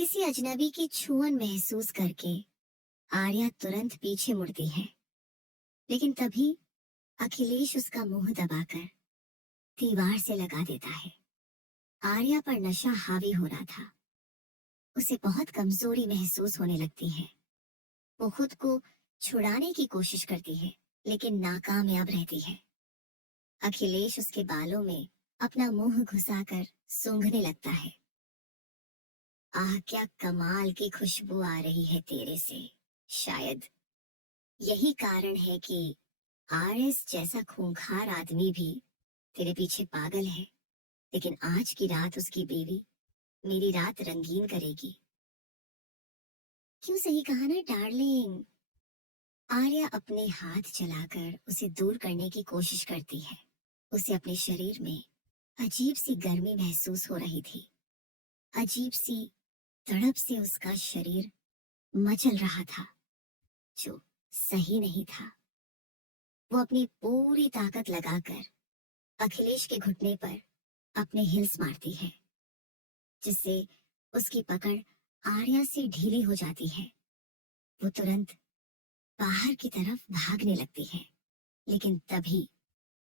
किसी अजनबी की छुअन महसूस करके आर्या तुरंत पीछे मुड़ती है, लेकिन तभी अखिलेश उसका मुंह दबाकर दीवार से लगा देता है। आर्या पर नशा हावी हो रहा था। उसे बहुत कमजोरी महसूस होने लगती है। वो खुद को छुड़ाने की कोशिश करती है, लेकिन नाकामयाब रहती है। अखिलेश उसके बालों में अपना मुंह घुसाकर सूंघने लगता है। आह, क्या कमाल की खुशबू आ रही है तेरे से। शायद यही कारण है कि आरएस जैसा खूंखार आदमी भी तेरे पीछे पागल है। लेकिन आज की रात उसकी बीवी मेरी रात रंगीन करेगी। क्यों, सही कहा ना डार्लिंग। आर्या अपने हाथ चलाकर उसे दूर करने की कोशिश करती है। उसे अपने शरीर में अजीब सी गर्मी महसूस हो रही थी। अजीब सी तड़प से उसका शरीर मचल रहा था, जो सही नहीं था। वो अपनी पूरी ताकत लगाकर अखिलेश के घुटने पर अपने हिल्स मारती है, जिससे उसकी पकड़ आर्या से ढीली हो जाती है। वो तुरंत बाहर की तरफ भागने लगती है, लेकिन तभी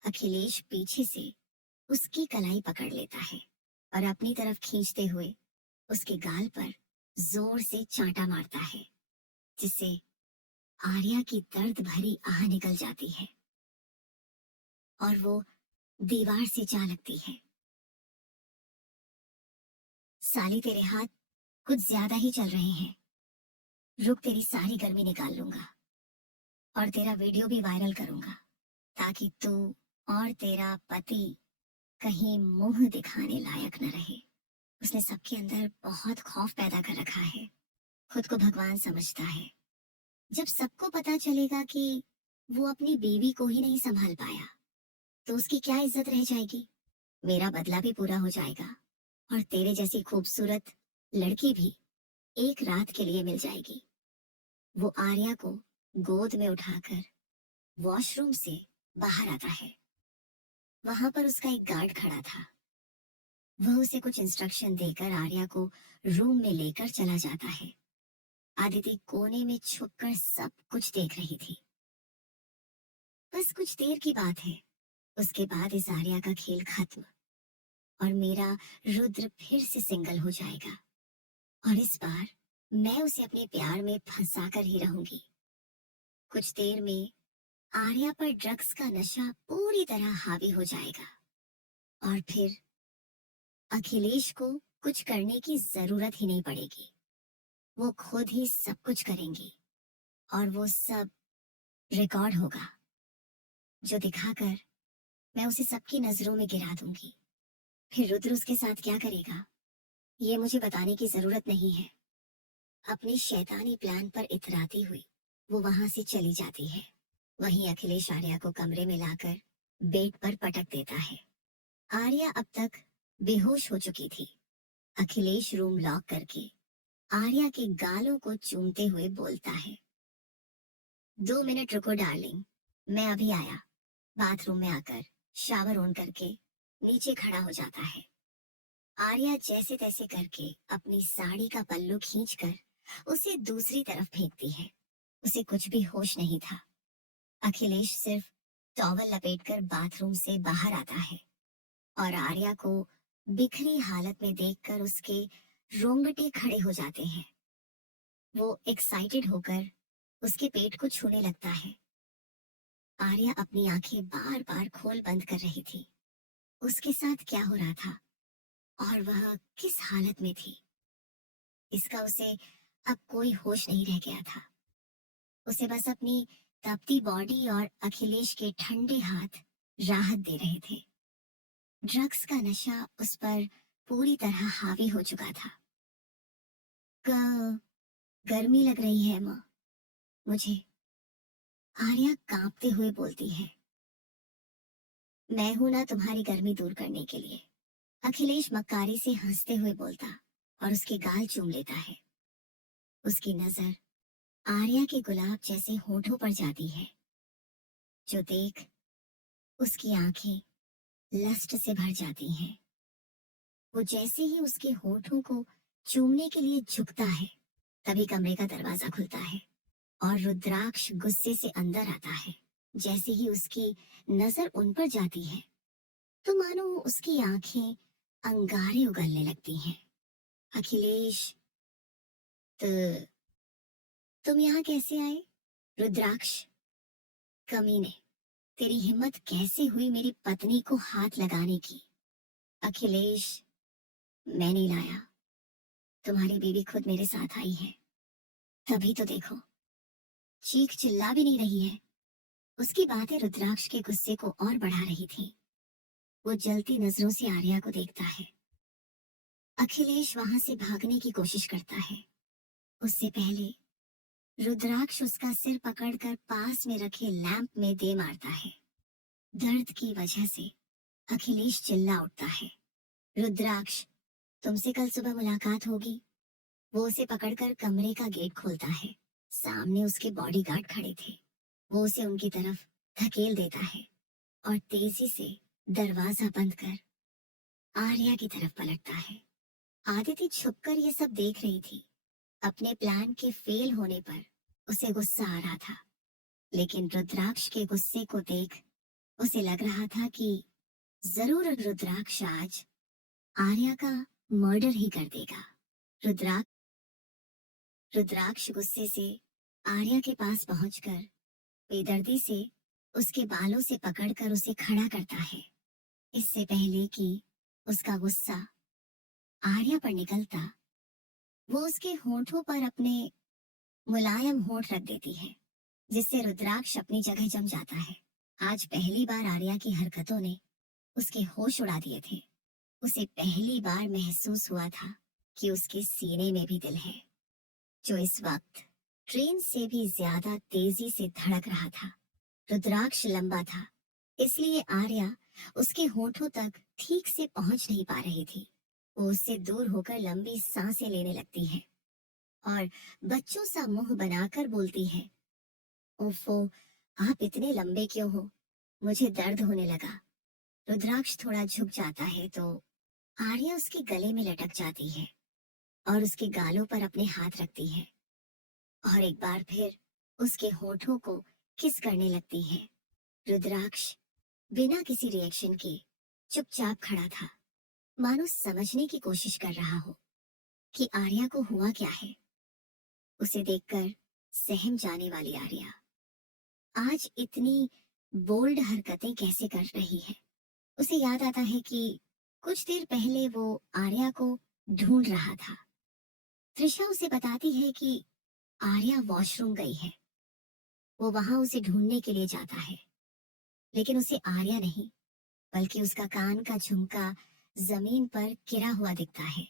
अखिलेश पीछे से उसकी कलाई पकड़ लेता है और अपनी तरफ खींचते हुए उसके गाल पर जोर से चांटा मारता है, जिससे आर्या की दर्द भरी आह निकल जाती है और वो दीवार से जा लगती है। साली, तेरे हाथ कुछ ज्यादा ही चल रहे हैं। रुक, तेरी सारी गर्मी निकाल लूंगा और तेरा वीडियो भी वायरल करूंगा, ताकि तू और तेरा पति कहीं मुंह दिखाने लायक न रहे। उसने सबके अंदर बहुत खौफ पैदा कर रखा है। खुद को भगवान समझता है। जब सबको पता चलेगा कि वो अपनी बीवी को ही नहीं संभाल पाया, तो उसकी क्या इज्जत रह जाएगी। मेरा बदला भी पूरा हो जाएगा और तेरे जैसी खूबसूरत लड़की भी एक रात के लिए मिल जाएगी। वो आर्या को गोद में उठाकर वॉशरूम से बाहर आता है। वहां पर उसका एक गार्ड खड़ा था। वह उसे कुछ इंस्ट्रक्शन देकर आर्या को रूम में लेकर चला जाता है। आदिति कोने में छुपकर सब कुछ देख रही थी। बस कुछ देर की बात है, उसके बाद इस आर्या का खेल खत्म और मेरा रुद्र फिर से सिंगल हो जाएगा। और इस बार मैं उसे अपने प्यार में फंसा कर ही रहूंगी। कुछ देर में आर्या पर ड्रग्स का नशा पूरी तरह हावी हो जाएगा और फिर अखिलेश को कुछ करने की जरूरत ही नहीं पड़ेगी। वो खुद ही सब कुछ करेंगी और वो सब रिकॉर्ड होगा, जो दिखाकर मैं उसे सबकी नजरों में गिरा दूंगी। फिर रुद्र उसके साथ क्या करेगा, ये मुझे बताने की जरूरत नहीं है। अपने शैतानी प्लान पर इतराती हुई वो वहां से चली जाती है। वहीं अखिलेश आर्या को कमरे में लाकर बेड पर पटक देता है। आर्या अब तक बेहोश हो चुकी थी। अखिलेश रूम लॉक करके आर्या के गालों को चूमते हुए बोलता है, 2 मिनट रुको डार्लिंग, मैं अभी आया। बाथरूम में आकर शावर ऑन करके नीचे खड़ा हो जाता है। आर्या जैसे तैसे करके अपनी साड़ी का पल्लू खींचकर उसे दूसरी तरफ फेंकती है। उसे कुछ भी होश नहीं था। अखिलेश सिर्फ टॉवल लपेटकर बाथरूम से बाहर आता है और आर्या को बिखरी हालत में देखकर उसके रोंगटे खड़े हो जाते हैं। वो एक्साइटेड होकर उसके पेट को छूने लगता है। आर्या अपनी आंखें बार बार खोल बंद कर रही थी। उसके साथ क्या हो रहा था और वह किस हालत में थी, इसका उसे अब कोई होश नहीं रह गया था। उसे बस अपनी तपती बॉडी और अखिलेश के ठंडे हाथ राहत दे रहे थे। ड्रग्स का नशा उस पर पूरी तरह हावी हो चुका था। ग- गर्मी लग रही है माँ मुझे, आर्या कांपते हुए बोलती है। मैं हूं ना तुम्हारी गर्मी दूर करने के लिए, अखिलेश मक्कारी से हंसते हुए बोलता और उसके गाल चूम लेता है। उसकी नजर आर्या के गुलाब जैसे होठों पर जाती है, जो देख उसकी आंखें लस्ट से भर जाती हैं। वो जैसे ही उसके होठों को चूमने के लिए झुकता है। तभी कमरे का दरवाजा खुलता है और रुद्राक्ष गुस्से से अंदर आता है। जैसे ही उसकी नजर उन पर जाती है तो मानो उसकी आंखें अंगारे उगलने लगती हैं। अखिलेश, तो तुम यहाँ कैसे आए? रुद्राक्ष, कमीने, तेरी हिम्मत कैसे हुई मेरी पत्नी को हाथ लगाने की? अखिलेश, मैं नहीं लाया, तुम्हारी बीवी खुद मेरे साथ आई है। तभी तो देखो, चीख चिल्ला भी नहीं रही है। उसकी बातें रुद्राक्ष के गुस्से को और बढ़ा रही थी। वो जलती नजरों से आर्या को देखता है। अखिलेश वहां से भागने की कोशिश करता है। उससे पहले रुद्राक्ष उसका सिर पकड़कर पास में रखे लैंप में दे मारता है। दर्द की वजह से अखिलेश चिल्ला उठता है, रुद्राक्ष, तुमसे कल सुबह मुलाकात होगी। वो उसे पकड़कर कमरे का गेट खोलता है। सामने उसके बॉडीगार्ड खड़े थे। वो उसे उनकी तरफ धकेल देता है और तेजी से दरवाजा बंद कर आर्या की तरफ पलटता है। आदिति छुपकर ये सब देख रही थी। अपने प्लान के फेल होने पर उसे गुस्सा आ रहा था, लेकिन रुद्राक्ष के गुस्से को देख उसे लग रहा था कि जरूर रुद्राक्ष आज आर्या का मर्डर ही कर देगा। रुद्राक्ष गुस्से से आर्या के पास पहुंचकर बेदर्दी से उसके बालों से पकड़कर उसे खड़ा करता है। इससे पहले कि उसका गुस्सा आर्या पर निकलता, वो उसके होंठों पर अपने मुलायम होंठ रख देती है, जिससे रुद्राक्ष अपनी जगह जम जाता है। आज पहली बार आर्या की हरकतों ने उसके होश उड़ा दिए थे। उसे पहली बार महसूस हुआ था कि उसके सीने में भी दिल है, जो इस वक्त ट्रेन से भी ज्यादा तेजी से धड़क रहा था। रुद्राक्ष लंबा था, इसलिए आर्या उसके होठों तक ठीक से पहुंच नहीं पा रही थी। वो उससे दूर होकर लंबी सांसें लेने लगती है और बच्चों सा मुंह बनाकर बोलती है, ओफो, आप इतने लंबे क्यों हो? मुझे दर्द होने लगा। रुद्राक्ष थोड़ा झुक जाता है तो आर्या उसके गले में लटक जाती है और उसके गालों पर अपने हाथ रखती है और एक बार फिर उसके होठों को किस करने लगती है। रुद्राक्ष बिना किसी रिएक्शन के चुपचाप खड़ा था, मानो समझने की कोशिश कर रहा हो कि आर्या को हुआ क्या है। उसे देखकर सहम जाने वाली आर्या आज इतनी बोल्ड हरकतें कैसे कर रही है। उसे याद आता है कि कुछ देर पहले वो आर्या को ढूंढ रहा था। त्रिशा उसे बताती है कि आर्या वॉशरूम गई है। वो वहां उसे ढूंढने के लिए जाता है, लेकिन उसे आर्या नहीं बल्कि उसका कान का झुमका जमीन पर गिरा हुआ दिखता है।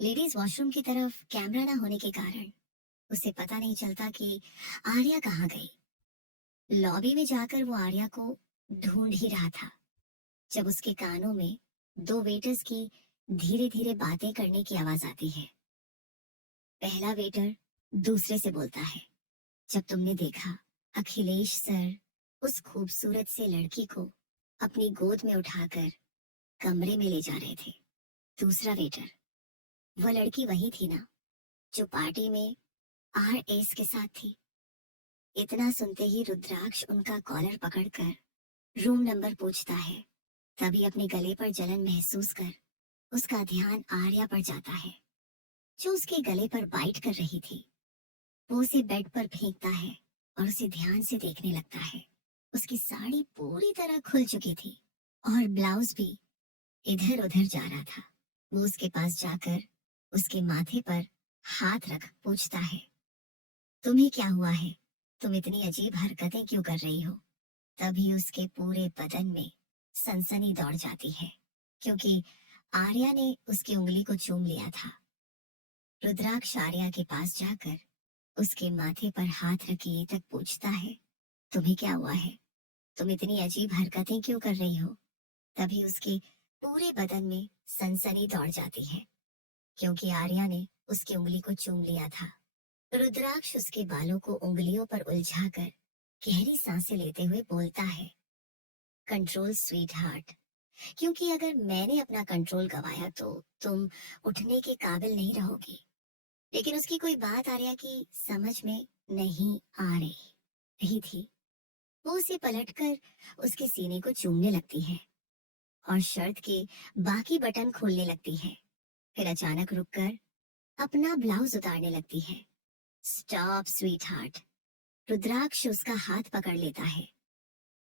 लेडीज वॉशरूम की तरफ कैमरा ना होने के कारण उसे पता नहीं चलता कि आर्या कहाँ गई। लॉबी में जाकर वो आर्या को ढूंढ ही रहा था जब उसके कानों में दो वेटर्स की धीरे धीरे बातें करने की आवाज आती है। पहला वेटर दूसरे से बोलता है, जब तुमने देखा अखिलेश सर उस खूबसूरत से लड़की को अपनी गोद में उठाकर कमरे में ले जा रहे थे। दूसरा वेटर, वो लड़की वही थी ना जो पार्टी में RS के साथ थी। इतना सुनते ही रुद्राक्ष उनका कॉलर पकड़कर रूम नंबर पूछता है। तभी अपने गले पर जलन महसूस कर उसका ध्यान आर्या पर जाता है, जो उसके गले पर बाइट कर रही थी। वो उसे बेड पर फेंकता है और उसे ध्यान से देखने लगता है। उसकी साड़ी पूरी तरह खुल चुकी थी और ब्लाउज भी इधर उधर जा रहा था। वो उसके पास जाकर उसके माथे पर हाथ रख पूछता है, तुम्हें क्या हुआ है? तुम इतनी अजीब हरकतें क्यों कर रही हो? तभी उसके पूरे बदन में सनसनी दौड़ जाती है, क्योंकि आर्या ने उसकी उंगली को चूम लिया था। रुद्राक्ष आर्या के पास जाकर उसके माथे पर हाथ रखे तक पूछता है, तुम्हें क्या हुआ है? तुम इतनी अजीब हरकतें क्यों कर रही हो? तभी उसके पूरे बदन में सनसनी दौड़ जाती है, क्योंकि आर्या ने उसकी उंगली को चूम लिया था। रुद्राक्ष उसके बालों को उंगलियों पर उलझाकर गहरी सांसें लेते हुए बोलता है, कंट्रोल स्वीट हार्ट, क्योंकि अगर मैंने अपना कंट्रोल गवाया तो तुम उठने के काबिल नहीं रहोगी। लेकिन उसकी कोई बात आर्या की समझ में नहीं आ रही थी। वो उसे पलटकर उसके सीने को चूमने लगती है और शर्ट के बाकी बटन खोलने लगती है। फिर अचानक रुककर अपना ब्लाउज उतारने लगती है। Stop sweet heart. रुद्राक्ष उसका हाथ पकड़ लेता है।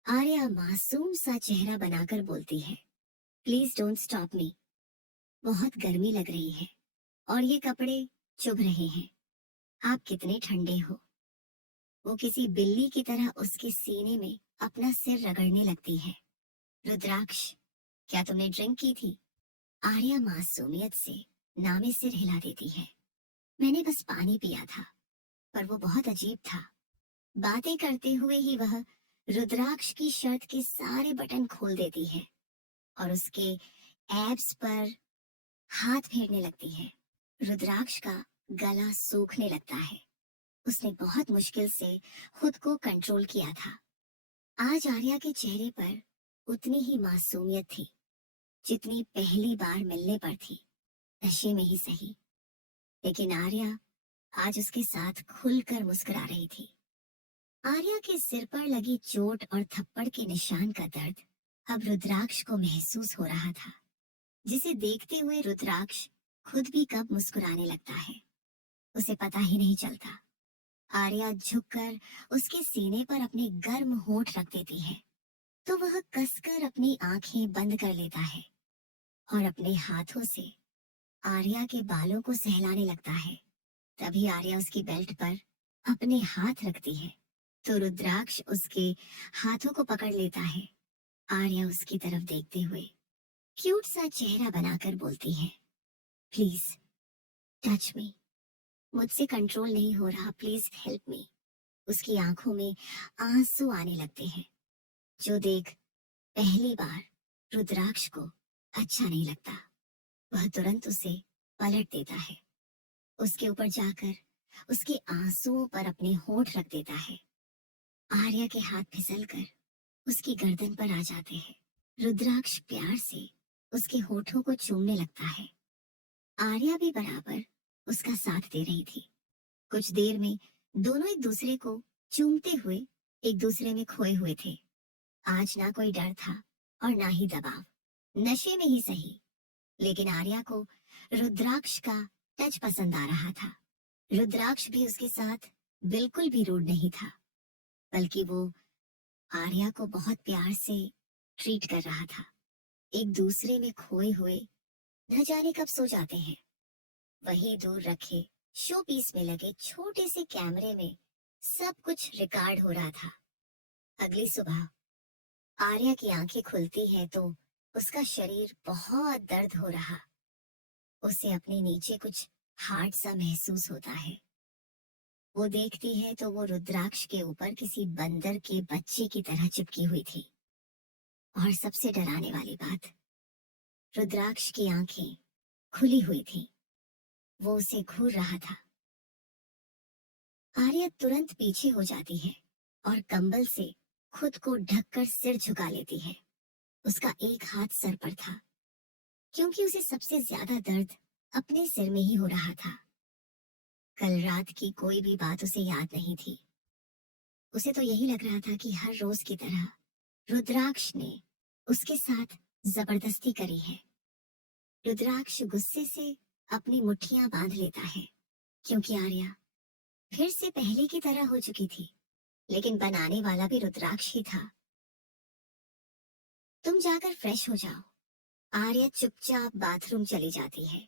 आर्या मासूम सा चेहरा बनाकर बोलती है, प्लीज डोंट स्टॉप मी। बहुत गर्मी लग रही है और ये कपड़े चुभ रहे हैं। आप कितने ठंडे हो। वो किसी बिल्ली की तरह उसके सीने में अपना सिर रगड़ने लगती है। रुद्राक्ष, क्या तुमने ड्रिंक की थी? आर्या मासूमियत से नामे सिर हिला देती है। मैंने बस पानी पिया था। पर वो बहुत अजीब था। बातें करते हुए ही वह रुद्राक्ष की शर्ट के सारे बटन खोल देती है और उसके एब्स पर हाथ फेरने लगती है। रुद्राक्ष का गला सूखने लगता है। उसने बहुत मुश्किल से खुद को कंट्रोल किया था। आज आर्या के चेहरे पर उतनी ही मासूमियत थी जितनी पहली बार मिलने पर थी, नशे में ही सही। लेकिन आर्या आज उसके साथ खुलकर मुस्कुरा रही थी। आर्या के सिर पर लगी चोट और थप्पड़ के निशान का दर्द अब रुद्राक्ष को महसूस हो रहा था, जिसे देखते हुए रुद्राक्ष खुद भी कब मुस्कुराने लगता है उसे पता ही नहीं चलता। आर्या झुककर उसके सीने पर अपने गर्म होंठ रख देती है तो वह कसकर अपनी आंखें बंद कर लेता है और अपने हाथों से आर्या के बालों को सहलाने लगता है। तभी आर्या उसकी बेल्ट पर अपने हाथ रखती है तो रुद्राक्ष उसके हाथों को पकड़ लेता है। आर्या उसकी तरफ देखते हुए क्यूट सा चेहरा बनाकर बोलती है, प्लीज टच मी। मुझसे कंट्रोल नहीं हो रहा, प्लीज हेल्प मी। उसकी आंखों में आंसू आने लगते हैं, जो देख पहली बार रुद्राक्ष को अच्छा नहीं लगता। वह तुरंत उसे पलट देता है, उसके ऊपर जाकर उसके आंसुओं पर अपने होंठ रख देता है। आर्या के हाथ फिसलकर उसकी गर्दन पर आ जाते हैं। रुद्राक्ष प्यार से उसके होठों को चूमने लगता है। आर्या भी बराबर उसका साथ दे रही थी। कुछ देर में दोनों एक दूसरे को चूमते हुए एक दूसरे में खोए हुए थे। आज ना कोई डर था और ना ही दबाव, नशे में ही सही। लेकिन आर्या को रुद्राक्ष का टच पसंद आ रहा था। रुद्राक्ष भी उसके साथ बिल्कुल भी रूड नहीं था, बल्कि वो आर्या को बहुत प्यार से ट्रीट कर रहा था। एक दूसरे में खोए हुए न जाने कब सो जाते हैं। वही दूर रखे शो पीस में लगे छोटे से कैमरे में सब कुछ रिकॉर्ड हो रहा था। अगली सुबह आर्या की आंखें खुलती है तो उसका शरीर बहुत दर्द हो रहा। उसे अपने नीचे कुछ हार्ड सा महसूस होता है। वो देखती है तो वो रुद्राक्ष के ऊपर किसी बंदर के बच्चे की तरह चिपकी हुई थी। और सबसे डराने वाली बात, रुद्राक्ष की आंखें खुली हुई थी। वो उसे घूर रहा था। आर्या तुरंत पीछे हो जाती है और कंबल से खुद को ढककर सिर झुका लेती है। उसका एक हाथ सर पर था, क्योंकि उसे सबसे ज्यादा दर्द अपने सिर में ही हो रहा था। कल रात की कोई भी बात उसे याद नहीं थी। उसे तो यही लग रहा था कि हर रोज की तरह रुद्राक्ष ने उसके साथ जबरदस्ती करी है। रुद्राक्ष गुस्से से अपनी मुट्ठियां बांध लेता है, क्योंकि आर्या फिर से पहले की तरह हो चुकी थी। लेकिन बनाने वाला भी रुद्राक्ष ही था। तुम जाकर फ्रेश हो जाओ। आर्या चुपचाप बाथरूम चली जाती है।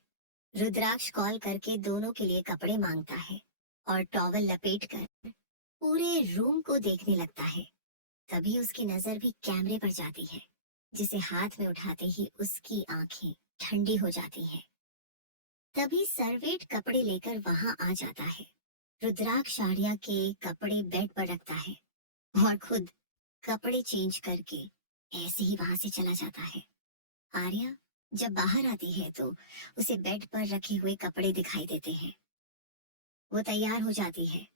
रुद्राक्ष कॉल करके दोनों के लिए कपड़े मांगता है और टॉवल लपेटकर पूरे रूम को देखने लगता है। तभी उसकी नजर भी कैमरे पर जाती है, जिसे हाथ में उठाते ही उसकी आंखें ठंडी हो जाती हैं। तभी सर्वेंट कपड़े लेकर वहां आ जाता है। रुद्राक्ष आर्या के कपड़े बेड पर रखता है और खुद कपड़े चेंज करके ऐसे ही वहां से चला जाता है। आर्या जब बाहर आती है तो उसे बेड पर रखे हुए कपड़े दिखाई देते हैं। वो तैयार हो जाती है।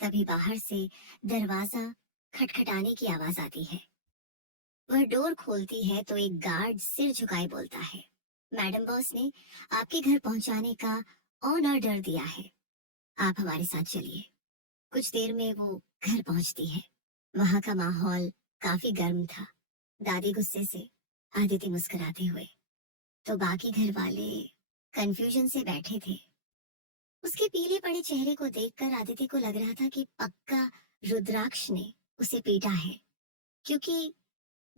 तभी बाहर से दरवाजा खटखटाने की आवाज आती है। वह डोर खोलती है तो एक गार्ड सिर झुकाए बोलता है, मैडम बॉस ने आपके घर पहुंचाने का ऑन ऑर्डर दिया है, आप हमारे साथ चलिए। कुछ देर में वो घर पहुंचती है। वहां का माहौल काफी गर्म था। दादी गुस्से से, आदिति मुस्कुराते हुए, तो बाकी घर वाले कंफ्यूजन से बैठे थे। उसके पीले पड़े चेहरे को देखकर आदिति को लग रहा था कि पक्का रुद्राक्ष ने उसे पीटा है, क्योंकि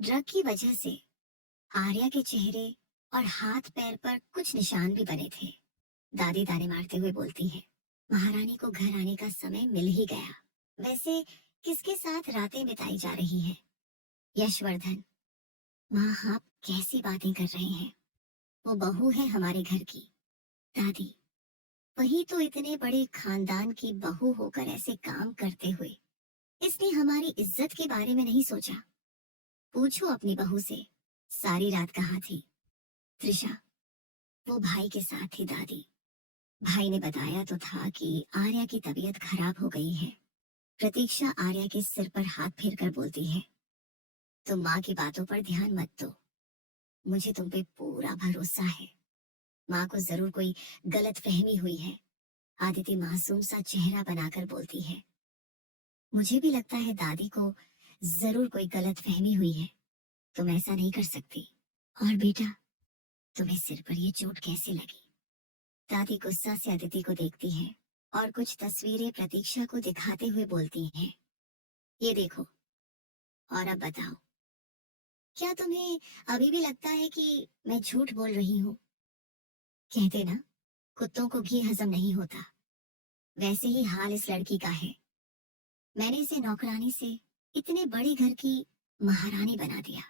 ड्रग की वजह से आर्या के चेहरे और हाथ पैर पर कुछ निशान भी बने थे। दादी ताने मारते हुए बोलती है, महारानी को घर आने का समय मिल ही गया। वैसे किसके साथ रातें बिताई जा रही हैं? यशवर्धन। माँ, आप कैसी बातें कर रहे हैं? वो बहू है हमारे घर की। दादी, वही तो, इतने बड़े खानदान की बहू होकर ऐसे काम करते हुए इसने हमारी इज्जत के बारे में नहीं सोचा। पूछो अपनी बहू से सारी रात कहाँ थी। त्रिशा, वो भाई के साथ थी दादी। भाई ने बताया तो था कि आर्या की तबीयत खराब हो गई है। प्रतीक्षा आर्या के सिर पर हाथ फेर कर बोलती है, तुम माँ की बातों पर ध्यान मत दो, मुझे तुम पे पूरा भरोसा है। माँ को जरूर कोई गलत फहमी हुई है। आदिति मासूम सा चेहरा बनाकर बोलती है, मुझे भी लगता है दादी को जरूर कोई गलत फहमी हुई है, तुम ऐसा नहीं कर सकती। और बेटा, तुम्हें सिर पर ये चोट कैसे लगी? दादी गुस्सा से अदिति को देखती है और कुछ तस्वीरें प्रतीक्षा को दिखाते हुए बोलती हैं, ये देखो, और अब बताओ, क्या तुम्हें अभी भी लगता है कि मैं झूठ बोल रही हूँ? कहते ना, कुत्तों को घी हजम नहीं होता, वैसे ही हाल इस लड़की का है। मैंने इसे नौकरानी से इतने बड़े घर की महारानी बना दिया,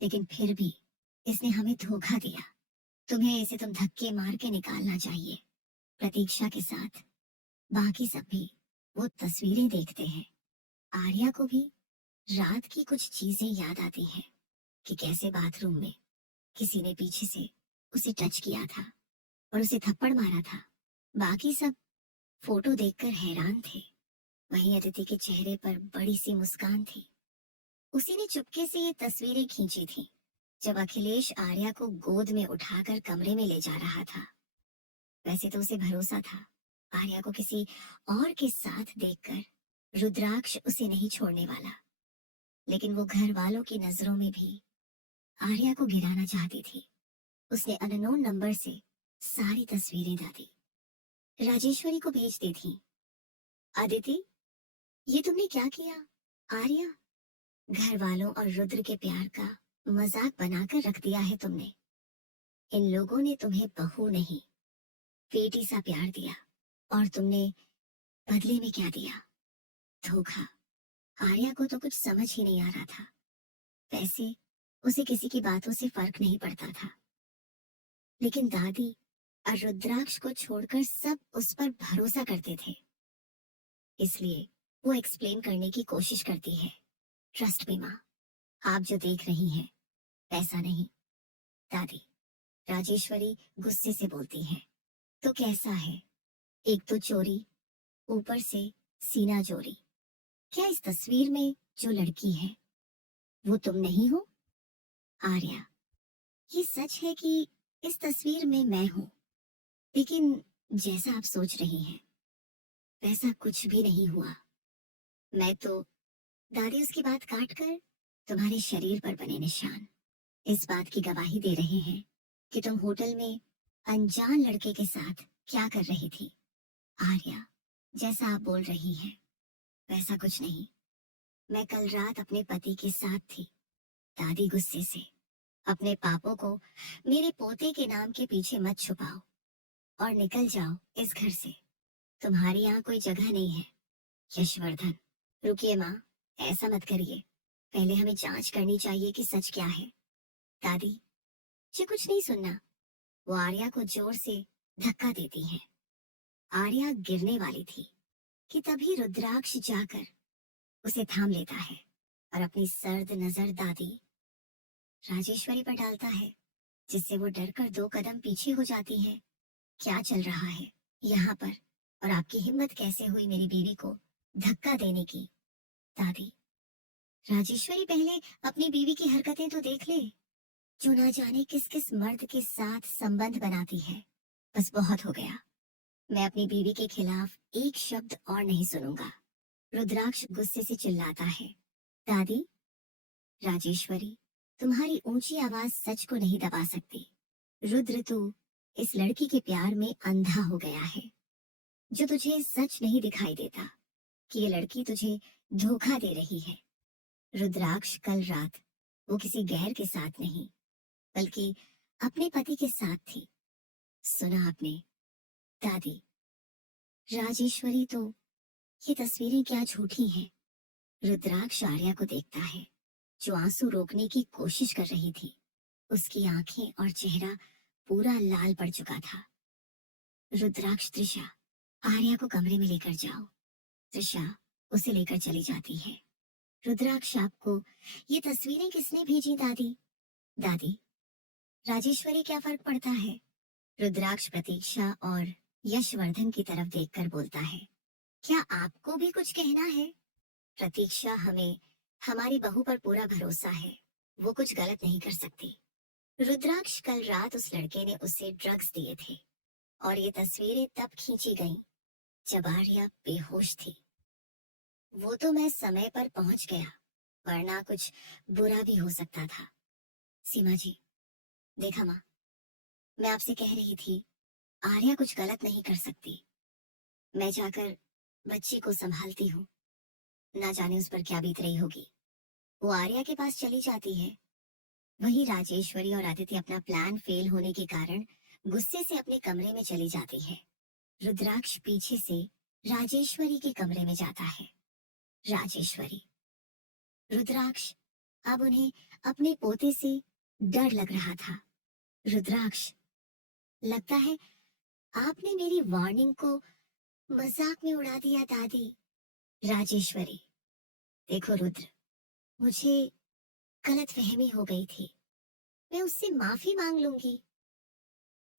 लेकिन फिर भी इसने हमें धोखा दिया। तुम्हें इसे तुम धक्के मार के निकालना चाहिए। प्रतीक्षा के साथ बाकी सब भी वो तस्वीरें देखते हैं। आर्या को भी रात की कुछ चीजें याद आती हैं कि कैसे बाथरूम में किसी ने पीछे से उसे टच किया था और उसे थप्पड़ मारा था। बाकी सब फोटो देखकर हैरान थे। वहीं अदिति के चेहरे पर बड़ी सी मुस्कान थी। उसी ने चुपके से ये तस्वीरें खींची थी जब अखिलेश आर्या को गोद में उठाकर कमरे में ले जा रहा था। वैसे तो उसे भरोसा था आर्या को किसी और के साथ देखकर रुद्राक्ष उसे नहीं छोड़ने वाला, लेकिन वो घर वालों की नजरों में भी आर्या को गिराना चाहती थी। उसने अननोन नंबर से सारी तस्वीरें दादी राजेश्वरी को भेज दी थी। अदिति, ये तुमने क्या किया? आर्या, घर वालों और रुद्र के प्यार का मजाक बनाकर रख दिया है तुमने। इन लोगों ने तुम्हें बहू नहीं, बेटी सा प्यार दिया, और तुमने बदले में क्या दिया? धोखा। आर्या को तो कुछ समझ ही नहीं आ रहा था। वैसे उसे किसी की बातों से फर्क नहीं पड़ता था, लेकिन दादी और रुद्राक्ष को छोड़कर सब उस पर भरोसा करते थे। इसलिए वो एक्सप्लेन करने की कोशिश करती है, ट्रस्ट मी माँ, आप जो देख रही हैं वैसा नहीं। दादी, राजेश्वरी गुस्से से बोलती है, तो कैसा है? एक तो चोरी, ऊपर से सीना चोरी। क्या इस तस्वीर में जो लड़की है वो तुम नहीं हो? आर्या, ये सच है कि इस तस्वीर में मैं हूँ, लेकिन जैसा आप सोच रही हैं वैसा कुछ भी नहीं हुआ। मैं तो, दादी उसकी बात काट कर, तुम्हारे शरीर पर बने निशान इस बात की गवाही दे रहे हैं कि तुम होटल में अनजान लड़के के साथ क्या कर रही थी। आर्या, जैसा आप बोल रही हैं वैसा कुछ नहीं। मैं कल रात अपने पति के साथ थी। दादी गुस्से से, अपने पापों को मेरे पोते के नाम के पीछे मत छुपाओ और निकल जाओ इस घर से। तुम्हारी यहाँ कोई जगह नहीं है। यशवर्धन, रुकिए माँ, ऐसा मत करिए, पहले हमें जांच करनी चाहिए कि सच क्या है। दादी, मुझे कुछ नहीं सुनना। वो आर्या को जोर से धक्का देती है। आर्या गिरने वाली थी कि तभी रुद्राक्ष जाकर उसे थाम लेता है और अपनी सर्द नजर दादी राजेश्वरी पर डालता है, जिससे वो डरकर 2 कदम पीछे हो जाती है। क्या चल रहा है यहाँ पर, और आपकी हिम्मत कैसे हुई मेरी बीवी को धक्का देने की? दादी, राजेश्वरी पहले अपनी बीवी की हरकतें तो देख ले, जो ना जाने किस किस मर्द के साथ संबंध बनाती है। बस बहुत हो गया। मैं अपनी बीवी के खिलाफ एक शब्द और नहीं सुनूंगा। रुद्राक्ष गुस्से से चिल्लाता है। दादी, राजेश्वरी, तुम्हारी ऊंची आवाज सच को नहीं दबा सकती। रुद्र, तू इस लड़की के प्यार में अंधा हो गया है। जो तुझे सच नहीं दिखाई देता कि ये लड़की तुझे धोखा दे रही है। रुद्राक्ष, कल रात वो किसी गैर के साथ नहीं, बल्कि अपने पति के साथ थी। सुना आपने? दादी, राजेश्वरी, तो ये तस्वीरें क्या झूठी हैं? रुद्राक्ष आर्या को देखता है, जो आंसू रोकने की कोशिश कर रही थी। उसकी आंखें और चेहरा पूरा लाल पड़ चुका था। रुद्राक्ष, त्रिशा, आर्या को कमरे में लेकर जाओ। त्रिशा उसे लेकर चली जाती है। रुद्राक्ष, आपको ये तस्वीरें किसने भेजी दादी? दादी, राजेश्वरी, क्या फर्क पड़ता है? रुद्राक्ष प्रतीक्षा और यशवर्धन की तरफ देखकर बोलता है, क्या आपको भी कुछ कहना है? प्रतीक्षा, हमें हमारी बहू पर पूरा भरोसा है, वो कुछ गलत नहीं कर सकती। रुद्राक्ष, कल रात उस लड़के ने उसे ड्रग्स दिए थे और ये तस्वीरें तब खींची गईं जब आर्या बेहोश थी। वो तो मैं समय पर पहुंच गया, वरना कुछ बुरा भी हो सकता था। सीमा जी, देखा माँ, मैं आपसे कह रही थी, आर्या कुछ गलत नहीं कर सकती। मैं जाकर बच्ची को संभालती हूँ, ना जाने उस पर क्या बीत रही होगी। वो आर्या के पास चली जाती है। वही राजेश्वरी और आदित्य अपना प्लान फेल होने के कारण गुस्से से अपने कमरे में चली जाती है। रुद्राक्ष पीछे से राजेश्वरी के कमरे में जाता है। राजेश्वरी, रुद्राक्ष, अब उन्हें अपने पोते से डर लग रहा था। रुद्राक्ष, लगता है आपने मेरी वार्निंग को मजाक में उड़ा दिया दादी। राजेश्वरी, देखो रुद्र, मुझे गलतफहमी हो गई थी, मैं उससे माफी मांग लूंगी।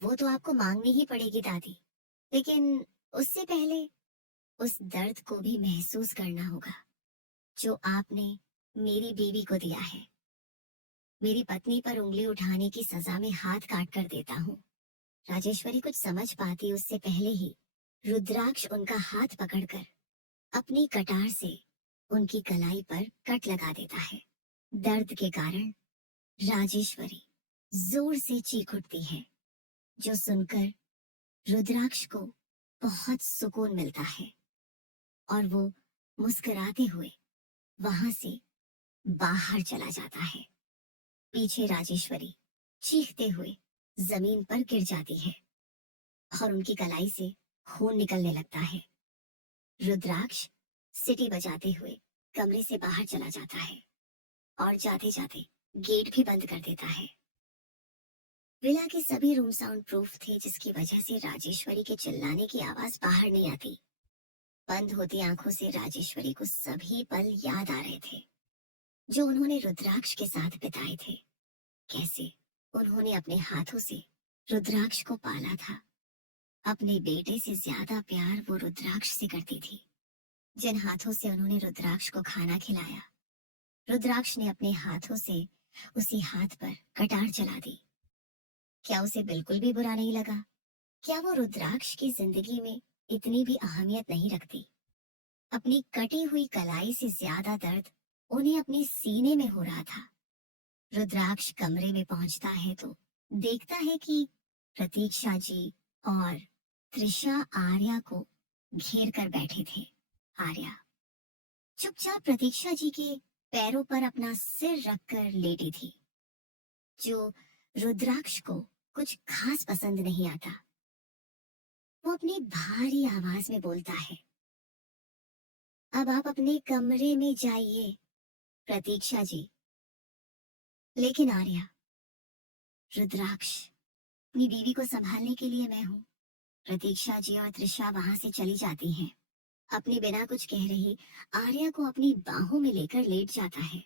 वो तो आपको मांगनी ही पड़ेगी दादी, लेकिन उससे पहले उस दर्द को भी महसूस करना होगा जो आपने मेरी बीवी को दिया है। मेरी पत्नी पर उंगली उठाने की सजा में हाथ काट कर देता हूँ। राजेश्वरी कुछ समझ पाती उससे पहले ही रुद्राक्ष उनका हाथ पकड़कर अपनी कटार से उनकी कलाई पर कट लगा देता है। दर्द के कारण राजेश्वरी जोर से चीख उठती है, जो सुनकर रुद्राक्ष को बहुत सुकून मिलता है और वो मुस्कुराते हुए वहां से बाहर चला जाता है। पीछे राजेश्वरी चीखते हुए जमीन पर गिर जाती है और उनकी कलाई से खून निकलने लगता है। रुद्राक्ष सीटी बजाते हुए कमरे से बाहर चला जाता है और जाते जाते गेट भी बंद कर देता है। विला के सभी रूम साउंड प्रूफ थे, जिसकी वजह से राजेश्वरी के चिल्लाने की आवाज बाहर नहीं आती। बंद होती आंखों से राजेश्वरी को सभी पल याद आ रहे थे जो उन्होंने रुद्राक्ष के साथ बिताए थे। कैसे उन्होंने अपने हाथों से रुद्राक्ष को पाला था। अपने बेटे से ज्यादा प्यार वो रुद्राक्ष से करती थी। जिन हाथों से उन्होंने रुद्राक्ष को खाना खिलाया, रुद्राक्ष ने अपने हाथों से उसी हाथ पर कटार चला दी। क्या उसे बिल्कुल भी बुरा नहीं लगा? क्या वो रुद्राक्ष की जिंदगी में इतनी भी अहमियत नहीं रखती? अपनी कटी हुई कलाई से ज्यादा दर्द उन्हें अपने सीने में हो रहा था। रुद्राक्ष कमरे में पहुंचता है तो देखता है कि प्रतीक्षा जी और त्रिशा आर्या को घेर कर बैठे थे। आर्या चुपचाप प्रतीक्षा जी के पैरों पर अपना सिर रखकर लेटी थी, जो रुद्राक्ष को कुछ खास पसंद नहीं आता। वो अपनी भारी आवाज में बोलता है, अब आप अपने कमरे में जाइए प्रतीक्षा जी। लेकिन आर्या, रुद्राक्ष, अपनी बीवी को संभालने के लिए मैं हूँ। प्रतीक्षा जी और त्रिशा वहां से चली जाती हैं। अपने बिना कुछ कह रही आर्या को अपनी बाहों में लेकर लेट जाता है।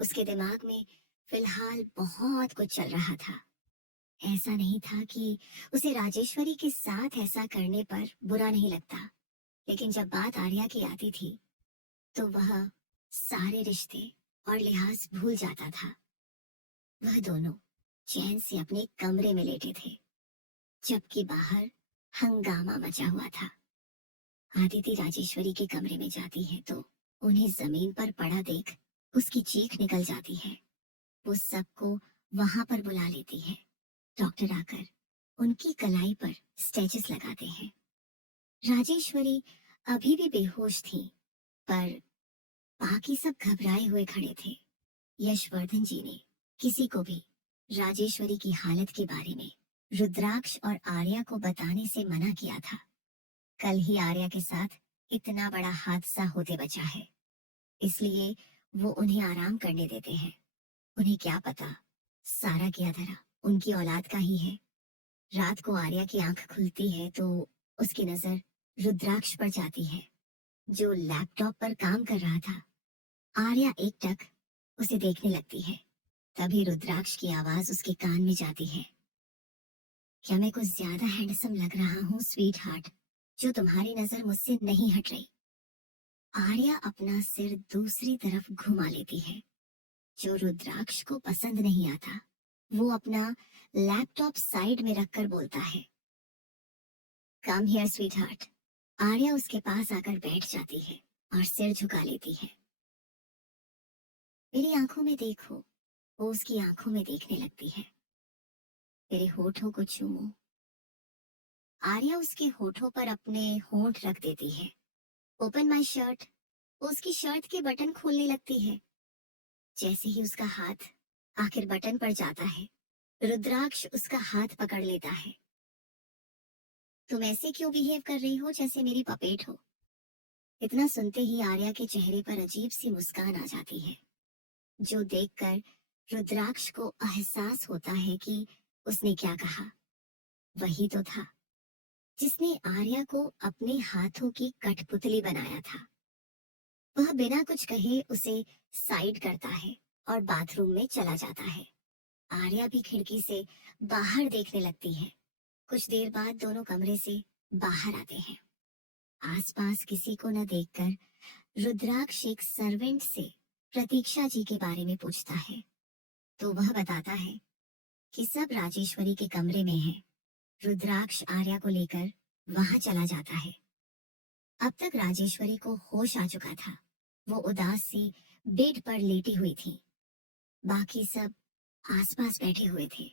उसके दिमाग में फिलहाल बहुत कुछ चल रहा था। ऐसा नहीं था कि उसे राजेश्वरी के साथ ऐसा करने पर बुरा नहीं लगता, लेकिन जब बात आर्या की आती थी तो वह सारे रिश्ते और लिहाज भूल जाता था। वह दोनों चैन से अपने कमरे में लेटे थे, जबकि बाहर हंगामा मचा हुआ था। आदिति राजेश्वरी के कमरे में जाती है तो उन्हें जमीन पर पड़ा देख उसकी चीख निकल जाती है। वो सबको वहां पर बुला लेती है। डॉक्टर आकर उनकी कलाई पर स्टेचेस लगाते हैं। राजेश्वरी अभी भी बेहोश थी, पर बाकी सब घबराए हुए खड़े थे। यशवर्धन जी ने किसी को भी राजेश्वरी की हालत के बारे में रुद्राक्ष और आर्या को बताने से मना किया था। कल ही आर्या के साथ इतना बड़ा हादसा होते बचा है, इसलिए वो उन्हें आराम करने देते हैं। उन्हें क्या पता सारा किया धरा उनकी औलाद का ही है। रात को आर्या की आंख खुलती है तो उसकी नजर रुद्राक्ष पर जाती है, जो लैपटॉप पर काम कर रहा था। आर्या एकटक उसे देखने लगती है। तभी रुद्राक्ष की आवाज उसके कान में जाती है। क्या मैं कुछ ज्यादा हैंडसम लग रहा हूँ स्वीट हार्ट, जो तुम्हारी नजर मुझसे नहीं हट रही? आर्या अपना सिर दूसरी तरफ घुमा लेती है, जो रुद्राक्ष को पसंद नहीं आता। वो अपना लैपटॉप साइड में रखकर बोलता है, come here sweet heart. Arya उसके पास आकर बैठ जाती है और सिर झुका लेती है। मेरी आंखों में देखो। वो उसकी आंखों में देखने लगती है। मेरे होठों को चूमो। आर्या उसके होठों पर अपने होंठ रख देती है। Open my shirt. वो उसकी शर्ट के बटन खोलने लगती है। जैसे ही उसका हाथ आखिर बटन पर जाता है, रुद्राक्ष उसका हाथ पकड़ लेता है। तुम ऐसे क्यों बिहेव कर रही हो जैसे मेरी पपेट हो? इतना सुनते ही आर्या के चेहरे पर अजीब सी मुस्कान आ जाती है, जो देखकर रुद्राक्ष को एहसास होता है कि उसने क्या कहा। वही तो था जिसने आर्या को अपने हाथों की कठपुतली बनाया था। वह बिना कुछ कहे उसे साइड करता है और बाथरूम में चला जाता है। आर्या भी खिड़की से बाहर देखने लगती है। कुछ देर बाद दोनों कमरे से बाहर आते हैं। आसपास किसी को न देखकर रुद्राक्ष एक सर्वेंट से प्रतीक्षा जी के बारे में पूछता है, तो वह बताता है कि सब राजेश्वरी के कमरे में है। रुद्राक्ष आर्या को लेकर वहां चला जाता है। अब तक राजेश्वरी को होश आ चुका था। वो उदास सी बेड पर लेटी हुई थी। बाकी सब आसपास बैठे हुए थे।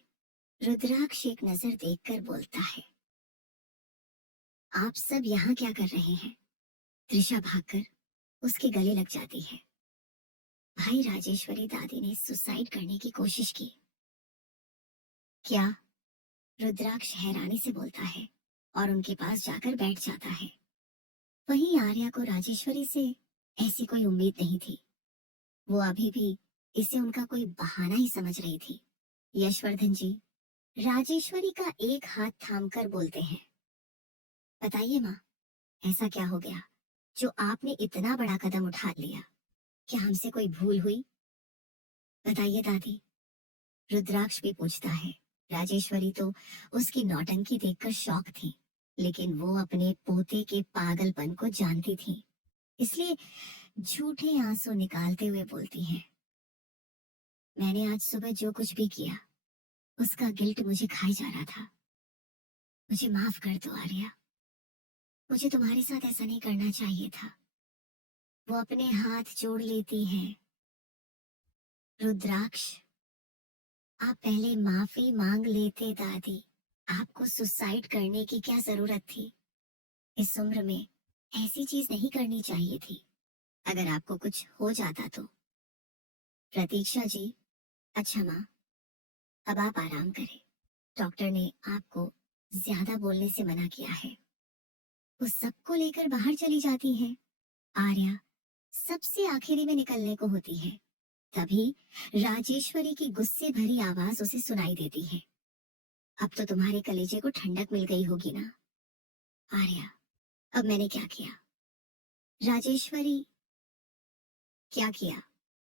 रुद्राक्ष एक नजर देखकर बोलता है, आप सब यहाँ क्या कर रहे हैं? त्रिशा भागकर उसके गले लग जाती है। भाई, राजेश्वरी दादी ने सुसाइड करने की कोशिश की। क्या? रुद्राक्ष हैरानी से बोलता है और उनके पास जाकर बैठ जाता है। वहीं आर्या को राजेश्वरी से ऐसी कोई उम्मीद नहीं थी। वो अभी भी इसे उनका कोई बहाना ही समझ रही थी। यशवर्धन जी राजेश्वरी का एक हाथ थामकर बोलते हैं, बताइए माँ, ऐसा क्या हो गया जो आपने इतना बड़ा कदम उठा लिया? क्या हमसे कोई भूल हुई? बताइए दादी। रुद्राक्ष भी पूछता है। राजेश्वरी तो उसकी नौटंकी देखकर शॉक थी, लेकिन वो अपने पोते के पागलपन को जानती थी, इसलिए झूठे आंसू निकालते हुए बोलती है, मैंने आज सुबह जो कुछ भी किया उसका गिल्ट मुझे खाई जा रहा था। मुझे माफ कर दो आर्या। मुझे तुम्हारे साथ ऐसा नहीं करना चाहिए था। वो अपने हाथ जोड़ लेती है। रुद्राक्ष, आप पहले माफी मांग लेते दादी। आपको सुसाइड करने की क्या जरूरत थी? इस उम्र में ऐसी चीज नहीं करनी चाहिए थी। अगर आपको कुछ हो जाता तो। प्रतीक्षा जी, अच्छा माँ, अब आप आराम करें। डॉक्टर ने आपको ज्यादा बोलने से मना किया है। वो सबको लेकर बाहर चली जाती है। आर्या सबसे आखिरी में निकलने को होती है। तभी राजेश्वरी की गुस्से भरी आवाज उसे सुनाई देती है, अब तो तुम्हारे कलेजे को ठंडक मिल गई होगी ना? आर्या, अब मैंने क्या किया? राजेश्वरी, क्या किया?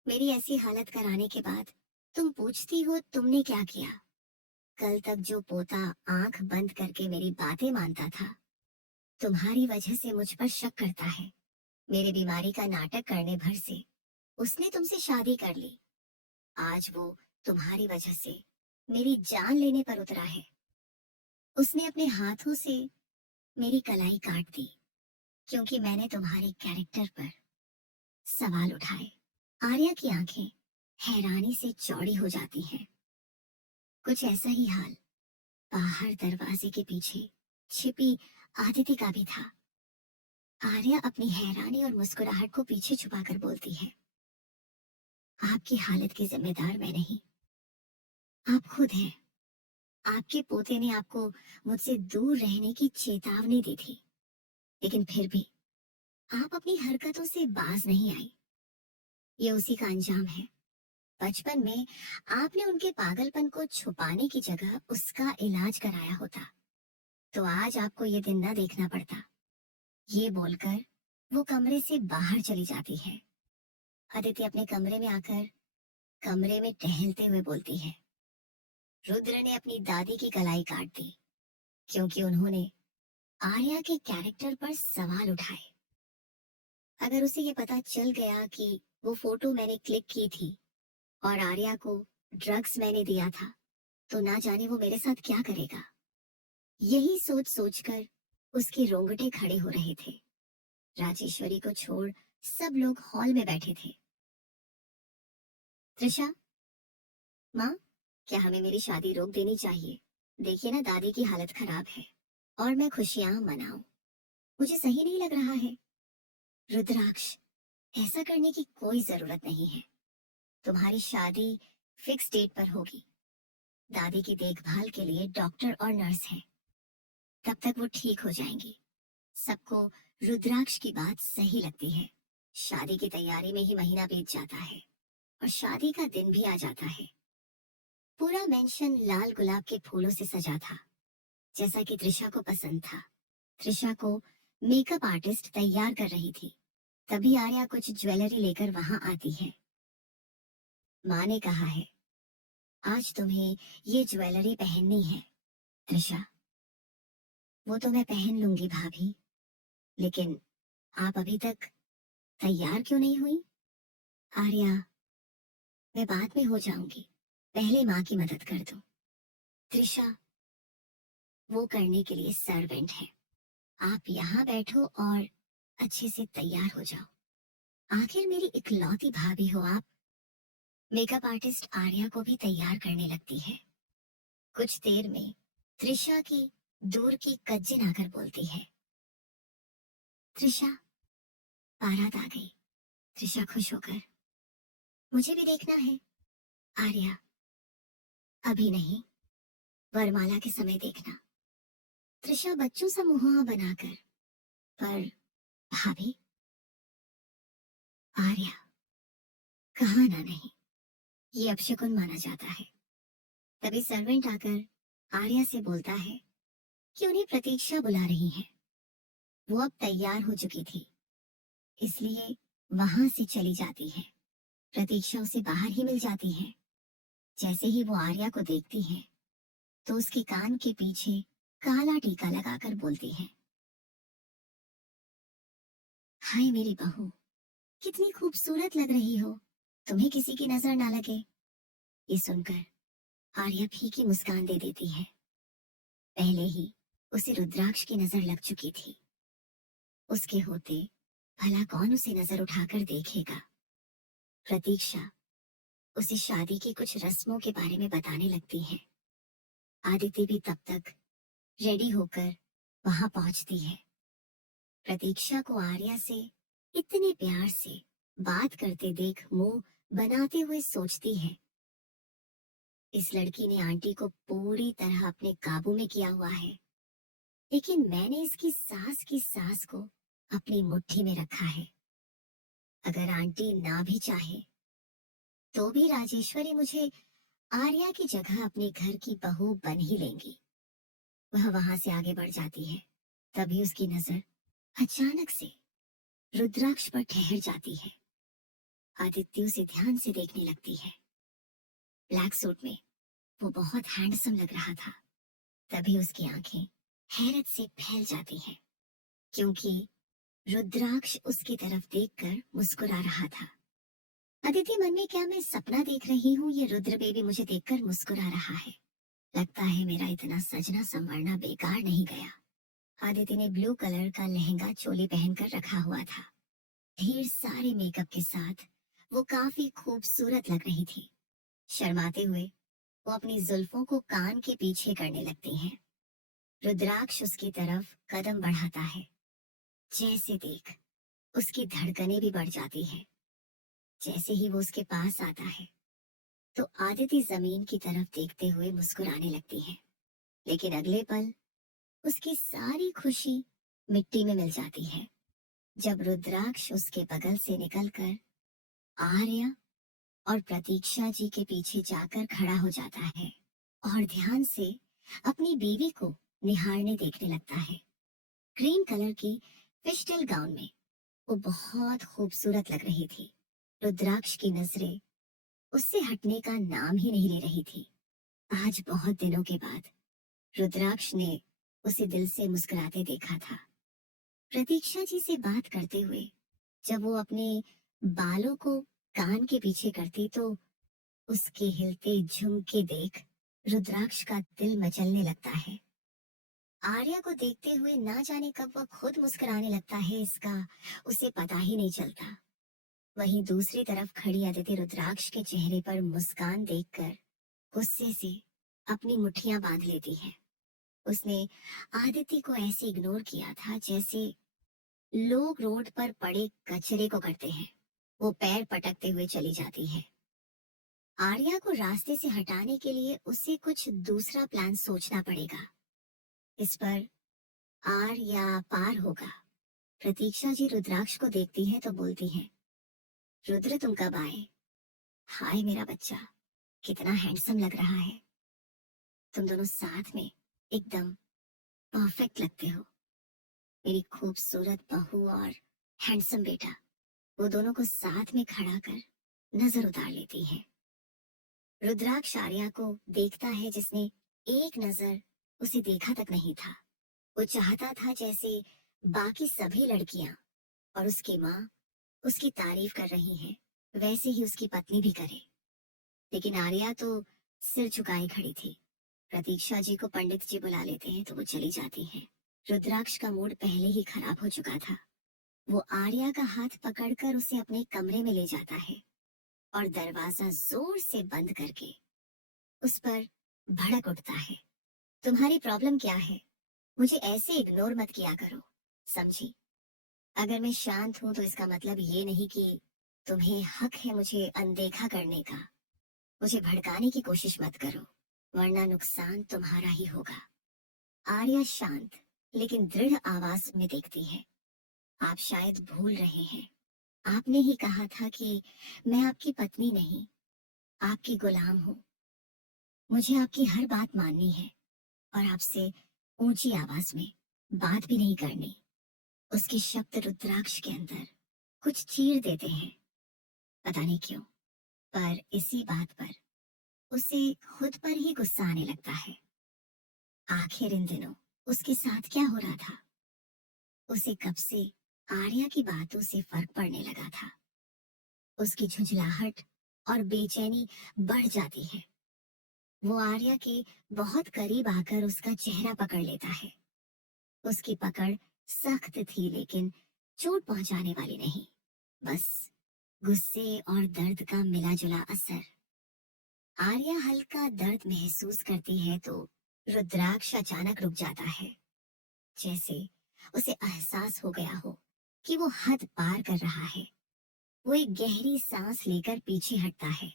मेरी ऐसी हालत कराने के बाद तुम पूछती हो तुमने क्या किया? कल तक जो पोता आंख बंद करके मेरी बातें मानता था, तुम्हारी वजह से मुझ पर शक करता है। मेरी बीमारी का नाटक करने भर से उसने तुमसे शादी कर ली। आज वो तुम्हारी वजह से मेरी जान लेने पर उतरा है। उसने अपने हाथों से मेरी कलाई काट दी क्योंकि मैंने तुम्हारे कैरेक्टर पर सवाल उठाए। आर्या की आंखें हैरानी से चौड़ी हो जाती हैं। कुछ ऐसा ही हाल बाहर दरवाजे के पीछे छिपी आदिति का भी था। आर्या अपनी हैरानी और मुस्कुराहट को पीछे छुपाकर बोलती है, आपकी हालत की जिम्मेदार मैं नहीं, आप खुद हैं। आपके पोते ने आपको मुझसे दूर रहने की चेतावनी दी थी, लेकिन फिर भी आप अपनी हरकतों से बाज नहीं आई। ये उसी का अंजाम है। बचपन में आपने उनके पागलपन को छुपाने की जगह उसका इलाज कराया होता, तो आज आपको ये दिन न देखना पड़ता। ये बोलकर वो कमरे से बाहर चली जाती है। अदिति अपने कमरे में आकर कमरे में टहलते हुए बोलती है, रुद्र ने अपनी दादी की कलाई काट दी क्योंकि उन्होंने आर्या के कैरेक्टर पर सवाल उठाए। अगर उसे ये पता चल गया कि वो फोटो मैंने क्लिक की थी और आर्या को ड्रग्स मैंने दिया था, तो ना जाने वो मेरे साथ क्या करेगा। यही सोच सोचकर उसके रोंगटे खड़े हो रहे थे। राजेश्वरी को छोड़ सब लोग हॉल में बैठे थे। त्रिशा, माँ, क्या हमें मेरी शादी रोक देनी चाहिए? देखिए ना, दादी की हालत खराब है और मैं खुशियां मनाऊं, मुझे सही नहीं लग रहा है। रुद्राक्ष, ऐसा करने की कोई जरूरत नहीं है। तुम्हारी शादी फिक्स डेट पर होगी। दादी की देखभाल के लिए डॉक्टर और नर्स हैं। तब तक वो ठीक हो जाएंगी। सबको रुद्राक्ष की बात सही लगती है। शादी की तैयारी में ही महीना बीत जाता है और शादी का दिन भी आ जाता है। पूरा मेंशन लाल गुलाब के फूलों से सजा था, जैसा कि त्रिशा को पसंद था। त्रिशा को मेकअप आर्टिस्ट तैयार कर रही थी। तभी आर्या कुछ ज्वेलरी लेकर वहां आती है। माँ ने कहा है, आज तुम्हें ये ज्वेलरी पहननी है। त्रिशा, वो तो मैं पहन लूंगी भाभी, लेकिन आप अभी तक तैयार क्यों नहीं हुई? आर्या, मैं बाद में हो जाऊंगी, पहले माँ की मदद कर दो। त्रिशा, वो करने के लिए सर्वेंट है। आप यहाँ बैठो और अच्छे से तैयार हो जाओ। आखिर मेरी इकलौती भाभी हो आप। मेकअप आर्टिस्ट आर्या को भी तैयार करने लगती है। कुछ देर में त्रिशा की दूर की कज्जिन आकर बोलती है, त्रिशा, बारात आ गई। त्रिशा खुश होकर, मुझे भी देखना है। आर्या, अभी नहीं, वरमाला के समय देखना। त्रिशा बच्चों सा मुंह बनाकर, पर भाभी। आर्या, कहा ना नहीं, ये अपशकुन माना जाता है। तभी सर्वेंट आकर आर्या से बोलता है कि उन्हें प्रतीक्षा बुला रही है। वो अब तैयार हो चुकी थी, इसलिए वहां से चली जाती है। प्रतीक्षा उसे बाहर ही मिल जाती है। जैसे ही वो आर्या को देखती है, तो उसके कान के पीछे काला टीका लगाकर बोलती है, हाय मेरी बहू, कितनी खूबसूरत लग रही हो, तुम्हें किसी की नजर ना लगे। ये सुनकर आर्या फीकी मुस्कान दे देती है। पहले ही उसे रुद्राक्ष की नजर लग चुकी थी। उसके होते भला कौन उसे नजर उठाकर देखेगा। प्रतीक्षा उसे शादी की कुछ रस्मों के बारे में बताने लगती है। आदिति भी तब तक रेडी होकर वहां पहुंचती है। प्रतीक्षा को आर्या से इतने प्यार से बात करते देख मुंह बनाते हुए सोचती है, इस लड़की ने आंटी को पूरी तरह अपने काबू में किया हुआ है, लेकिन मैंने इसकी सास की सास को अपनी मुट्ठी में रखा है। अगर आंटी ना भी चाहे तो भी राजेश्वरी मुझे आर्या की जगह अपने घर की बहू बन ही लेंगी। वह वहां से आगे बढ़ जाती है। तभी उसकी नजर अचानक से रुद्राक्ष पर ठहर जाती है। आदित्य उसे ध्यान से देखने लगती है। ब्लैक सूट में वो बहुत हैंडसम लग रहा था। तभी उसकी आंखें हैरत से फैल जाती हैं, क्योंकि रुद्राक्ष उसकी तरफ देखकर मुस्कुरा रहा था। अदिति, मन में क्या मैं सपना देख रही हूँ? ये रुद्र बेबी मुझे देखकर मुस्कुरा रहा है। लगता है मेरा इतना सजना संवरना बेकार नहीं गया। आदिति ने ब्लू कलर का लहंगा चोली पहनकर रखा हुआ था। ढेर सारे मेकअप के साथ वो काफी खूबसूरत लग रही थी। शर्माते हुए वो अपनी जुल्फों को कान के पीछे करने लगती हैं। रुद्राक्ष उसकी तरफ कदम बढ़ाता है। जैसे देख, उसकी धड़कनें भी बढ़ जाती है। जैसे ही वो उसके पास आता है तो आदिति जमीन की तरफ देखते हुए मुस्कुराने लगती है। लेकिन अगले पल उसकी सारी खुशी मिट्टी में मिल जाती है जब रुद्राक्ष उसके बगल से निकलकर आर्या और प्रतीक्षा जी के पीछे जाकर खड़ा हो जाता है और ध्यान से अपनी बीवी को निहारने देखने लगता है। ग्रीन कलर की फिस्टल गाउन में वो बहुत खूबसूरत लग रही थी। रुद्राक्ष की नजरें उससे हटने का नाम ही नहीं ले रही थी। आज बहुत दिनों के बाद रुद्राक्ष ने उसे दिल से मुस्कुराते देखा था। प्रतीक्षा जी से बात करते हुए जब वो अपने बालों को कान के पीछे करती तो उसके हिलते झुमके देख रुद्राक्ष का दिल मचलने लगता है। आर्या को देखते हुए ना जाने कब वह खुद मुस्कुराने लगता है, इसका उसे पता ही नहीं चलता। वहीं दूसरी तरफ खड़ी अदिति रुद्राक्ष के चेहरे पर मुस्कान देखकर गुस्से से अपनी मुट्ठियां बांध लेती है। उसने आदिति को ऐसे इग्नोर किया था जैसे लोग रोड पर पड़े कचरे को करते हैं। वो पैर पटकते हुए चली जाती है। आर्या को रास्ते से हटाने के लिए उसे कुछ दूसरा प्लान सोचना पड़ेगा। इस पर आर या पार होगा। प्रतीक्षा जी रुद्राक्ष को देखती है तो बोलती है, रुद्र तुम कब आए? हाय मेरा बच्चा, कितना हैंडसम लग रहा है। तुम दोनों साथ में एकदम परफेक्ट लगते हो। मेरी खूबसूरत बहू और हैंडसम बेटा, वो दोनों को साथ में खड़ा कर नजर उतार लेती है। रुद्राक्ष आर्या को देखता है जिसने एक नजर उसे देखा तक नहीं था। वो चाहता था जैसे बाकी सभी लड़कियां और उसकी माँ उसकी तारीफ कर रही हैं, वैसे ही उसकी पत्नी भी करे। लेकिन आर्या तो सिर झुकाए खड़ी थी। प्रतीक्षा जी को पंडित जी बुला लेते हैं तो वो चली जाती है। रुद्राक्ष का मूड पहले ही खराब हो चुका था। वो आर्या का हाथ पकड़कर उसे अपने कमरे में ले जाता है और दरवाजा जोर से बंद करके उस पर भड़क उठता है। तुम्हारी प्रॉब्लम क्या है? मुझे ऐसे इग्नोर मत किया करो, समझी? अगर मैं शांत हूं तो इसका मतलब ये नहीं कि तुम्हें हक है मुझे अनदेखा करने का। मुझे भड़काने की कोशिश मत करो, वरना नुकसान तुम्हारा ही होगा। आर्या शांत लेकिन दृढ़ आवाज में देखती है, आप शायद भूल रहे हैं। आपने ही कहा था कि मैं आपकी पत्नी नहीं, आपकी गुलाम हूँ। मुझे आपकी हर बात माननी है और आपसे ऊंची आवाज में बात भी नहीं करनी। उसके शब्द रुद्राक्ष के अंदर कुछ चीर देते हैं, पता नहीं क्यों, पर इसी बात पर उसे खुद पर ही गुस्सा आने लगता है। आखिर इन दिनों उसके साथ क्या हो रहा था? उसे कब से आर्या की बातों से फर्क पड़ने लगा था। उसकी झुंझलाहट और बेचैनी बढ़ जाती है। वो आर्या के बहुत करीब आकर उसका चेहरा पकड़ लेता है। उसकी पकड़ सख्त थी लेकिन चोट पहुंचाने वाली नहीं, बस गुस्से और दर्द का मिला जुला असर। आर्या हल्का दर्द महसूस करती है तो रुद्राक्ष अचानक रुक जाता है, जैसे उसे एहसास हो गया हो कि वो हद पार कर रहा है। वो एक गहरी सांस लेकर पीछे हटता है।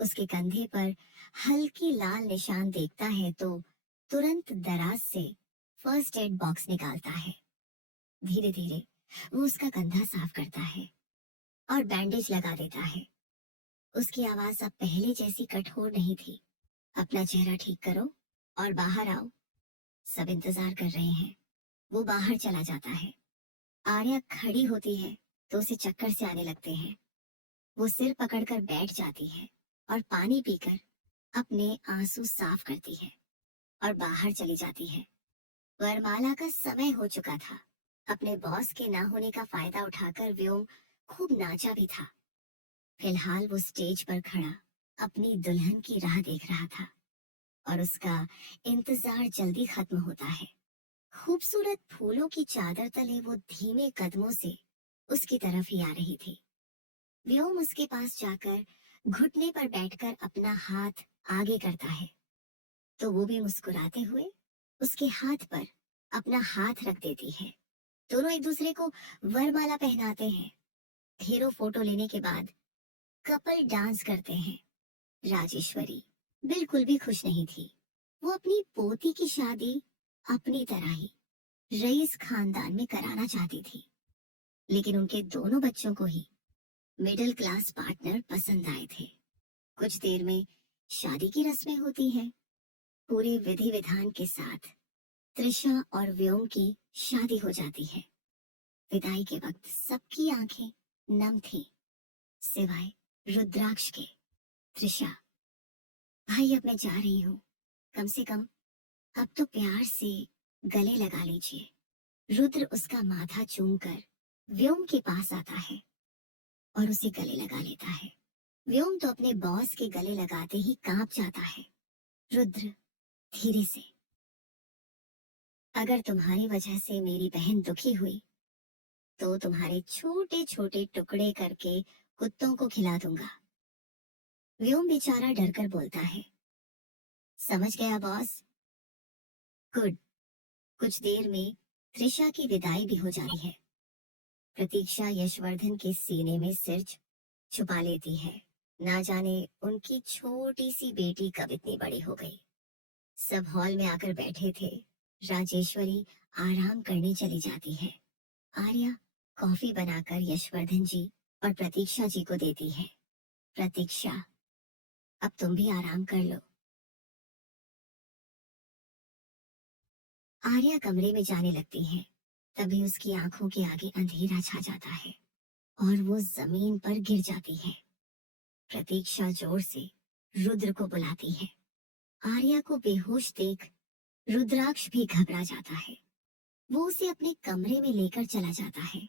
उसके कंधे पर हल्की लाल निशान देखता है तो तुरंत दराज से फर्स्ट एड बॉक्स निकालता है। धीरे धीरे वो उसका कंधा साफ करता है और बैंडेज लगा देता है। उसकी आवाज अब पहले जैसी कठोर नहीं थी। अपना चेहरा ठीक करो और बाहर आओ, सब इंतजार कर रहे हैं। वो बाहर चला जाता है। आर्या खड़ी होती है तो उसे चक्कर से आने लगते हैं। वो सिर पकड़कर बैठ जाती है और पानी पीकर अपने आंसू साफ करती है और बाहर चली जाती है। वरमाला का समय हो चुका था। अपने बॉस के ना होने का फायदा उठाकर व्योम खूब नाचा भी था। फिलहाल वो स्टेज पर खड़ा अपनी दुल्हन की राह देख रहा था और उसका इंतजार जल्दी खत्म होता है। खूबसूरत फूलों की चादर तले वो धीमे कदमों से उसकी तरफ ही आ रही थी। व्योम उसके पास जाकर घुटने पर बैठकर अपना हाथ आगे करता है तो वो भी मुस्कुराते हुए उसके हाथ पर अपना हाथ रख देती है। दोनों एक दूसरे को वरमाला पहनाते हैं। ढेरों फोटो लेने के बाद कपल डांस करते हैं। राजेश्वरी बिल्कुल भी खुश नहीं थी। वो अपनी पोती की शादी अपनी तरह ही रईस खानदान में कराना चाहती थी, लेकिन उनके दोनों बच्चों को ही मिडिल क्लास पार्टनर पसंद आए थे। कुछ देर में शादी की रस्में होती हैं। पूरे विधि विधान के साथ त्रिशा और व्योम की शादी हो जाती है। विदाई के वक्त सबकी आंखें नम थीं, सिवाय रुद्राक्ष के। त्रिशा, भाई अब मैं जा रही हूँ, कम से कम अब तो प्यार से गले लगा लीजिए। रुद्र उसका माथा चूमकर व्योम के पास आता है और उसे गले लगा लेता है। व्योम तो अपने बॉस के गले लगाते ही कांप जाता है। रुद्र धीरे से, अगर तुम्हारी वजह से मेरी बहन दुखी हुई तो तुम्हारे छोटे छोटे टुकड़े करके कुत्तों को खिला दूंगा। व्योम बेचारा डरकर बोलता है, समझ गया बॉस। गुड। कुछ देर में त्रिशा की विदाई भी हो जाती है। प्रतीक्षा यशवर्धन के सीने में सिर छुपा लेती है। ना जाने उनकी छोटी सी बेटी कब इतनी बड़ी हो गई। सब हॉल में आकर बैठे थे। राजेश्वरी आराम करने चली जाती है। आर्या कॉफी बनाकर यशवर्धन जी और प्रतीक्षा जी को देती है। प्रतीक्षा, अब तुम भी आराम कर लो। आर्या कमरे में जाने लगती है, तभी उसकी आंखों के आगे अंधेरा छा जाता है और वो जमीन पर गिर जाती है। प्रतीक्षा जोर से रुद्र को बुलाती है। आर्या को बेहोश देख रुद्राक्ष भी घबरा जाता है। वो उसे अपने कमरे में लेकर चला जाता है।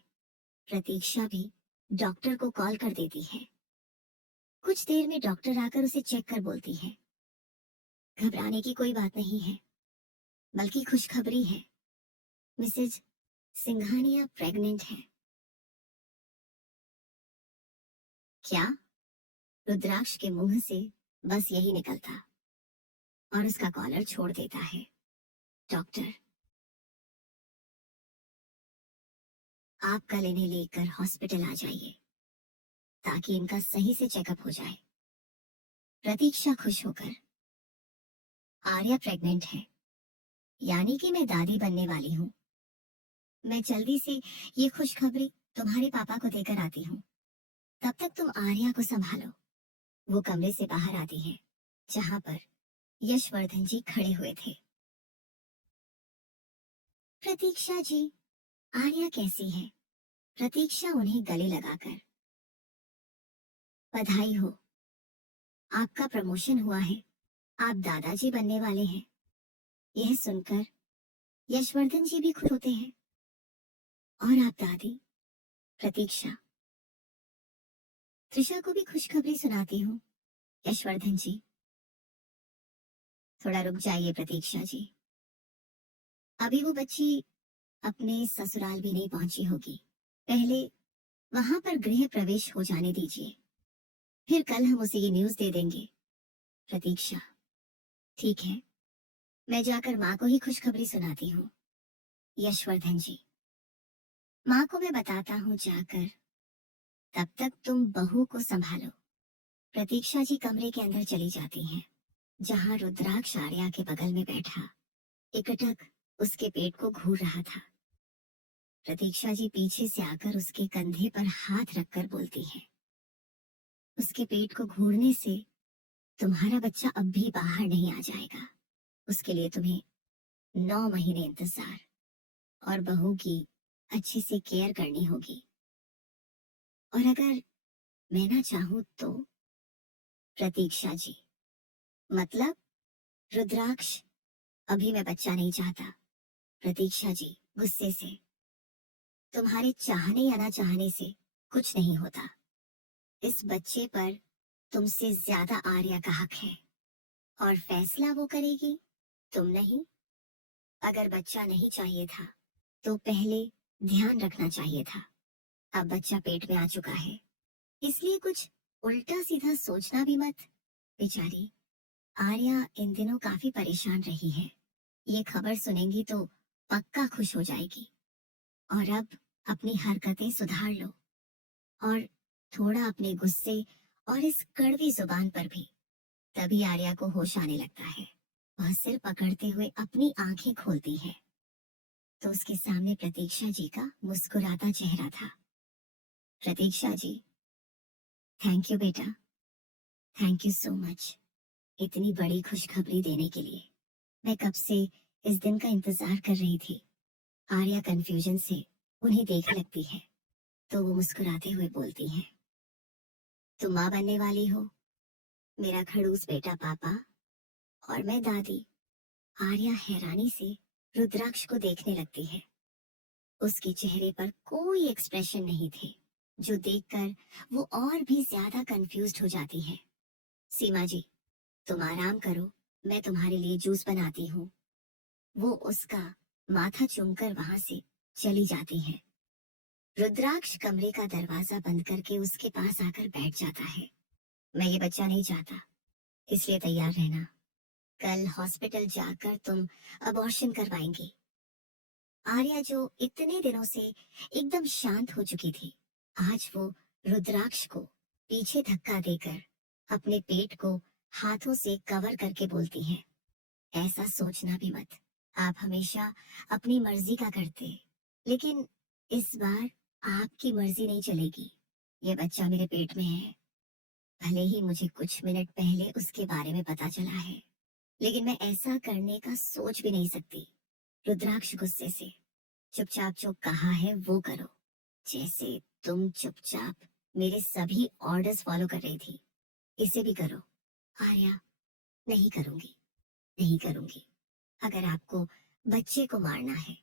प्रतीक्षा भी डॉक्टर को कॉल कर देती है। कुछ देर में डॉक्टर आकर उसे चेक कर बोलती है, घबराने की कोई बात नहीं है, बल्कि खुशखबरी है। मिसेज सिंघानिया प्रेग्नेंट है। क्या? रुद्राक्ष के मुंह से बस यही निकलता और उसका कॉलर छोड़ देता है। डॉक्टर, आप कल इन्हें लेकर हॉस्पिटल आ जाइए ताकि इनका सही से चेकअप हो जाए। प्रतीक्षा खुश होकर, आर्या प्रेग्नेंट है, यानी कि मैं दादी बनने वाली हूँ। मैं जल्दी से ये खुशखबरी तुम्हारे पापा को देकर आती हूँ। तब तक तुम आर्या को संभालो। वो कमरे से बाहर आती है जहाँ पर यशवर्धन जी खड़े हुए थे। प्रतीक्षा जी, आर्या कैसी है? प्रतीक्षा उन्हें गले लगाकर, बधाई हो, आपका प्रमोशन हुआ है, आप दादाजी बनने वाले हैं। यह सुनकर यशवर्धन जी भी खुश होते हैं। और आप दादी? प्रतीक्षा, त्रिशा को भी खुशखबरी सुनाती हूँ। यशवर्धन जी, थोड़ा रुक जाइए प्रतीक्षा जी, अभी वो बच्ची अपने ससुराल भी नहीं पहुंची होगी। पहले वहां पर गृह प्रवेश हो जाने दीजिए, फिर कल हम उसे ये न्यूज दे देंगे। प्रतीक्षा, ठीक है, मैं जाकर माँ को ही खुशखबरी सुनाती हूँ। यशवर्धन जी, माँ को मैं बताता हूँ जाकर, तब तक तुम बहू को संभालो। प्रतीक्षा जी कमरे के अंदर चली जाती हैं, जहाँ रुद्राक्ष आर्या के बगल में बैठा एकटक उसके पेट को घूर रहा था। प्रतीक्षा जी पीछे से आकर उसके कंधे पर हाथ रखकर बोलती है, उसके पेट को घूरने से तुम्हारा बच्चा अब भी बाहर नहीं आ जाएगा। उसके लिए तुम्हें 9 महीने इंतजार और बहू की अच्छे से केयर करनी होगी। और अगर मैं ना चाहूं तो? प्रतीक्षा जी, मतलब? रुद्राक्ष, अभी मैं बच्चा नहीं चाहता। प्रतीक्षा जी गुस्से से, तुम्हारे चाहने या ना चाहने से कुछ नहीं होता। इस बच्चे पर तुमसे ज्यादा आर्या का हक है और फैसला वो करेगी, तुम नहीं। अगर बच्चा नहीं चाहिए था तो पहले ध्यान रखना चाहिए था। अब बच्चा पेट में आ चुका है, इसलिए कुछ उल्टा सीधा सोचना भी मत। बेचारी आर्या इन दिनों काफी परेशान रही है। ये खबर सुनेंगी तो पक्का खुश हो जाएगी। और अब अपनी हरकतें सुधार लो और थोड़ा अपने गुस्से और इस कड़वी जुबान पर भी। तभी आर्या को होश आने लगता है। वह सिर पकड़ते हुए अपनी आंखें खोलती है तो उसके सामने प्रतीक्षा जी का मुस्कुराता चेहरा था। प्रतीक्षा जी, थैंक यू बेटा, थैंक यू सो मच इतनी बड़ी खुशखबरी देने के लिए। मैं कब से इस दिन का इंतजार कर रही थी। आर्या कंफ्यूजन से उन्हें देखने लगती है तो वो मुस्कुराते हुए बोलती है, तुम माँ बनने वाली हो, मेरा खड़ूस बेटा पापा और मैं दादी। आर्या हैरानी से रुद्राक्ष को देखने लगती है। उसके चेहरे पर कोई एक्सप्रेशन नहीं थे, जो देखकर वो और भी ज्यादा कंफ्यूज्ड हो जाती है। सीमा जी, तुम आराम करो, मैं तुम्हारे लिए जूस बनाती हूँ। वो उसका माथा चूमकर वहां से चली जाती है। रुद्राक्ष कमरे का दरवाजा बंद करके उसके पास आकर बैठ जाता है। मैं ये बच्चा नहीं चाहता, इसलिए तैयार रहना। कल हॉस्पिटल जाकर तुम अबॉर्शन करवाएंगी। आर्या जो इतने दिनों से एकदम शांत हो चुकी थी, आज वो रुद्राक्ष को पीछे धक्का देकर अपने पेट को हाथों से कवर करके बोलती है, ऐसा सोचना भी मत। आप हमेशा अपनी मर्जी का करते, लेकिन इस बार आपकी मर्जी नहीं चलेगी। ये बच्चा मेरे पेट में है। भले ही मुझे कुछ मिनट पहले उसके बारे में पता चला है, लेकिन मैं ऐसा करने का सोच भी नहीं सकती। रुद्राक्ष गुस्से से, चुपचाप जो कहा है वो करो, जैसे तुम चुपचाप मेरे सभी ऑर्डर्स फॉलो कर रही थी, इसे भी करो। आर्या, नहीं करूंगी, नहीं करूंगी। अगर आपको बच्चे को मारना है,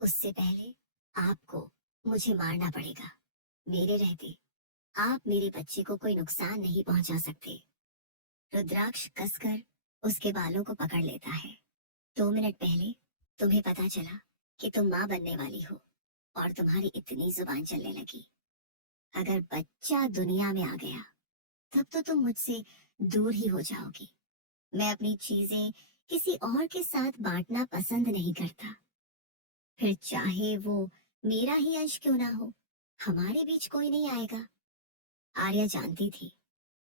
उससे पहले आपको मुझे मारना पड़ेगा। मेरे रहते आप मेरे बच्चे को कोई नुकसान नहीं पहुंचा सकते। रुद्राक्ष कसकर उसके बालों को पकड़ लेता है। 2 मिनट पहले तुम्हें पता चला कि तुम माँ बनने वाली हो और तुम्हारी इतनी जुबान चलने लगी। अगर बच्चा दुनिया में आ गया तब तो तुम मुझसे दूर ही हो जाओगी। मैं अपनी चीजें किसी और के साथ बांटना पसंद नहीं करता, फिर चाहे वो मेरा ही अंश क्यों ना हो। हमारे बीच कोई नहीं आएगा। आर्या जानती थी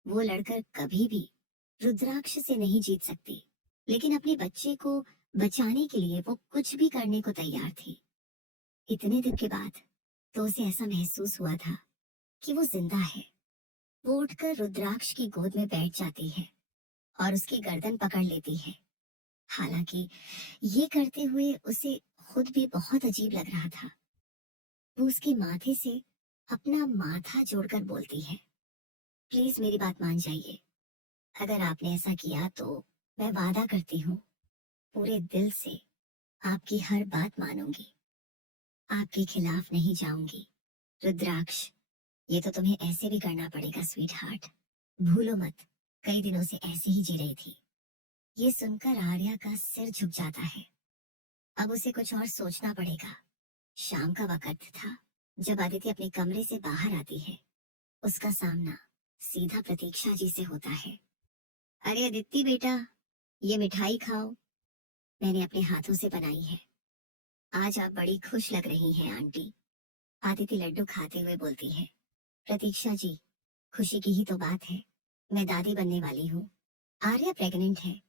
वो लड़कर कभी भी रुद्राक्ष से नहीं जीत सकती, लेकिन अपने बच्चे को बचाने के लिए वो कुछ भी करने को तैयार थी। इतने दिन के बाद तो उसे ऐसा महसूस हुआ था कि वो जिंदा है। वो उठकर रुद्राक्ष की गोद में बैठ जाती है और उसकी गर्दन पकड़ लेती है। हालांकि ये करते हुए उसे खुद भी बहुत अजीब लग रहा था। वो उसके माथे से अपना माथा जोड़कर बोलती है, प्लीज मेरी बात मान जाइए। अगर आपने ऐसा किया तो मैं वादा करती हूँ पूरे दिल से आपकी हर बात मानूंगी, आपके खिलाफ नहीं जाऊंगी। रुद्राक्ष, ये तो तुम्हें ऐसे भी करना पड़ेगा स्वीट हार्ट। भूलो मत, कई दिनों से ऐसे ही जी रही थी। ये सुनकर आर्या का सिर झुक जाता है। अब उसे कुछ और सोचना पड़ेगा। शाम का वक्त था जब अदिति अपने कमरे से बाहर आती है। उसका सामना सीधा प्रतीक्षा जी से होता है। अरे अदिति बेटा, ये मिठाई खाओ, मैंने अपने हाथों से बनाई है। आज आप बड़ी खुश लग रही हैं आंटी। आदिति लड्डू खाते हुए बोलती है। प्रतीक्षा जी, खुशी की ही तो बात है, मैं दादी बनने वाली हूँ। आर्या प्रेग्नेंट है।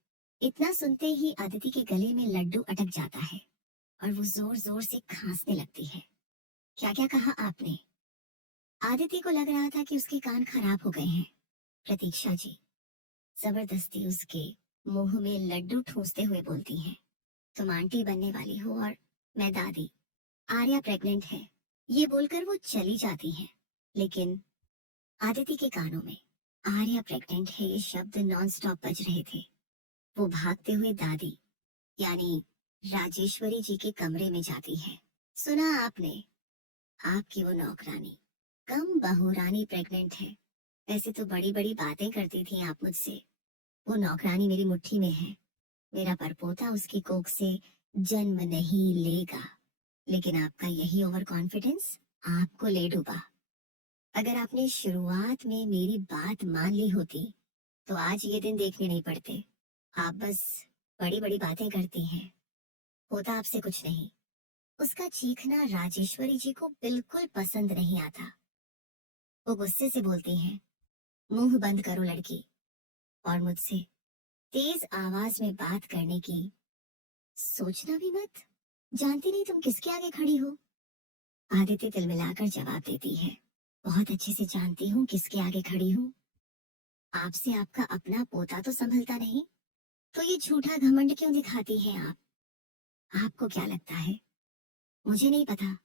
इतना सुनते ही आदिति के गले में लड्डू अटक जाता है और वो जोर जोर से खांसने लगती है। क्या क्या कहा आपने? आदिति को लग रहा था कि उसके कान खराब हो गए हैं। प्रतीक्षा जी जबरदस्ती उसके मुंह में लड्डू ठूंसते हुए बोलती हैं, तुम आंटी बनने वाली हो और मैं दादी। आर्या प्रेग्नेंट है, ये बोलकर वो चली जाती है। लेकिन आदिति के कानों में आर्या प्रेग्नेंट है ये शब्द नॉन स्टॉप बज रहे थे। वो भागते हुए दादी यानी राजेश्वरी जी के कमरे में जाती है। सुना आपने, आपकी वो नौकरानी कम बहुरानी प्रेग्नेंट है। ऐसे तो बड़ी बड़ी बातें करती थी आप मुझसे। वो नौकरानी मेरी मुट्ठी में है, मेरा परपोता उसकी कोख से जन्म नहीं लेगा। लेकिन आपका यही ओवर कॉन्फिडेंस आपको ले डूबा। अगर आपने शुरुआत में मेरी बात मान ली होती तो आज ये दिन देखने नहीं पड़ते। आप बस बड़ी बड़ी बातें करती हैं, होता आपसे कुछ नहीं। उसका चीखना राजेश्वरी जी को बिल्कुल पसंद नहीं आता। वो गुस्से से बोलती हैं, मुंह बंद करो लड़की, और मुझसे तेज आवाज में बात करने की सोचना भी मत। जानती नहीं तुम किसके आगे खड़ी हो। आदित्य तिलमिलाकर जवाब देती है, बहुत अच्छे से जानती हूँ किसके आगे खड़ी हूँ। आपसे आपका अपना पोता तो संभलता नहीं, तो ये झूठा घमंड क्यों दिखाती हैं आप? आपको क्या लगता है मुझे नहीं पता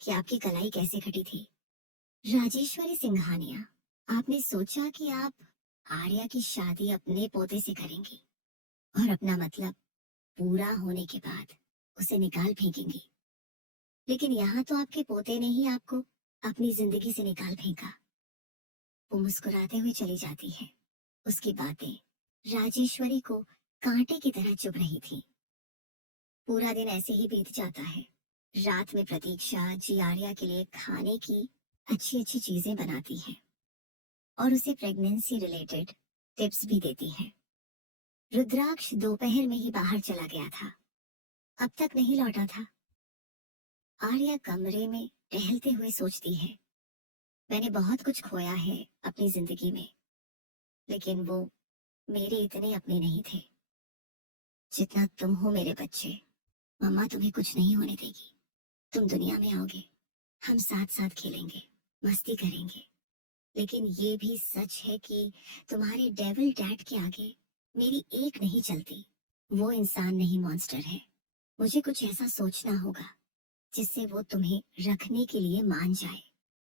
कि आपकी कलाई कैसे कटी थी? राजेश्वरी सिंघानिया, आपने सोचा कि आप आर्या की शादी अपने पोते से करेंगी और अपना मतलब पूरा होने के बाद उसे निकाल फेंकेंगी। लेकिन यहाँ तो आपके पोते ने ही आपको अपनी जिंदगी से निकाल फेंका। वो मुस्कुराते हुए चली जाती है। उसकी बातें राजेश्वरी को कांटे की तरह चुभ रही थी। पूरा दिन ऐसे ही बीत जाता है। रात में प्रतीक्षा जी आर्या के लिए खाने की अच्छी अच्छी चीजें बनाती है और उसे प्रेगनेंसी रिलेटेड टिप्स भी देती है। रुद्राक्ष दोपहर में ही बाहर चला गया था, अब तक नहीं लौटा था। आर्या कमरे में टहलते हुए सोचती है, मैंने बहुत कुछ खोया है अपनी जिंदगी में, लेकिन वो मेरे इतने अपने नहीं थे जितना तुम हो मेरे बच्चे। मम्मा तुम्हें कुछ नहीं होने देगी। तुम दुनिया में आओगे, हम साथ साथ खेलेंगे, मस्ती करेंगे। लेकिन ये भी सच है कि तुम्हारे डेविल डैड के आगे मेरी एक नहीं चलती। वो इंसान नहीं, मॉन्स्टर है। मुझे कुछ ऐसा सोचना होगा जिससे वो तुम्हें रखने के लिए मान जाए।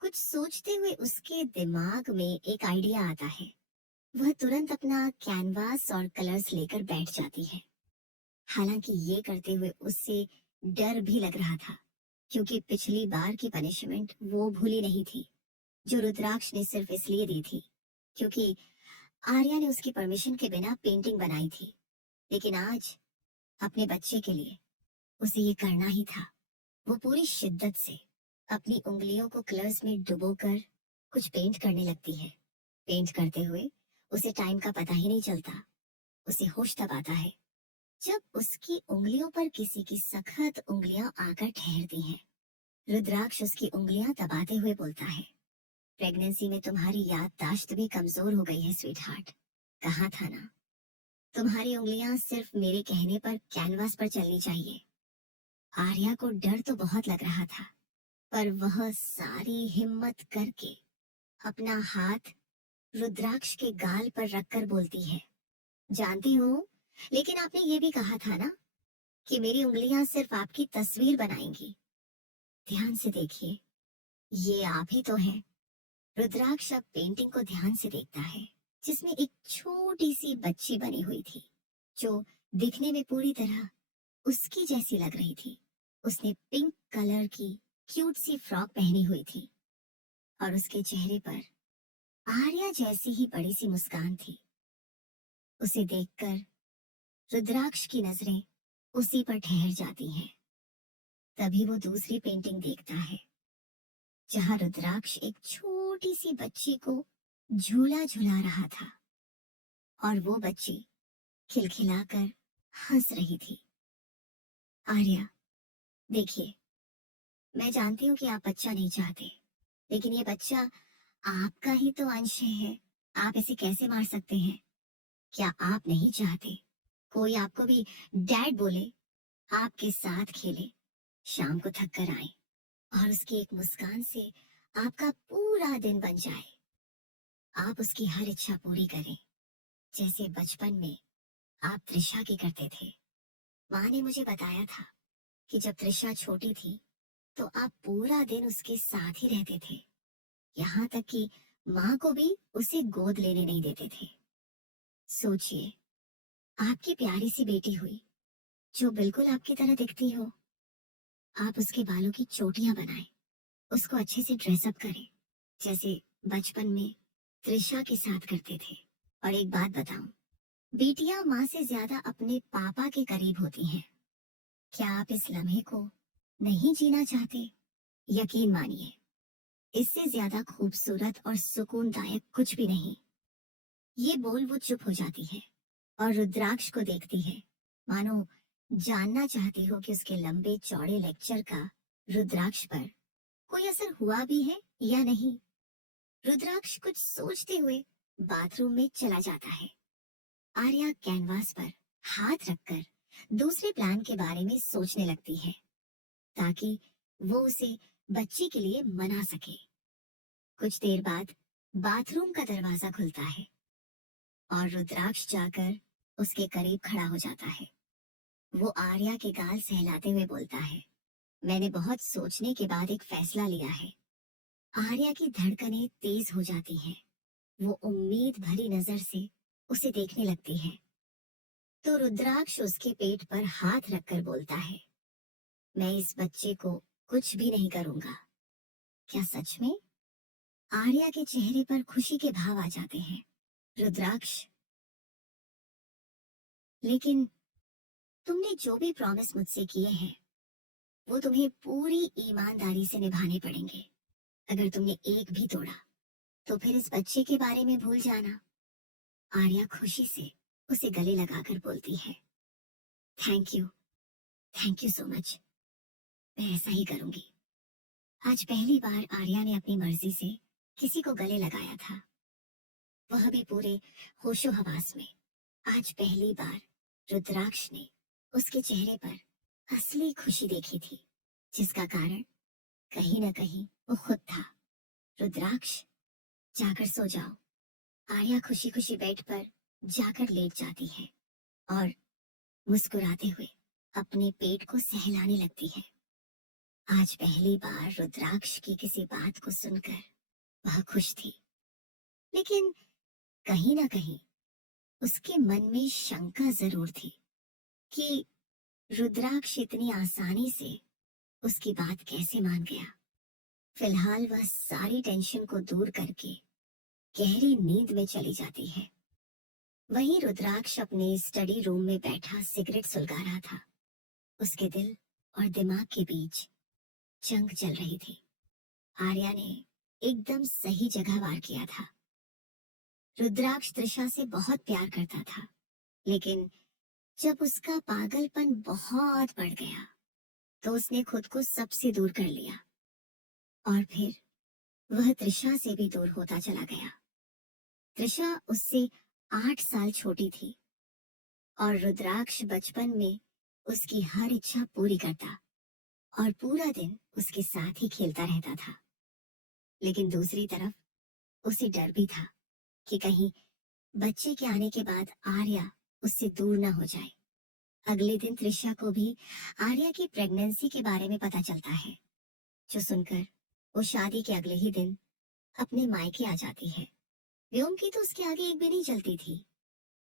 कुछ सोचते हुए उसके दिमाग में एक आइडिया आता है। वह तुरंत अपना कैनवास और कलर्स लेकर बैठ जाती है। हालांकि ये करते हुए उससे डर भी लग रहा था, क्योंकि पिछली बार की पनिशमेंट वो भूली नहीं थी, जो रुद्राक्ष ने सिर्फ इसलिए दी थी क्योंकि आर्या ने उसकी परमिशन के बिना पेंटिंग बनाई थी। लेकिन आज अपने बच्चे के लिए उसे ये करना ही था। वो पूरी शिद्दत से अपनी उंगलियों को कलर्स में डुबोकर कुछ पेंट करने लगती है। पेंट करते हुए उसे टाइम का पता ही नहीं चलता। उसे होश तब आता है जब उसकी उंगलियों पर किसी की सख्त उंगलियां आकर ठहरती हैं। रुद्राक्ष उसकी उंगलियां दबाते हुए बोलता है, प्रेगनेंसी में तुम्हारी याददाश्त भी कमजोर हो गई है स्वीट हार्ट। कहा था ना, तुम्हारी उंगलियां सिर्फ मेरे कहने पर कैनवास पर चलनी चाहिए। आर्या को डर तो बहुत लग रहा था, पर वह सारी हिम्मत करके अपना हाथ रुद्राक्ष के गाल पर रखकर बोलती है, जानती हूँ, लेकिन आपने ये भी कहा था ना कि मेरी उंगलियां सिर्फ आपकी तस्वीर बनाएंगी। ध्यान से देखिए, ये आप ही तो हैं। रुद्राक्ष अब पेंटिंग को ध्यान से देखता है, जिसमें एक छोटी सी बच्ची बनी हुई थी, जो दिखने में पूरी तरह उसकी जैसी लग रही थी। उसने पिंक कलर की क्यूट सी फ्रॉक पहनी हुई थी और उसके चेहरे पर आर्या जैसी ही बड़ी सी मुस्कान थी। उसे देखकर रुद्राक्ष की नजरें उसी पर ठहर जाती हैं। तभी वो दूसरी पेंटिंग देखता है, जहां रुद्राक्ष एक छोटी सी बच्ची को झूला झुला रहा था और वो बच्ची खिलखिलाकर हंस रही थी। आर्या, देखिए, मैं जानती हूँ कि आप बच्चा नहीं चाहते, लेकिन ये बच्चा आपका ही तो अंश है। आप इसे कैसे मार सकते हैं? क्या आप नहीं चाहते कोई आपको भी डैड बोले, आपके साथ खेले, शाम को थक कर आए और उसकी एक मुस्कान से आपका पूरा दिन बन जाए? आप उसकी हर इच्छा पूरी करें, जैसे बचपन में आप त्रिशा की करते थे। माँ ने मुझे बताया था कि जब त्रिशा छोटी थी तो आप पूरा दिन उसके साथ ही रहते थे, यहाँ तक कि माँ को भी उसे गोद लेने नहीं देते थे। सोचिए, आपकी प्यारी सी बेटी हुई जो बिल्कुल आपकी तरह दिखती हो। आप उसके बालों की चोटियां बनाएं, उसको अच्छे से ड्रेसअप करें, जैसे बचपन में त्रिशा के साथ करते थे। और एक बात बताऊं, बेटियां माँ से ज्यादा अपने पापा के करीब होती हैं। क्या आप इस लम्हे को नहीं जीना चाहते? यकीन मानिए, इससे ज्यादा खूबसूरत और सुकूनदायक कुछ भी नहीं। ये बोल वो चुप हो जाती है और रुद्राक्ष को देखती है, मानो जानना चाहती हो कि उसके लंबे चौड़े लेक्चर का रुद्राक्ष पर कोई असर हुआ भी है या नहीं। रुद्राक्ष कुछ सोचते हुए बाथरूम में चला जाता है। आर्या कैनवास पर हाथ रखकर दूसरे प्लान के बारे में सोचने लगती है, ताकि वो उसे बच्चे के लिए मना सके। कुछ देर बाद बाथरूम का दरवाजा खुलता है और रुद्राक्ष जाकर उसके करीब खड़ा हो जाता है। वो आर्या के गाल सहलाते हुए बोलता है, मैंने बहुत सोचने के बाद एक फैसला लिया है। आर्या की धड़कनें तेज हो जाती हैं। वो उम्मीद भरी नजर से उसे देखने लगती है। तो रुद्राक्ष उसके पेट पर हाथ रखकर बोलता है, मैं इस बच्चे को कुछ भी नहीं करूंगा। क्या सच में? आर्या के चेहरे पर खुशी के भाव आ जाते हैं। रुद्राक्ष, लेकिन तुमने जो भी प्रॉमिस मुझसे किए हैं, वो तुम्हें पूरी ईमानदारी से निभाने पड़ेंगे। अगर तुमने एक भी तोड़ा, तो फिर इस बच्चे के बारे में भूल जाना। आर्या खुशी से उसे गले लगाकर बोलती है, थैंक यू सो मच। मैं ऐसा ही करूंगी। आज पहली बार आर्या ने अपनी मर्जी से किसी को गले लगाया था, वह भी पूरे होशो हवास में। आज पहली बार रुद्राक्ष ने उसके चेहरे पर असली खुशी देखी थी, जिसका कारण कहीं न कहीं वो खुद था। रुद्राक्ष, जाकर सो जाओ। आर्या खुशी खुशी बेड पर जाकर लेट जाती है और मुस्कुराते हुए अपने पेट को सहलाने लगती है। आज पहली बार रुद्राक्ष की किसी बात को सुनकर वह खुश थी, लेकिन कहीं ना कहीं उसके मन में शंका जरूर थी कि रुद्राक्ष इतनी आसानी से उसकी बात कैसे मान गया। फिलहाल वह सारी टेंशन को दूर करके गहरी नींद में चली जाती है। वहीं रुद्राक्ष अपने स्टडी रूम में बैठा सिगरेट सुलगा रहा था। उसके दिल और दिमाग के बीच जंग चल रही थी। आर्या ने एकदम सही जगह वार किया था। रुद्राक्ष त्रिशा से बहुत प्यार करता था, लेकिन जब उसका पागलपन बहुत बढ़ गया, तो उसने खुद को सबसे दूर कर लिया और फिर वह त्रिशा से भी दूर होता चला गया। त्रिशा उससे 8 साल छोटी थी और रुद्राक्ष बचपन में उसकी हर इच्छा पूरी करता और पूरा दिन उसके साथ ही खेलता रहता था। लेकिन दूसरी तरफ उसे डर भी था कि कहीं बच्चे के आने के बाद आर्या उससे दूर न हो जाए। अगले दिन त्रिशा को भी आर्या की प्रेगनेंसी के बारे में पता चलता है, जो सुनकर वो शादी के अगले ही दिन अपने मायके आ जाती है। व्योम की तो उसके आगे एक भी नहीं चलती थी,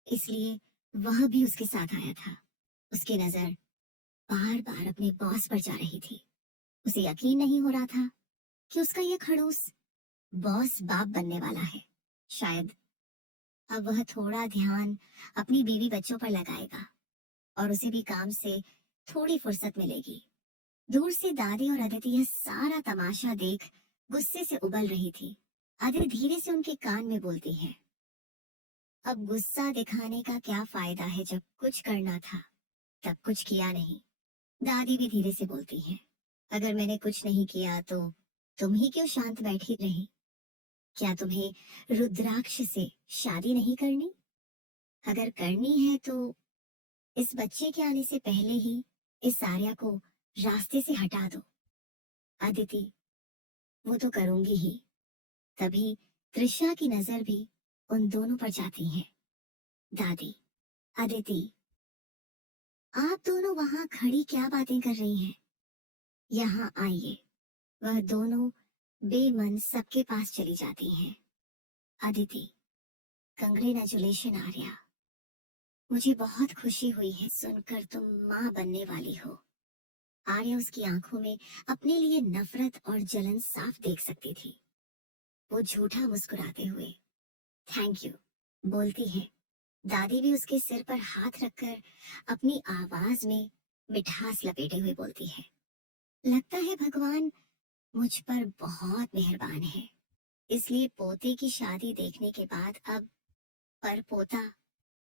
इसलिए वह भी उसके साथ आया था। उसकी नजर बार बार अपने बॉस पर जा रही थी। उसे यकीन नहीं हो रहा था कि उसका यह खड़ूस बॉस बाप बनने वाला है। शायद अब वह थोड़ा ध्यान अपनी बीवी बच्चों पर लगाएगा और उसे भी काम से थोड़ी फुर्सत मिलेगी। दूर से दादी और अदिति यह सारा तमाशा देख गुस्से से उबल रही थी। अदिति धीरे से उनके कान में बोलती है, अब गुस्सा दिखाने का क्या फायदा है, जब कुछ करना था तब कुछ किया नहीं। दादी भी धीरे से बोलती है, अगर मैंने कुछ नहीं किया तो तुम ही क्यों शांत बैठी रही? क्या तुम्हें रुद्राक्ष से शादी नहीं करनी? अगर करनी है तो इस बच्चे के आने से पहले ही इस आर्या को रास्ते से हटा दो। अदिति, वो तो करूंगी ही। तभी त्रिशा की नजर भी उन दोनों पर जाती है। दादी, अदिति, आप दोनों वहां खड़ी क्या बातें कर रही हैं? यहाँ आइए। वह दोनों बेमन सबके पास चली जाती हैं। अदिति, कंग्रेचुलेशन आर्या, मुझे बहुत खुशी हुई है सुनकर तुम माँ बनने वाली हो। आर्या उसकी आंखों में अपने लिए नफरत और जलन साफ देख सकती थी। वो झूठा मुस्कुराते हुए थैंक यू बोलती है। दादी भी उसके सिर पर हाथ रखकर अपनी आवाज में मिठास लपेटे हुए बोलती है, लगता है भगवान मुझ पर बहुत मेहरबान है, इसलिए पोते की शादी देखने के बाद अब परपोता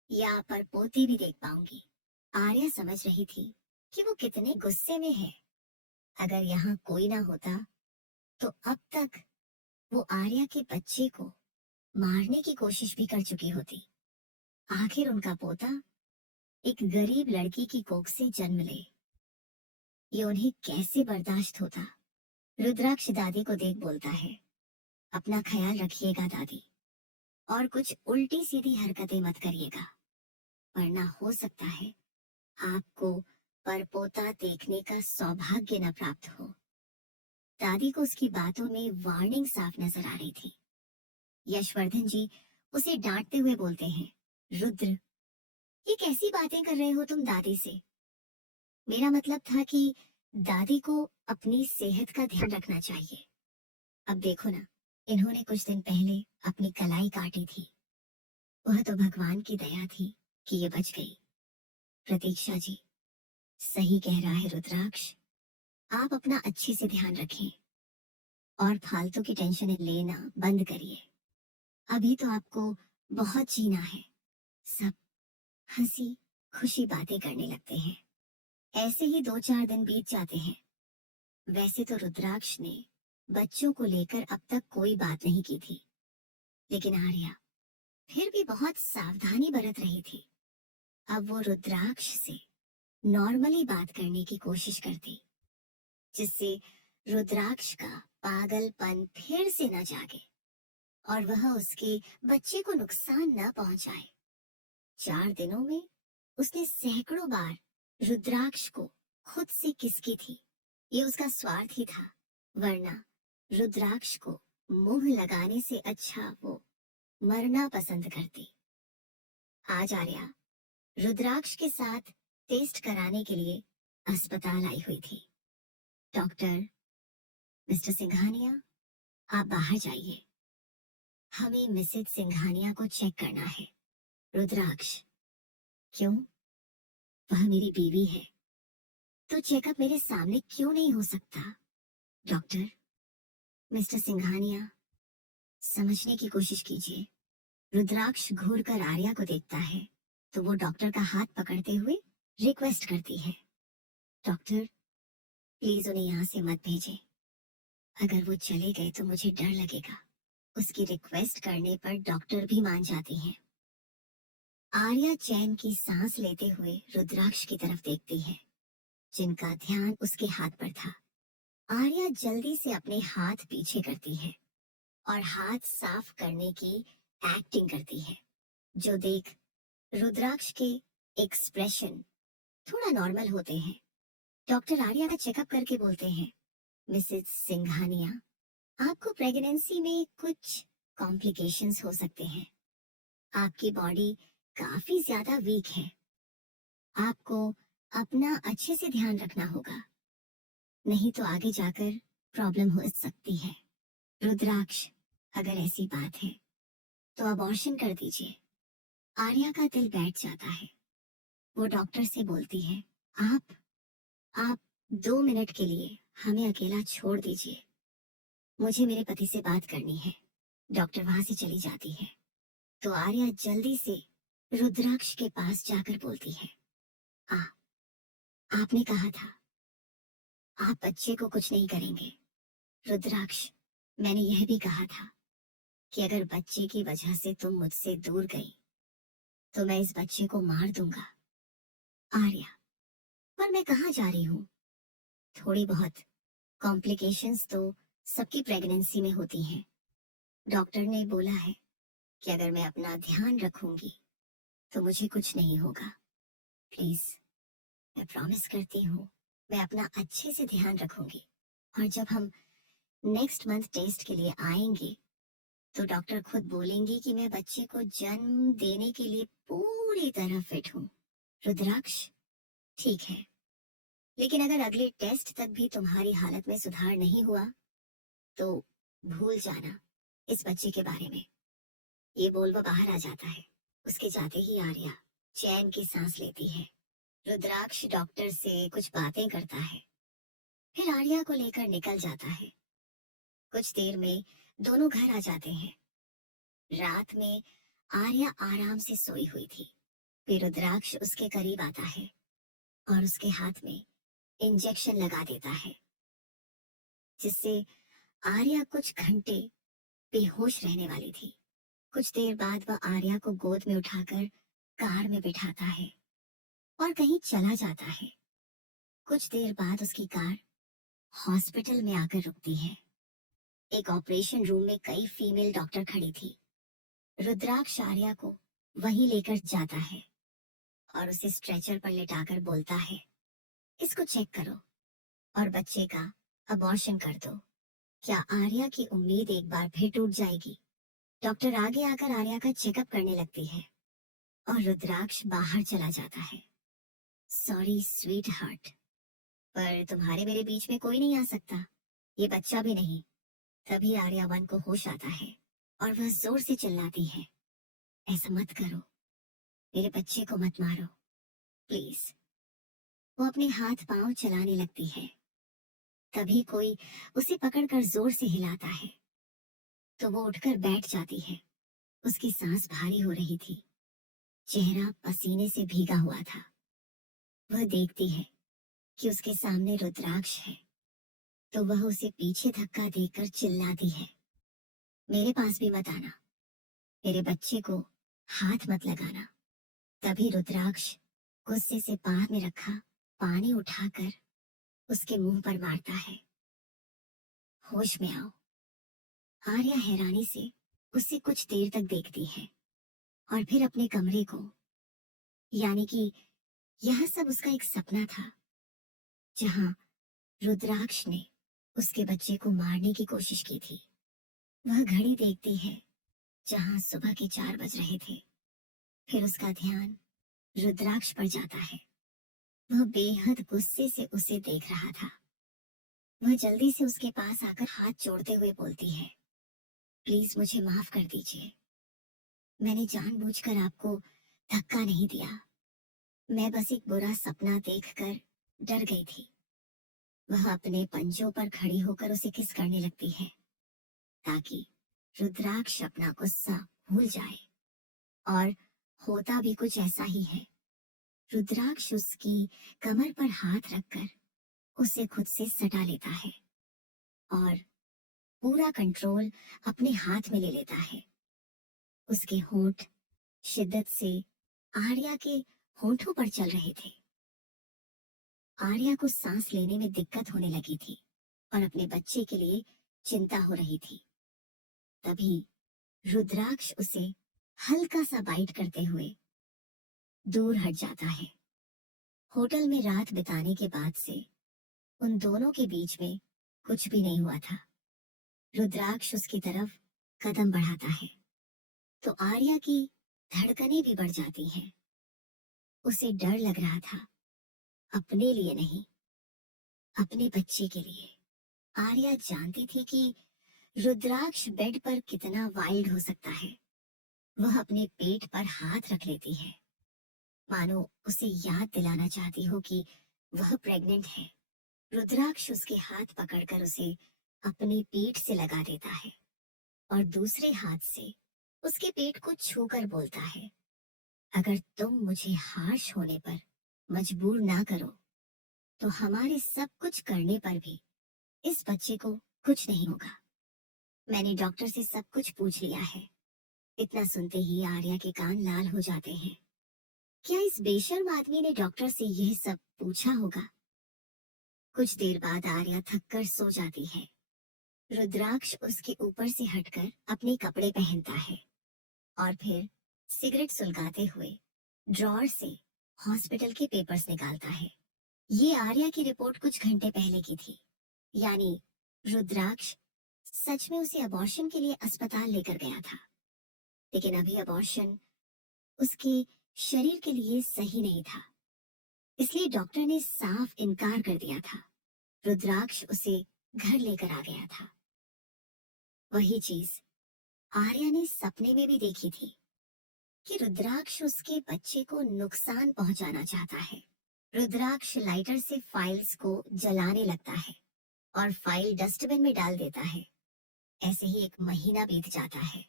या परपोती भी देख पाऊंगी। आर्या समझ रही थी कि वो कितने गुस्से में है। अगर यहाँ कोई ना होता तो अब तक वो आर्या के बच्चे को मारने की कोशिश भी कर चुकी होती। आखिर उनका पोता एक गरीब लड़की की कोख से जन्म ले, ये उन्हें कैसे बर्दाश्त होता। रुद्राक्ष दादी को देख बोलता है, अपना ख्याल रखिएगा दादी, और कुछ उल्टी सीधी हरकतें मत करिएगा, वरना हो सकता है आपको परपोता देखने का सौभाग्य न प्राप्त हो। दादी को उसकी बातों में वार्निंग साफ नजर आ रही थी। यशवर्धन जी उसे डांटते हुए बोलते हैं, रुद्र, ये कैसी बातें कर रहे हो तुम दादी से? मेरा मतलब था कि दादी को अपनी सेहत का ध्यान रखना चाहिए। अब देखो ना, इन्होंने कुछ दिन पहले अपनी कलाई काटी थी, वह तो भगवान की दया थी कि ये बच गई। प्रतीक्षा जी सही कह रहा है रुद्राक्ष, आप अपना अच्छे से ध्यान रखें और फालतू की टेंशन लेना बंद करिए। अभी तो आपको बहुत जीना है। सब हंसी खुशी बातें करने लगते हैं। ऐसे ही 2-4 दिन बीत जाते हैं। वैसे तो रुद्राक्ष ने बच्चों को लेकर अब तक कोई बात नहीं की थी, लेकिन आर्या फिर भी बहुत सावधानी बरत रही थी। अब वो रुद्राक्ष से नॉर्मली बात करने की कोशिश करती, जिससे रुद्राक्ष का पागलपन फिर से न जागे और वह उसके बच्चे को नुकसान न पहुंचाए। 4 दिनों में उसने सैकड़ों बार रुद्राक्ष को खुद से किसकी थी। ये उसका स्वार्थ ही था, वरना रुद्राक्ष को मुंह लगाने से अच्छा वो मरना पसंद करती। आज आर्या रुद्राक्ष के साथ टेस्ट कराने के लिए अस्पताल आई हुई थी। डॉक्टर, मिस्टर सिंघानिया, आप बाहर जाइए, हमें मिसेज सिंघानिया को चेक करना है। रुद्राक्ष, क्यों? वह मेरी बीवी है, तो चेकअप मेरे सामने क्यों नहीं हो सकता? डॉक्टर, मिस्टर सिंघानिया, समझने की कोशिश कीजिए। रुद्राक्ष घूर कर आर्या को देखता है तो वो डॉक्टर का हाथ पकड़ते हुए रिक्वेस्ट करती है, डॉक्टर प्लीज उन्हें यहाँ से मत भेजें। अगर वो चले गए तो मुझे डर लगेगा। उसकी रिक्वेस्ट करने पर डॉक्टर भी मान जाती हैं। आर्या चैन की सांस लेते हुए रुद्राक्ष की तरफ देखती है, जिनका ध्यान उसके हाथ पर था। आर्या जल्दी से अपने हाथ पीछे करती है और हाथ साफ करने की एक्टिंग करती है, जो देख रुद्राक्ष के एक्सप्रेशन थोड़ा नॉर्मल होते हैं। डॉक्टर आर्या का चेकअप करके बोलते हैं, मिसेस सिंघानिया, आपको प्रेगनेंसी में कुछ कॉम्प्लिकेशंस हो सकते हैं। आपकी बॉडी काफी ज्यादा वीक है, आपको अपना अच्छे से ध्यान रखना होगा, नहीं तो आगे जाकर प्रॉब्लम हो सकती है। रुद्राक्ष, अगर ऐसी बात है तो अबॉर्शन कर दीजिए। आर्या का दिल बैठ जाता है। वो डॉक्टर से बोलती है, आप 2 मिनट के लिए हमें अकेला छोड़ दीजिए, मुझे मेरे पति से बात करनी है। डॉक्टर वहां से चली जाती है तो आर्या जल्दी से रुद्राक्ष के पास जाकर बोलती है, आ, आपने कहा था आप बच्चे को कुछ नहीं करेंगे। रुद्राक्ष, मैंने यह भी कहा था कि अगर बच्चे की वजह से तुम मुझसे दूर गई तो मैं इस बच्चे को मार दूंगा। आर्या, पर मैं कहाँ जा रही हूँ? थोड़ी बहुत कॉम्प्लिकेशंस तो सबकी प्रेगनेंसी में होती हैं। डॉक्टर ने बोला है कि अगर मैं अपना ध्यान रखूंगी तो मुझे कुछ नहीं होगा। प्लीज, मैं प्रॉमिस करती हूँ, मैं अपना अच्छे से ध्यान रखूंगी। और जब हम नेक्स्ट मंथ टेस्ट के लिए आएंगे तो डॉक्टर खुद बोलेंगे कि मैं बच्चे को जन्म देने के लिए पूरी तरह फिट हूँ। रुद्राक्ष, ठीक है, लेकिन अगर अगले टेस्ट तक भी तुम्हारी हालत में सुधार नहीं हुआ तो भूल जाना इस बच्चे के बारे में। ये बोल वो बाहर आ जाता है। उसके जाते ही आर्या चैन की सांस लेती है। रुद्राक्ष डॉक्टर से कुछ बातें करता है, फिर आर्या को लेकर निकल जाता है। कुछ देर में दोनों घर आ जाते हैं। रात में आर्या आराम से सोई हुई थी। फिर रुद्राक्ष उसके करीब आता है और उसके हाथ में इंजेक्शन लगा देता है, जिससे आर्या कुछ घंटे बेहोश रहने वाली थी। कुछ देर बाद वह आर्या को गोद में उठाकर कार में बिठाता है और कहीं चला जाता है। कुछ देर बाद उसकी कार हॉस्पिटल में आकर रुकती है। एक ऑपरेशन रूम में कई फीमेल डॉक्टर खड़ी थी। रुद्राक्ष आर्या को वहीं लेकर जाता है और उसे स्ट्रेचर पर लेटाकर बोलता है, इसको चेक करो और बच्चे का अबॉर्शन कर दो। क्या आर्या की उम्मीद एक बार फिर टूट जाएगी? डॉक्टर आगे आकर आर्या का चेकअप करने लगती है और रुद्राक्ष बाहर चला जाता है। सॉरी स्वीट हार्ट, पर तुम्हारे मेरे बीच में कोई नहीं आ सकता, ये बच्चा भी नहीं। तभी आर्यावन को होश आता है और वह जोर से चिल्लाती है, ऐसा मत करो, मेरे बच्चे को मत मारो प्लीज। वो अपने हाथ पांव चलाने लगती है। तभी कोई उसे पकड़कर जोर से हिलाता है तो वो उठकर बैठ जाती है। उसकी सांस भारी हो रही थी, चेहरा पसीने से भीगा हुआ था। वह देखती है कि उसके सामने रुद्राक्ष है, तो वह उसे पीछे धक्का देकर चिल्लाती है, मेरे पास भी मत आना, मेरे बच्चे को हाथ मत लगाना। तभी रुद्राक्ष गुस्से से पार में रखा पानी उठाकर उसके मुंह पर मारता है। होश में आओ। आर्या हैरानी से उसे कुछ देर तक देखती है और फिर अपने कमरे को, यानी कि यह सब उसका एक सपना था, जहां रुद्राक्ष ने उसके बच्चे को मारने की कोशिश की थी। वह घड़ी देखती है जहां सुबह के 4 बज रहे थे। फिर उसका ध्यान रुद्राक्ष पर जाता है। वह बेहद गुस्से से उसे देख रहा था। वह जल्दी से उसके पास आकर हाथ जोड़ते हुए बोलती है, प्लीज मुझे माफ कर दीजिए, मैंने जानबूझकर आपको धक्का नहीं दिया, मैं बस एक बुरा सपना देखकर डर गई थी। वह अपने पंजों पर खड़ी होकर उसे किस करने लगती है ताकि रुद्राक्ष अपना गुस्सा भूल जाए। और होता भी कुछ ऐसा ही है। रुद्राक्ष उसकी कमर पर हाथ रखकर उसे खुद से सटा लेता है और पूरा कंट्रोल अपने हाथ में ले लेता है। उसके होंठ शिद्दत से आर्या के होंठों पर चल रहे थे। आर्या को सांस लेने में दिक्कत होने लगी थी और अपने बच्चे के लिए चिंता हो रही थी। तभी रुद्राक्ष उसे हल्का सा बाइट करते हुए दूर हट जाता है। होटल में रात बिताने के बाद से उन दोनों के बीच में कुछ भी नहीं हुआ था। रुद्राक्ष उसकी तरफ कदम बढ़ाता है तो आर्या की धड़कनें भी बढ़ जाती हैं। उसे डर लग रहा था, अपने लिए नहीं, अपने बच्चे के लिए। आर्या जानती थी कि रुद्राक्ष बेड पर कितना वाइल्ड हो सकता है। वह अपने पेट पर हाथ रख लेती है, मानो उसे याद दिलाना चाहती हो कि वह प्रेग्नेंट है। रुद्राक्ष उसके हाथ पकड़कर उसे अपनी पीठ से लगा देता है और दूसरे हाथ से उसके पेट को छूकर बोलता है, अगर तुम मुझे हार्श होने पर मजबूर ना करो तो हमारे सब कुछ करने पर भी इस बच्चे को कुछ नहीं होगा। मैंने डॉक्टर से सब कुछ पूछ लिया है। इतना सुनते ही आर्या के कान लाल हो जाते हैं। क्या इस बेशर्म आदमी ने डॉक्टर से यह सब पूछा होगा? कुछ देर बाद आर्या थककर सो जाती है। रुद्राक्ष उसके ऊपर से हटकर अपने कपड़े पहनता है और फिर सिगरेट सुलगाते हुए ड्रॉअर से हॉस्पिटल के पेपर्स निकालता है। ये आर्या की रिपोर्ट कुछ घंटे पहले की थी, यानी रुद्राक्ष सच में उसे अबॉर्शन के लिए अस्पताल लेकर गया था। लेकिन अभी अबॉर्शन उसके शरीर के लिए सही नहीं था, इसलिए डॉक्टर ने साफ इनकार कर दिया था। रुद्राक्ष उसे घर लेकर आ गया था। वही चीज आर्या ने सपने में भी देखी थी कि रुद्राक्ष उसके बच्चे को नुकसान पहुंचाना चाहता है। रुद्राक्ष लाइटर से फाइल्स को जलाने लगता है और फाइल डस्टबिन में डाल देता है। ऐसे ही 1 महीना बीत जाता है।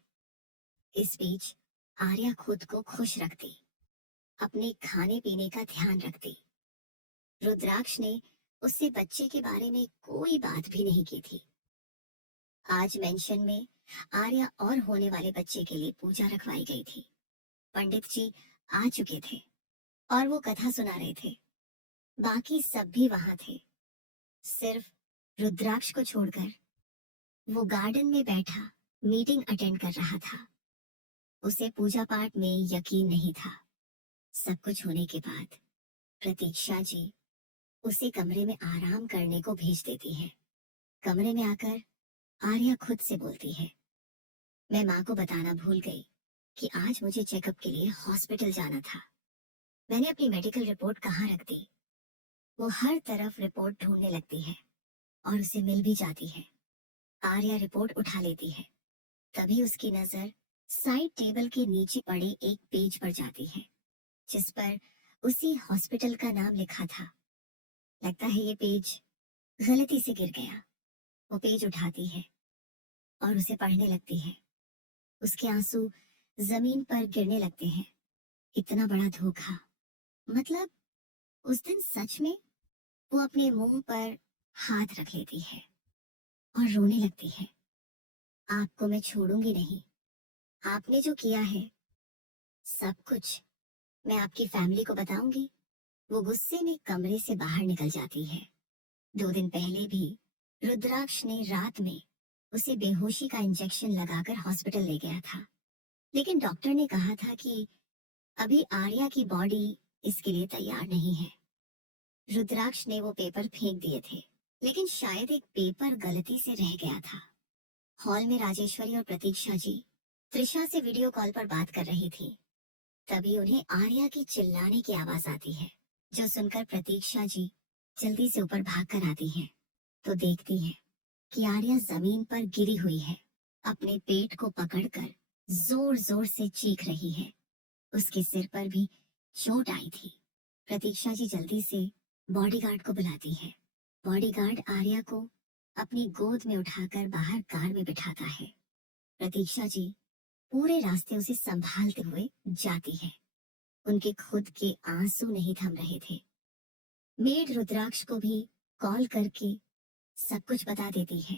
इस बीच आर्या खुद को खुश रखती, अपने खाने पीने का ध्यान रखती। रुद्राक्ष ने उससे बच्चे के बारे में कोई बात भी नहीं की थी। आज मेंशन में आर्या और होने वाले बच्चे के लिए पूजा रखवाई गई थी। पंडित जी आ चुके थे और वो कथा सुना रहे थे। बाकी सब भी वहां थे, सिर्फ रुद्राक्ष को छोड़कर। वो गार्डन में बैठा मीटिंग अटेंड कर रहा था। उसे पूजा पाठ में यकीन नहीं था। सब कुछ होने के बाद प्रतीक्षा जी उसे कमरे में आराम करने को भेज देती है। कमरे में आकर आर्या खुद से बोलती है, मैं माँ को बताना भूल गई कि आज मुझे चेकअप के लिए हॉस्पिटल जाना था। मैंने अपनी मेडिकल रिपोर्ट कहाँ रख दी? वो हर तरफ रिपोर्ट ढूंढने लगती है और उसे मिल भी जाती है। आर्या रिपोर्ट उठा लेती है। तभी उसकी नजर साइड टेबल के नीचे पड़े एक पेज पर जाती है, जिस पर उसी हॉस्पिटल का नाम लिखा था। लगता है ये पेज गलती से गिर गया। वो पेज उठाती है और उसे पढ़ने लगती है। उसके आंसू जमीन पर गिरने लगते हैं। इतना बड़ा धोखा! मतलब उस दिन सच में वो अपने मुंह पर हाथ रख लेती है और रोने लगती है। आपको मैं छोड़ूंगी नहीं। आपने जो किया है सब कुछ मैं आपकी फैमिली को बताऊंगी। वो गुस्से में कमरे से बाहर निकल जाती है। 2 दिन पहले भी रुद्राक्ष ने रात में उसे बेहोशी का इंजेक्शन लगाकर हॉस्पिटल ले गया था, लेकिन डॉक्टर ने कहा था कि अभी आर्या की बॉडी इसके लिए तैयार नहीं है। रुद्राक्ष ने वो पेपर फेंक दिए थे, लेकिन शायद एक पेपर गलती से रह गया था। हॉल में राजेश्वरी और प्रतीक्षा जी त्रिशा से वीडियो कॉल पर बात कर रही थी। तभी उन्हें आर्या की चिल्लाने की आवाज आती है, जो सुनकर प्रतीक्षा जी जल्दी से ऊपर भाग कर आती है तो देखती है कि आर्या जमीन पर गिरी हुई है, अपने पेट को पकड़कर जोर जोर से चीख रही है। उसके सिर पर भी चोट आई थी। प्रतीक्षा जी जल्दी से बॉडीगार्ड को बुलाती है। बॉडीगार्ड आर्या को अपनी गोद में उठाकर बाहर कार में बिठाता है। प्रतीक्षा जी पूरे रास्ते उसे संभालते हुए जाती है। उनके खुद के आंसू नहीं थम रहे थे। मेड रुद्राक्ष को भी कॉल करके सब कुछ बता देती है।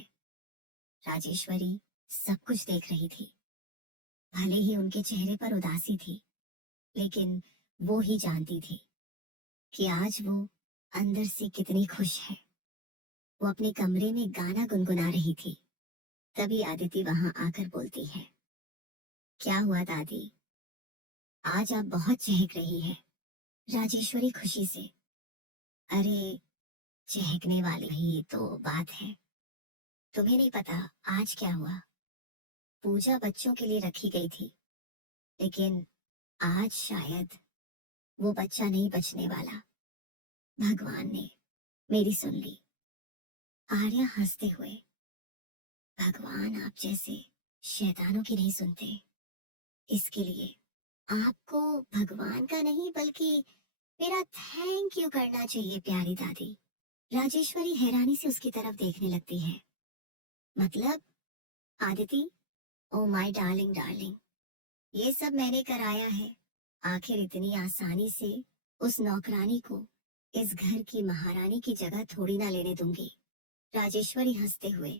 राजेश्वरी सब कुछ देख रही थी। भले ही उनके चेहरे पर उदासी थी, लेकिन वो ही जानती थी कि आज वो अंदर से कितनी खुश है। वो अपने कमरे में गाना गुनगुना रही थी। तभी आदिति वहां आकर बोलती है, क्या हुआ दादी? आज आप बहुत चहक रही है। राजेश्वरी खुशी से, अरे चहकने वाली ही तो बात है। तुम्हें नहीं पता आज क्या हुआ? पूजा बच्चों के लिए रखी गई थी, लेकिन आज शायद वो बच्चा नहीं बचने वाला। भगवान ने मेरी सुन ली। आर्या हंसते हुए, भगवान आप जैसे शैतानों की नहीं सुनते। इसके लिए आपको भगवान का नहीं बल्कि मेरा थैंक यू करना चाहिए प्यारी दादी। राजेश्वरी हैरानी से उसकी तरफ देखने लगती है। मतलब Aditi, oh my darling darling, ये सब मैंने कराया है। आखिर इतनी आसानी से उस नौकरानी को इस घर की महारानी की जगह थोड़ी ना लेने दूंगी। राजेश्वरी हंसते हुए,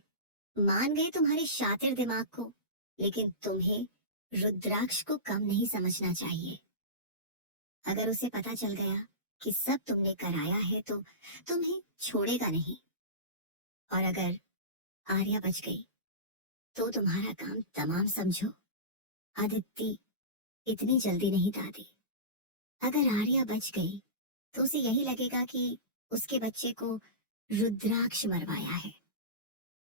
मान गए तुम्हारे शातिर दिमाग को, लेकिन तुम्हें रुद्राक्ष को कम नहीं समझना चाहिए। अगर उसे पता चल गया कि सब तुमने कराया है तो तुम्हें छोड़ेगा नहीं। और अगर आर्या बच गई तो तुम्हारा काम तमाम, समझो। आदित्य, इतनी जल्दी नहीं दादी। अगर आर्या बच गई तो उसे यही लगेगा कि उसके बच्चे को रुद्राक्ष मरवाया है।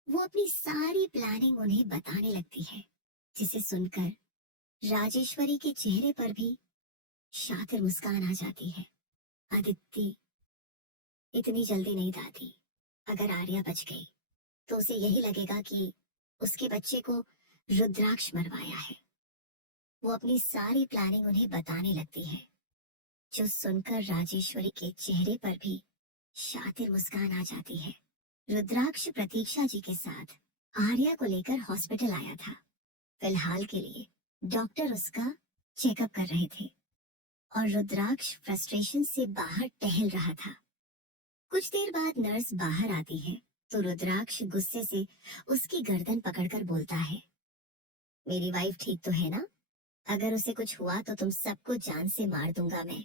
वो अपनी सारी प्लानिंग उन्हें बताने लगती है, जिसे सुनकर राजेश्वरी के चेहरे पर भी शातिर मुस्कान आ जाती है। आदित्य, इतनी जल्दी नहीं दादी। अगर आर्या बच गई तो उसे यही लगेगा कि उसके बच्चे को रुद्राक्ष मरवाया है। वो अपनी सारी प्लानिंग उन्हें बताने लगती है, जो सुनकर राजेश्वरी के चेहरे पर भी शातिर मुस्कान आ जाती है। रुद्राक्ष प्रतीक्षा जी के साथ आर्या को लेकर हॉस्पिटल आया था। फिलहाल के लिए डॉक्टर उसका चेकअप कर रहे थे और रुद्राक्ष फ्रस्ट्रेशन से बाहर टहल रहा था। कुछ देर बाद नर्स बाहर आती है तो रुद्राक्ष गुस्से से उसकी गर्दन पकड़कर बोलता है, मेरी वाइफ ठीक तो है ना? अगर उसे कुछ हुआ तो तुम सबको जान से मार दूंगा मैं।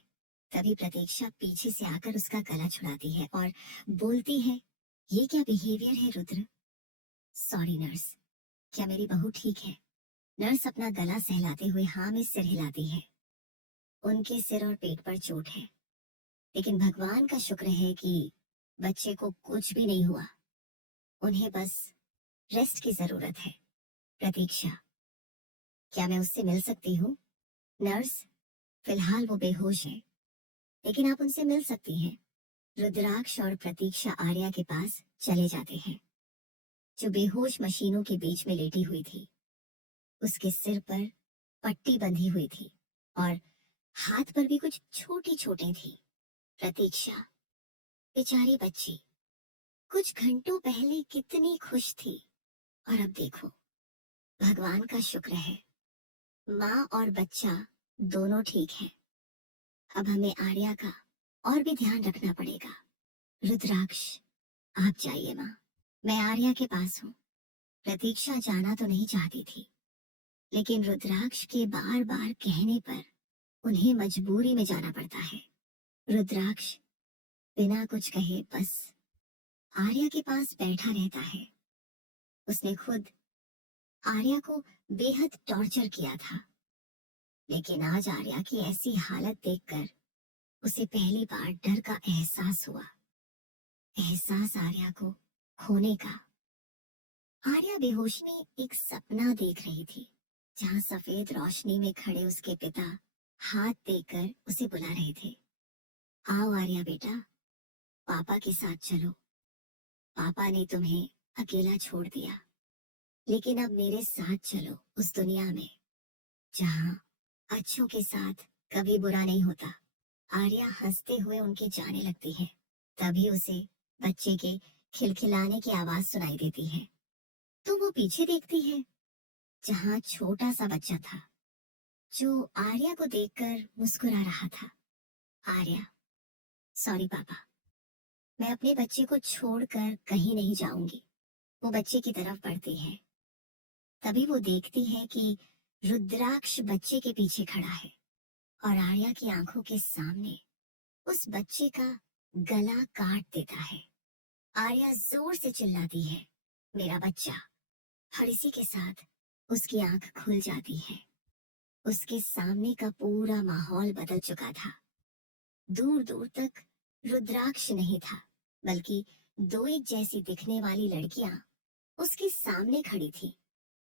तभी प्रतीक्षा पीछे से आकर उसका गला छुड़ाती है और बोलती है, ये क्या बिहेवियर है रुद्र? सॉरी नर्स, क्या मेरी बहू ठीक है? नर्स अपना गला सहलाते हुए हाँ में सिर हिलाती है। उनके सिर और पेट पर चोट है, लेकिन भगवान का शुक्र है कि बच्चे को कुछ भी नहीं हुआ। उन्हें बस रेस्ट की जरूरत है। प्रतीक्षा, क्या मैं उससे मिल सकती हूँ? नर्स, फिलहाल वो बेहोश है, लेकिन आप उनसे मिल सकती हैं। रुद्राक्ष और प्रतीक्षा आर्या के पास चले जाते हैं, जो बेहोश मशीनों के बीच में लेटी हुई थी। उसके सिर पर पट्टी बंधी हुई थी और हाथ पर भी कुछ छोटी छोटी थी। प्रतीक्षा, बेचारी बच्ची, कुछ घंटों पहले कितनी खुश थी और अब देखो। भगवान का शुक्र है, माँ और बच्चा दोनों ठीक हैं। अब हमें आर्या का और भी ध्यान रखना पड़ेगा। रुद्राक्ष, आप जाइए माँ, मैं आर्या के पास हूँ। प्रतीक्षा जाना तो नहीं चाहती थी, लेकिन रुद्राक्ष के बार बार कहने पर उन्हें मजबूरी में जाना पड़ता है। रुद्राक्ष बिना कुछ कहे बस आर्या के पास बैठा रहता है। उसने खुद आर्या को बेहद टॉर्चर किया था, लेकिन आज आर्या की ऐसी हालत देखकर उसे पहली बार डर का एहसास हुआ। एहसास आर्या को खोने का। आर्या बेहोश में एक सपना देख रही थी, जहां सफेद रोशनी में खड़े उसके पिता हाथ देकर उसे बुला रहे थे। आओ आर्या बेटा, पापा के साथ चलो। पापा ने तुम्हें अकेला छोड़ दिया, लेकिन अब मेरे साथ चलो उस दुनिया में जहां अच्छों के साथ कभी बुरा नहीं होता। आर्या हंसते हुए उनके जाने लगती है। तभी उसे बच्चे के खिलखिलाने की आवाज सुनाई देती है, तो वो पीछे देखती है, जहां छोटा सा बच्चा था जो आर्या को देखकर मुस्कुरा रहा था। आर्या, सॉरी पापा, मैं अपने बच्चे को छोड़कर कहीं नहीं जाऊंगी। वो बच्चे की तरफ बढ़ती है। तभी वो देखती है कि रुद्राक्ष बच्चे के पीछे खड़ा है और आर्या की आंखों के सामने उस बच्चे का गला काट देता है। आर्या जोर से चिल्लाती है, मेरा बच्चा, और इसी के साथ उसकी आंख खुल जाती है। उसके सामने का पूरा माहौल बदल चुका था। दूर दूर तक रुद्राक्ष नहीं था, बल्कि दो एक जैसी दिखने वाली लड़कियां उसके सामने खड़ी थी।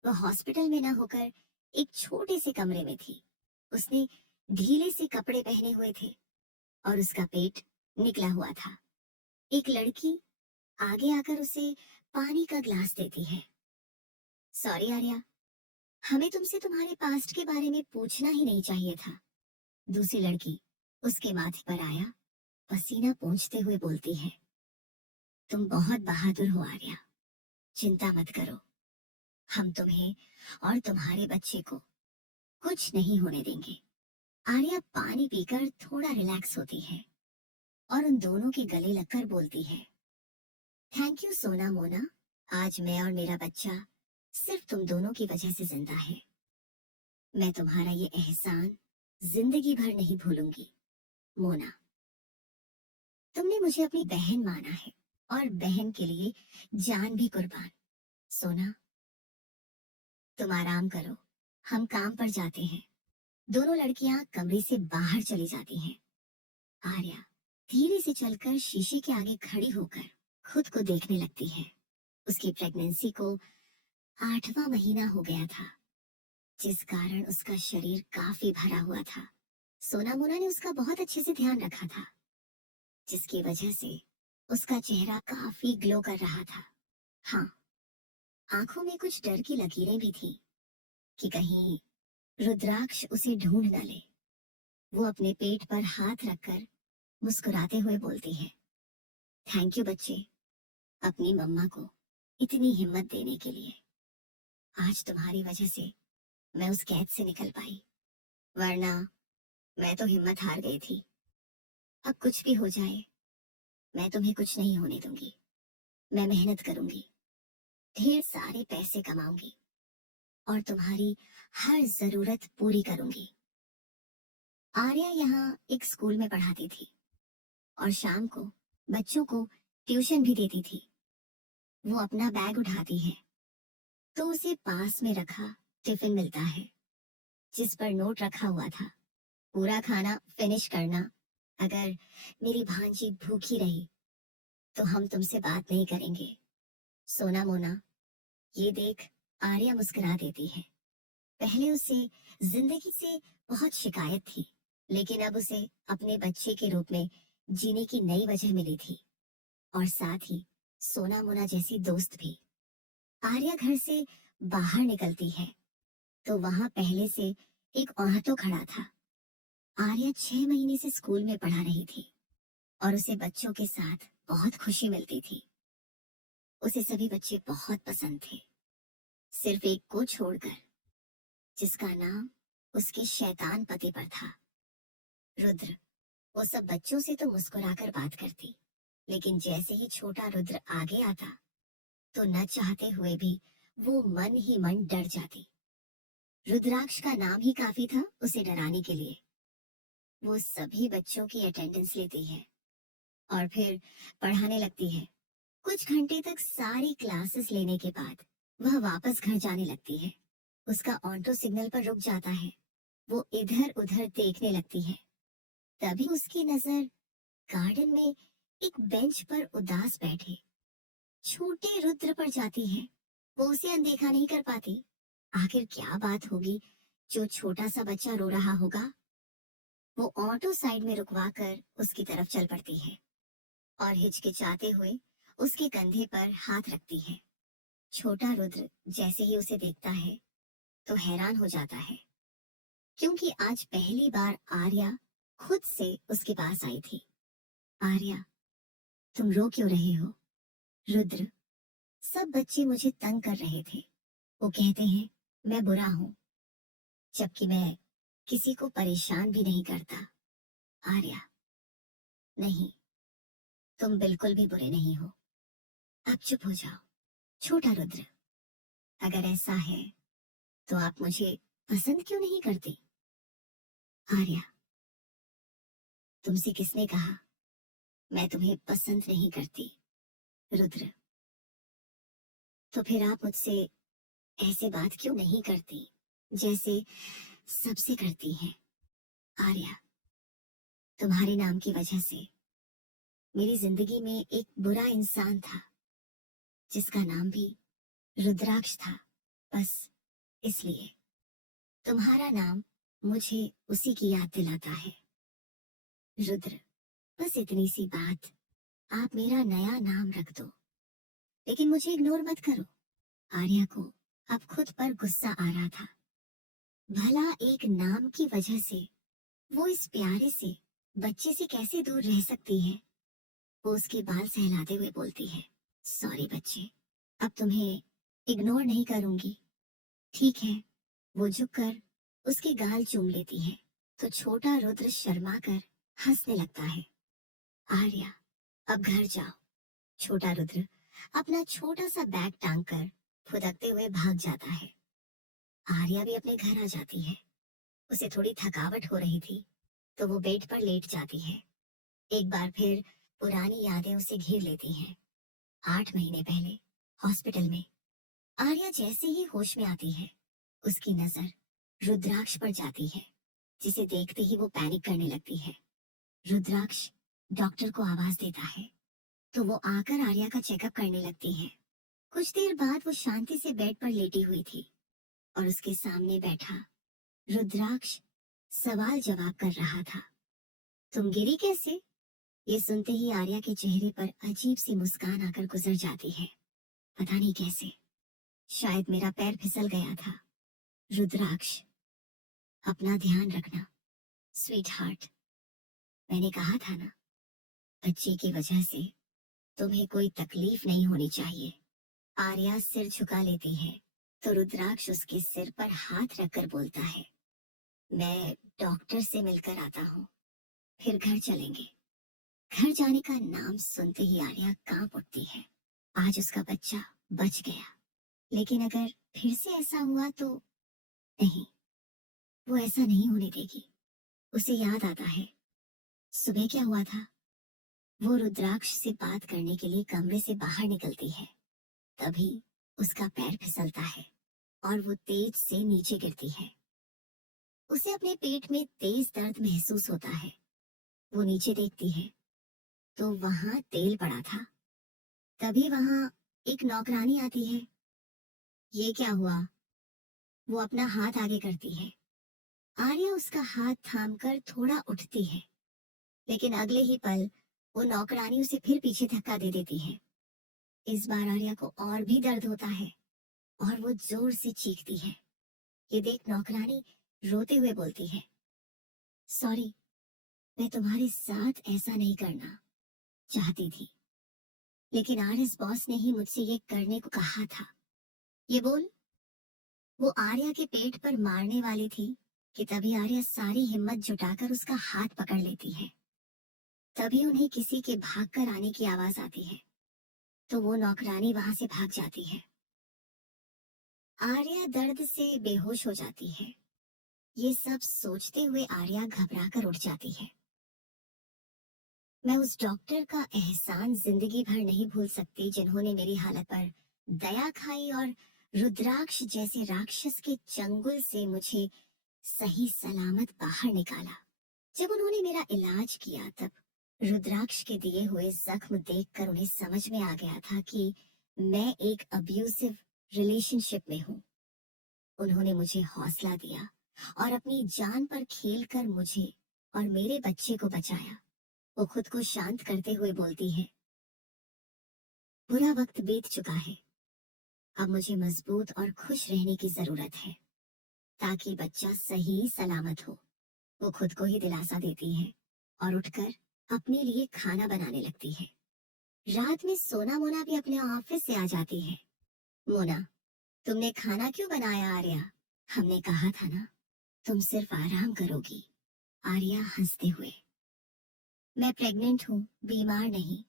वह हॉस्पिटल में न होकर एक छोटे से कमरे में थी। उसने ढीले से कपड़े पहने हुए थे और उसका पेट निकला हुआ था। एक लड़की आगे आकर उसे पानी का ग्लास देती है। सॉरी आर्या, हमें तुमसे तुम्हारे पास्ट के बारे में पूछना ही नहीं चाहिए था। दूसरी लड़की उसके माथे पर आया पसीना पोंछते हुए बोलती है, तुम बहुत बहादुर हो आर्या, चिंता मत करो, हम तुम्हें और तुम्हारे बच्चे को कुछ नहीं होने देंगे। आर्या पानी पीकर थोड़ा रिलैक्स होती है और उन दोनों के गले लगकर बोलती है, थैंक यू सोना मोना, आज मैं और मेरा बच्चा सिर्फ तुम दोनों की वजह से जिंदा है। मैं तुम्हारा ये एहसान जिंदगी भर नहीं भूलूंगी। मोना, तुमने मुझे अपनी बहन माना है और बहन के लिए जान भी कुर्बान। सोना, तुम आराम करो, हम काम पर जाते हैं। दोनों लड़कियां कमरे से बाहर चली जाती हैं। आर्या धीरे से चलकर शीशे के आगे खड़ी होकर खुद को देखने लगती है। उसकी प्रेगनेंसी को 8वां महीना हो गया था, जिस कारण उसका शरीर काफी भरा हुआ था। सोना मोना ने उसका बहुत अच्छे से ध्यान रखा था, जिसकी वजह से उसका चेहरा काफी ग्लो कर रहा था। हाँ, आंखों में कुछ डर की लकीरें भी थी, कि कहीं रुद्राक्ष उसे ढूंढ न ले। वो अपने पेट पर हाथ रखकर मुस्कुराते हुए बोलती है, थैंक यू बच्चे, अपनी मम्मा को इतनी हिम्मत देने के लिए। आज तुम्हारी वजह से मैं उस कैद से निकल पाई, वरना मैं तो हिम्मत हार गई थी। अब कुछ भी हो जाए, मैं तुम्हें कुछ नहीं होने दूंगी। मैं मेहनत करूंगी, ढेर सारे पैसे कमाऊंगी और तुम्हारी हर जरूरत पूरी करूंगी। आर्या यहाँ एक स्कूल में पढ़ाती थी और शाम को बच्चों को ट्यूशन भी देती थी। वो अपना बैग उठाती है तो उसे पास में रखा टिफिन मिलता है, जिस पर नोट रखा हुआ था, पूरा खाना फिनिश करना। अगर मेरी भांजी भूखी रही तो हम तुमसे बात नहीं करेंगे, सोना मोना। ये देख आर्या मुस्कुरा देती है। पहले उसे जिंदगी से बहुत शिकायत थी, लेकिन अब उसे अपने बच्चे के रूप में जीने की नई वजह मिली थी, और साथ ही सोना मोना जैसी दोस्त भी। आर्या घर से बाहर निकलती है तो वहां पहले से एक ऑटो खड़ा था। आर्या 6 महीने से स्कूल में पढ़ा रही थी और उसे बच्चों के साथ बहुत खुशी मिलती थी। उसे सभी बच्चे बहुत पसंद थे, सिर्फ एक को छोड़कर, जिसका नाम उसके शैतान पति पर था, रुद्र। वो सब बच्चों से तो मुस्कुराकर बात करती, लेकिन जैसे ही छोटा रुद्र आगे आता तो न चाहते हुए भी वो मन ही मन डर जाती। रुद्राक्ष का नाम ही काफी था उसे डराने के लिए। वो सभी बच्चों की अटेंडेंस लेती है और फिर पढ़ाने लगती है। कुछ घंटे तक सारी क्लासेस लेने के बाद वह वापस घर जाने लगती है। उसका ऑटो सिग्नल पर रुक जाता है। वो इधर उधर देखने लगती है। तभी उसकी नजर गार्डन में एक बेंच पर उदास बैठे छोटे रुद्र पर जाती है। वो उसे अनदेखा नहीं कर पाती। आखिर क्या बात होगी जो छोटा सा बच्चा रो रहा होगा। वो ऑटो साइड में रुकवा कर उसकी तरफ चल पड़ती है और हिचकिचाते हुए उसके कंधे पर हाथ रखती है। छोटा रुद्र जैसे ही उसे देखता है तो हैरान हो जाता है, क्योंकि आज पहली बार आर्या खुद से उसके पास आई थी। आर्या, तुम रो क्यों रहे हो? रुद्र, सब बच्चे मुझे तंग कर रहे थे। वो कहते हैं मैं बुरा हूँ, जबकि मैं किसी को परेशान भी नहीं करता। आर्या, नहीं, तुम बिल्कुल भी बुरे नहीं हो। अब चुप हो जाओ। छोटा रुद्र, अगर ऐसा है तो आप मुझे पसंद क्यों नहीं करती? आर्या, तुमसे किसने कहा मैं तुम्हें पसंद नहीं करती? रुद्र, तो फिर आप मुझसे ऐसे बात क्यों नहीं करती जैसे सबसे करती हैं? आर्या, तुम्हारे नाम की वजह से मेरी जिंदगी में एक बुरा इंसान था, जिसका नाम भी रुद्राक्ष था। बस इसलिए तुम्हारा नाम मुझे उसी की याद दिलाता है। रुद्र, बस इतनी सी बात, आप मेरा नया नाम रख दो, लेकिन मुझे इग्नोर मत करो। आर्या को अब खुद पर गुस्सा आ रहा था। भला एक नाम की वजह से वो इस प्यारे से बच्चे से कैसे दूर रह सकती है? वो उसके बाल सहलाते हुए बोलती है, सॉरी बच्चे, अब तुम्हें इग्नोर नहीं करूंगी, ठीक है? वो झुककर उसके गाल चूम लेती है तो छोटा रुद्र शर्मा कर हंसने लगता है। आर्या, अब घर जाओ। छोटा रुद्र अपना छोटा सा बैग टांग कर फुदकते हुए भाग जाता है। आर्या भी अपने घर आ जाती है। उसे थोड़ी थकावट हो रही थी तो वो बेड पर लेट जाती है। एक बार फिर पुरानी यादें उसे घेर लेती हैं। 8 महीने पहले हॉस्पिटल में आर्या जैसे ही होश में आती है, उसकी नजर रुद्राक्ष पर जाती है, जिसे देखते ही वो पैनिक करने लगती है। रुद्राक्ष डॉक्टर को आवाज देता है तो वो आकर आर्या का चेकअप करने लगती है। कुछ देर बाद वो शांति से बेड पर लेटी हुई थी और उसके सामने बैठा रुद्राक्ष सवाल जवाब कर रहा था। तुम गिरी कैसे? ये सुनते ही आर्या के चेहरे पर अजीब सी मुस्कान आकर गुजर जाती है। पता नहीं कैसे, शायद मेरा पैर फिसल गया था। रुद्राक्ष, अपना ध्यान रखना स्वीट हार्ट। मैंने कहा था ना, बच्चे की वजह से तुम्हें कोई तकलीफ नहीं होनी चाहिए। आर्या सिर झुका लेती है तो रुद्राक्ष उसके सिर पर हाथ रखकर बोलता है, मैं डॉक्टर से मिलकर आता हूँ, फिर घर चलेंगे। घर जाने का नाम सुनते ही आर्या कांप उठती है। आज उसका बच्चा बच गया, लेकिन अगर फिर से ऐसा हुआ तो नहीं, वो ऐसा नहीं होने देगी। उसे याद आता है सुबह क्या हुआ था। वो रुद्राक्ष से बात करने के लिए कमरे से बाहर निकलती है, तभी उसका पैर फिसलता है और वो तेज से नीचे गिरती है। उसे अपने पेट में तेज दर्द महसूस होता है। वो नीचे देखती है तो वहां तेल पड़ा था। तभी वहां एक नौकरानी आती है। ये क्या हुआ? वो अपना हाथ आगे करती है। आर्या उसका हाथ थामकर थोड़ा उठती है, लेकिन अगले ही पल वो नौकरानी उसे फिर पीछे धक्का दे देती है। इस बार आर्या को और भी दर्द होता है और वो जोर से चीखती है। ये देख नौकरानी रोते हुए बोलती है, सॉरी, मैं तुम्हारे साथ ऐसा नहीं करना चाहती थी, लेकिन आरएस बॉस ने ही मुझसे ये करने को कहा था। ये बोल वो आर्या के पेट पर मारने वाली थी कि तभी आर्या सारी हिम्मत जुटाकर उसका हाथ पकड़ लेती है। तभी उन्हें किसी के भागकर आने की आवाज आती है तो वो नौकरानी वहां से भाग जाती है। आर्या दर्द से बेहोश हो जाती है। ये सब सोचते हुए आर्या घबराकर उठ जाती है। मैं उस डॉक्टर का एहसान जिंदगी भर नहीं भूल सकती जिन्होंने मेरी हालत पर दया खाई और रुद्राक्ष जैसे राक्षस के चंगुल से मुझे सही सलामत बाहर निकाला। जब उन्होंने मेरा इलाज किया तब रुद्राक्ष के दिए हुए जख्म देखकर उन्हें समझ में आ गया था कि मैं एक अब्यूसिव रिलेशनशिप में हूँ। उन्होंने मुझे हौसला दिया और अपनी जान पर खेलकर मुझे और मेरे बच्चे को बचाया। वो खुद को शांत करते हुए बोलती है, बुरा वक्त बीत चुका है, अब मुझे मजबूत और खुश रहने की जरूरत है ताकि बच्चा सही सलामत हो। वो खुद को ही दिलासा देती है और उठकर अपने लिए खाना बनाने लगती है। रात में सोना मोना भी अपने ऑफिस से आ जाती है। मोना, तुमने खाना क्यों बनाया आर्या? हमने कहा था ना तुम सिर्फ आराम करोगी। आर्या हंसते हुए, मैं प्रेग्नेंट हूँ, बीमार नहीं।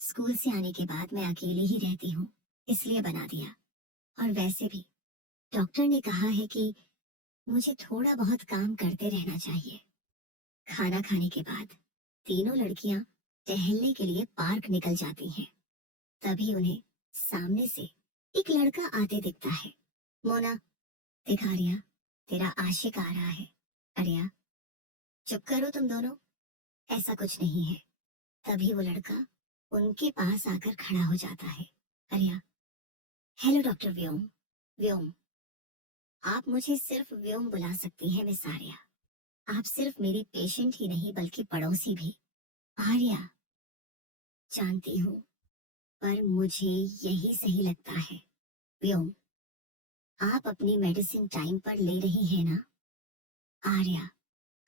स्कूल से आने के बाद मैं अकेली ही रहती हूँ, इसलिए बना दिया। और वैसे भी डॉक्टर ने कहा है कि मुझे थोड़ा बहुत काम करते रहना चाहिए। खाना खाने के बाद तीनों लड़कियां टहलने के लिए पार्क निकल जाती हैं। तभी उन्हें सामने से एक लड़का आते दिखता है। मोना, देख आर्या, तेरा आशिक आ रहा है। आर्या, चुप करो तुम दोनों, ऐसा कुछ नहीं है। तभी वो लड़का उनके पास आकर खड़ा हो जाता है। आर्या, हेलो डॉक्टर व्योम। व्योम, आप मुझे सिर्फ व्योम बुला सकती हैं मिस आर्या। आप सिर्फ मेरी पेशेंट ही नहीं बल्कि पड़ोसी भी। आर्या, जानती हूँ, पर मुझे यही सही लगता है। व्योम, आप अपनी मेडिसिन टाइम पर ले रही हैं ना? आर्या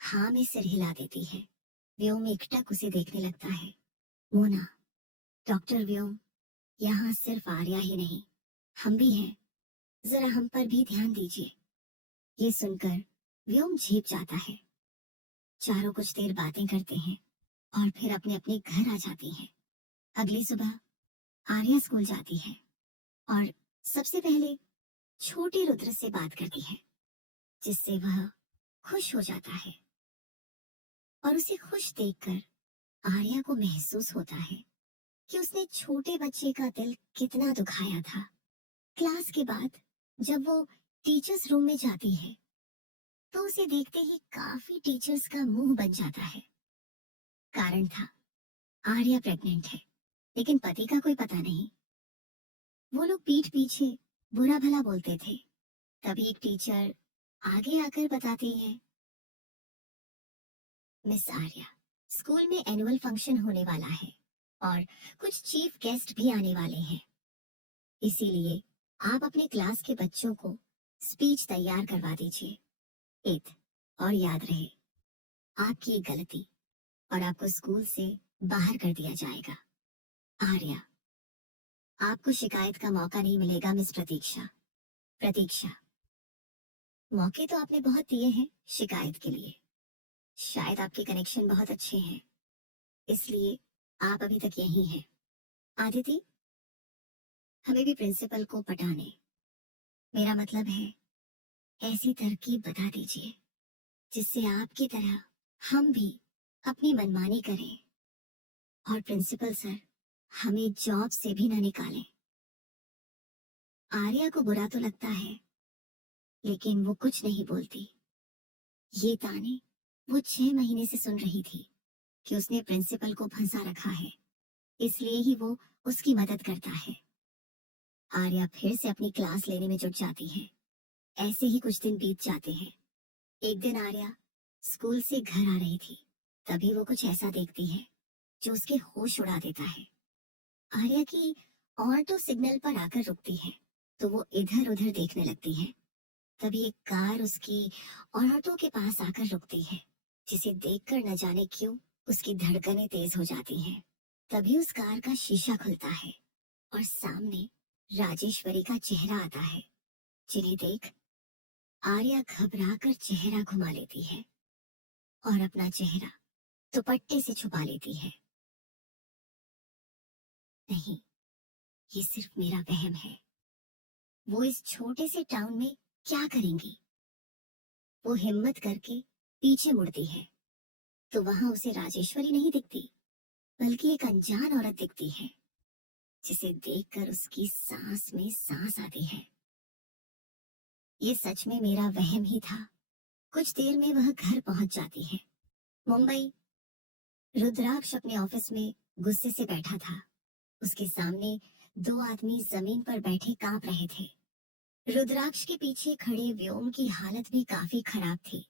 हाँ में सिर हिला देती है। व्योम एकटक उसे देखने लगता है। मोना, डॉक्टर व्योम, यहाँ सिर्फ आर्या ही नहीं, हम भी हैं, जरा हम पर भी ध्यान दीजिए। ये सुनकर व्योम झेप जाता है। चारों कुछ देर बातें करते हैं और फिर अपने अपने घर आ जाती हैं। अगली सुबह आर्या स्कूल जाती है और सबसे पहले छोटे रुद्र से बात करती है, जिससे वह खुश हो जाता है। और उसे खुश देखकर आर्या को महसूस होता है कि उसने छोटे बच्चे का दिल कितना दुखाया था। क्लास के बाद जब वो टीचर्स रूम में जाती है तो उसे देखते ही काफी टीचर्स का मुंह बन जाता है। कारण था, आर्या प्रेग्नेंट है, लेकिन पति का कोई पता नहीं। वो लोग पीठ पीछे बुरा भला बोलते थे। तभी एक टीचर आगे आकर बताती है, मिस आर्या, स्कूल में एनुअल फंक्शन होने वाला है और कुछ चीफ गेस्ट भी आने वाले हैं, इसीलिए आप अपने क्लास के बच्चों को स्पीच तैयार करवा दीजिए। एथ, और याद रहे, आपकी एक गलती और आपको स्कूल से बाहर कर दिया जाएगा। आर्या, आपको शिकायत का मौका नहीं मिलेगा मिस प्रतीक्षा। प्रतीक्षा, मौके तो आपने बहुत दिए हैं शिकायत के लिए। शायद आपके कनेक्शन बहुत अच्छे हैं, इसलिए आप अभी तक यहीं हैं। आदिति, हमें भी प्रिंसिपल को पटाने, मेरा मतलब है ऐसी तरकीब बता दीजिए जिससे आपकी तरह हम भी अपनी मनमानी करें और प्रिंसिपल सर हमें जॉब से भी ना निकालें। आर्या को बुरा तो लगता है, लेकिन वो कुछ नहीं बोलती। ये ताने वो 6 महीने से सुन रही थी कि उसने प्रिंसिपल को फंसा रखा है, इसलिए ही वो उसकी मदद करता है। आर्या फिर से अपनी क्लास लेने में जुट जाती है। ऐसे ही कुछ दिन बीत जाते हैं। एक दिन आर्या स्कूल से घर आ रही थी, तभी वो कुछ ऐसा देखती है जो उसके होश उड़ा देता है। आर्या की ऑटो सिग्नल पर आकर रुकती है, तो वो इधर उधर देखने लगती है। तभी एक कार उसकी ऑटो के पास आकर रुकती है, जिसे देखकर न जाने क्यों उसकी धड़कनें तेज हो जाती हैं। तभी उस कार का शीशा खुलता है और सामने राजेश्वरी का चेहरा आता है, जिन्हें देख आर्या घबराकर चेहरा घुमा लेती है और अपना चेहरा दुपट्टे से छुपा लेती है। नहीं, ये सिर्फ मेरा वहम है। वो इस छोटे से टाउन में क्या करेंगी? वो हिम्मत करके पीछे मुड़ती है, तो वहां उसे राजेश्वरी नहीं दिखती, बल्कि एक अनजान औरत दिखती है, जिसे देखकर उसकी सांस में सांस आती है। ये सच में मेरा वहम ही था। कुछ देर में वह घर पहुंच जाती है। मुंबई। रुद्राक्ष अपने ऑफिस में गुस्से से बैठा था। उसके सामने 2 आदमी जमीन पर बैठे कांप रहे थे। रुद्राक्ष के पीछे खड़े व्योम की हालत भी काफी खराब थी।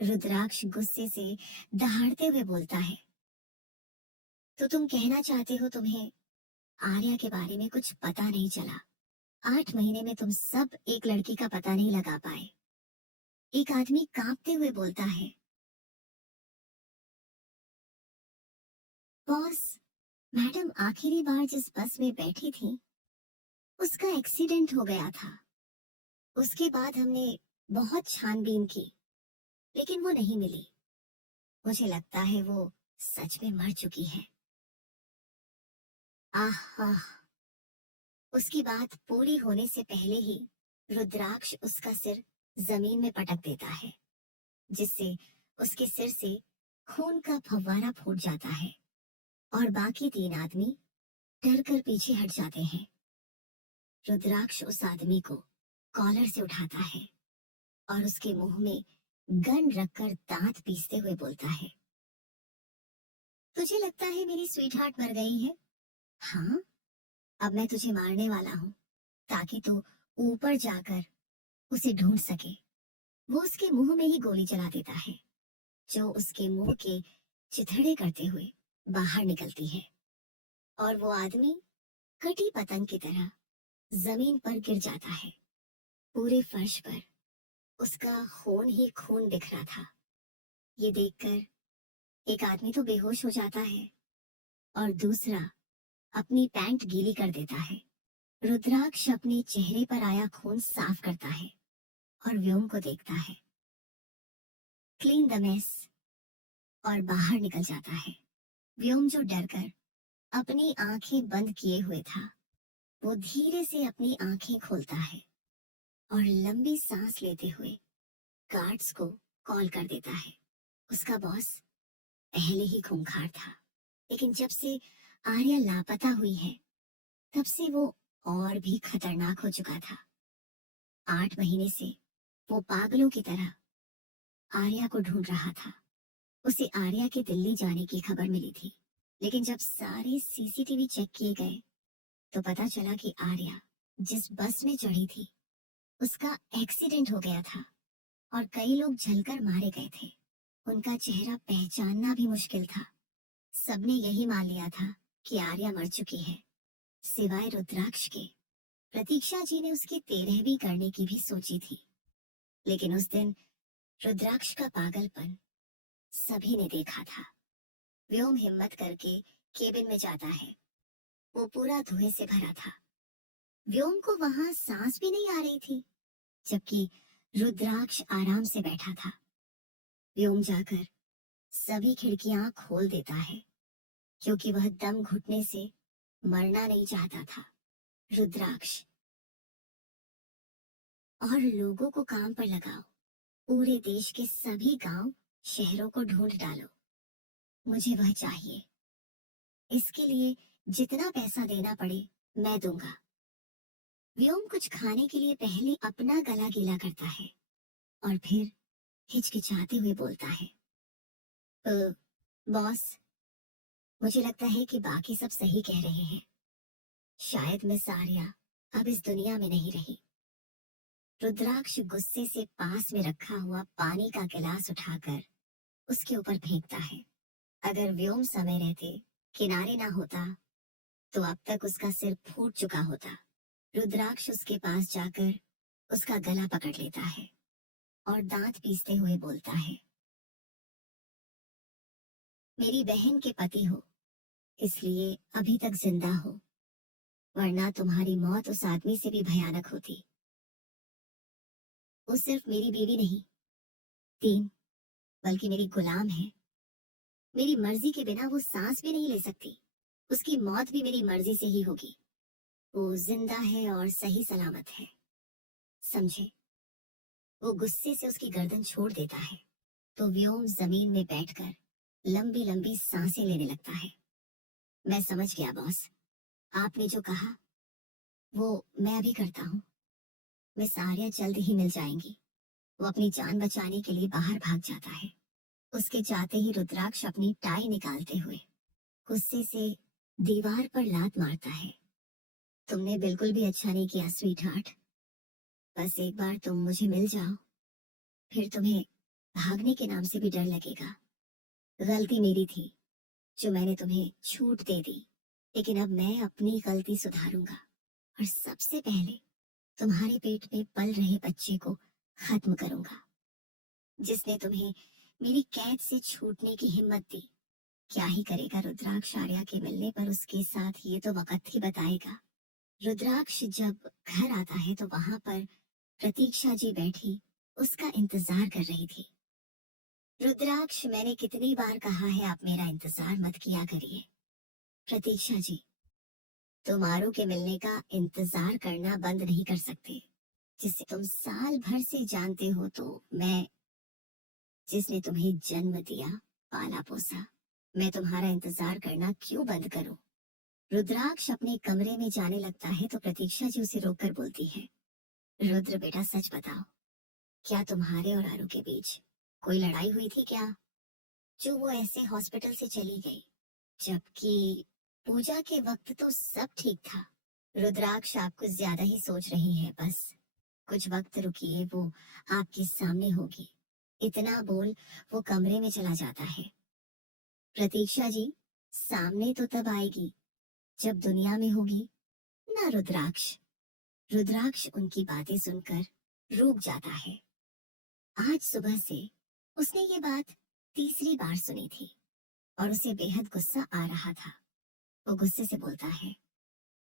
रुद्राक्ष गुस्से से दहाड़ते हुए बोलता है, तो तुम कहना चाहते हो तुम्हें आर्या के बारे में कुछ पता नहीं चला? 8 महीने में तुम सब एक लड़की का पता नहीं लगा पाए। एक आदमी कांपते हुए बोलता है, बॉस, मैडम आखिरी बार जिस बस में बैठी थी उसका एक्सीडेंट हो गया था। उसके बाद हमने बहुत छानबीन की, लेकिन वो नहीं मिली। मुझे लगता है वो सच में मर चुकी है। आह, उसकी बात पूरी होने से पहले ही रुद्राक्ष उसका सिर जमीन में पटक देता है, जिससे उसके सिर से खून का फव्वारा फूट जाता है और बाकी 3 आदमी डर कर पीछे हट जाते हैं। रुद्राक्ष उस आदमी को कॉलर से उठाता है और उसके मुंह में गन रखकर दांत पीसते हुए बोलता है, तुझे लगता है मेरी स्वीट हार्ट मर गई है? हाँ, अब मैं तुझे मारने वाला हूँ, ताकि तू ऊपर जाकर उसे ढूंढ सके। वो उसके मुंह में ही गोली चला देता है, जो उसके मुंह के चिथड़े करते हुए बाहर निकलती है और वो आदमी कटी पतंग की तरह जमीन पर गिर जाता है। पूरे फर्श पर उसका खून ही खून बिखरा था। ये देखकर एक आदमी तो बेहोश हो जाता है और दूसरा अपनी पैंट गीली कर देता है। रुद्राक्ष अपने चेहरे पर आया खून साफ करता है और व्योम को देखता है, क्लीन द मेस, और बाहर निकल जाता है। व्योम, जो डरकर अपनी आंखें बंद किए हुए था, वो धीरे से अपनी आंखें खोलता है और लंबी सांस लेते हुए गार्ड्स को कॉल कर देता है। उसका बॉस पहले ही खूंखार था, लेकिन जब से आर्या लापता हुई है, तब से वो और भी खतरनाक हो चुका था। 8 महीने से वो पागलों की तरह आर्या को ढूंढ रहा था। उसे आर्या के दिल्ली जाने की खबर मिली थी, लेकिन जब सारे सीसीटीवी चेक किए गए तो पता चला कि आर्या जिस बस में चढ़ी थी उसका एक्सीडेंट हो गया था और कई लोग जलकर मारे गए थे। उनका चेहरा पहचानना भी मुश्किल था। सबने यही मान लिया था कि आर्या मर चुकी है, सिवाय रुद्राक्ष के। प्रतीक्षा जी ने उसकी 13वीं करने की भी सोची थी, लेकिन उस दिन रुद्राक्ष का पागलपन सभी ने देखा था। व्योम हिम्मत करके केबिन में जाता है। वो पूरा धुएं से भरा था। व्योम को वहां सांस भी नहीं आ रही थी, जबकि रुद्राक्ष आराम से बैठा था। व्योम जाकर सभी खिड़कियां खोल देता है, क्योंकि वह दम घुटने से मरना नहीं चाहता था। रुद्राक्ष, और लोगों को काम पर लगाओ। पूरे देश के सभी गांव शहरों को ढूंढ डालो। मुझे वह चाहिए। इसके लिए जितना पैसा देना पड़े मैं दूंगा। व्योम कुछ खाने के लिए पहले अपना गला गीला करता है और फिर हिचकिचाते हुए बोलता है, बॉस, मुझे लगता है कि बाकी सब सही कह रहे हैं। शायद मिस आर्या अब इस दुनिया में नहीं रही। रुद्राक्ष गुस्से से पास में रखा हुआ पानी का गिलास उठाकर उसके ऊपर फेंकता है। अगर व्योम समय रहते किनारे ना होता तो अब तक उसका सिर फूट चुका होता। रुद्राक्ष उसके पास जाकर उसका गला पकड़ लेता है और दांत पीसते हुए बोलता है, मेरी बहन के पति हो, इसलिए अभी तक जिंदा हो, वरना तुम्हारी मौत उस आदमी से भी भयानक होती। वो सिर्फ मेरी बीवी नहीं, 3 बल्कि मेरी गुलाम है। मेरी मर्जी के बिना वो सांस भी नहीं ले सकती। उसकी मौत भी मेरी मर्जी से ही होगी। वो जिंदा है और सही सलामत है, समझे? वो गुस्से से उसकी गर्दन छोड़ देता है तो व्योम जमीन में बैठकर लंबी लंबी सांसें लेने लगता है। मैं समझ गया बॉस, आपने जो कहा वो मैं अभी करता हूँ। मिस आर्या जल्द ही मिल जाएंगी। वो अपनी जान बचाने के लिए बाहर भाग जाता है। उसके जाते ही रुद्राक्ष अपनी टाई निकालते हुए गुस्से से दीवार पर लात मारता है। तुमने बिल्कुल भी अच्छा नहीं किया स्वीट हार्ट। बस एक बार तुम मुझे मिल जाओ, फिर तुम्हें भागने के नाम से भी डर लगेगा। गलती मेरी थी जो मैंने तुम्हें छूट दे दी, लेकिन अब मैं अपनी गलती सुधारूंगा और सबसे पहले तुम्हारे पेट में पल रहे बच्चे को खत्म करूंगा, जिसने तुम्हें मेरी कैद से छूटने की हिम्मत दी। क्या ही करेगा रुद्राक्ष आर्या के मिलने पर उसके साथ, ये तो वक्त ही बताएगा। रुद्राक्ष जब घर आता है तो वहां पर प्रतीक्षा जी बैठी उसका इंतजार कर रही थी। रुद्राक्ष, मैंने कितनी बार कहा है आप मेरा इंतजार मत किया करिए। प्रतीक्षा जी, तुम आरू के मिलने का इंतजार करना बंद नहीं कर सकते, जिसे तुम साल भर से जानते हो। तो मैं, जिसने तुम्हें जन्म दिया, पाला पोसा, मैं तुम्हारा इंतजार करना क्यों बंद करूं? रुद्राक्ष अपने कमरे में जाने लगता है तो प्रतीक्षा जी उसे रोककर बोलती है, रुद्र बेटा सच बताओ, क्या तुम्हारे और आरू के बीच कोई लड़ाई हुई थी क्या, जो वो ऐसे हॉस्पिटल से चली गई? जबकि पूजा के वक्त तो सब ठीक था। रुद्राक्ष, आप कुछ ज्यादा ही सोच रही हैं, बस कुछ वक्त रुकिए, वो आपके सामने होगी। इतना बोल वो कमरे में चला जाता है। प्रतीक्षा जी, सामने तो तब आएगी जब दुनिया में होगी ना रुद्राक्ष। रुद्राक्ष उनकी बातें सुनकर रुक जाता है। आज सुबह से उसने ये बात तीसरी बार सुनी थी और उसे बेहद गुस्सा आ रहा था। वो गुस्से से बोलता है,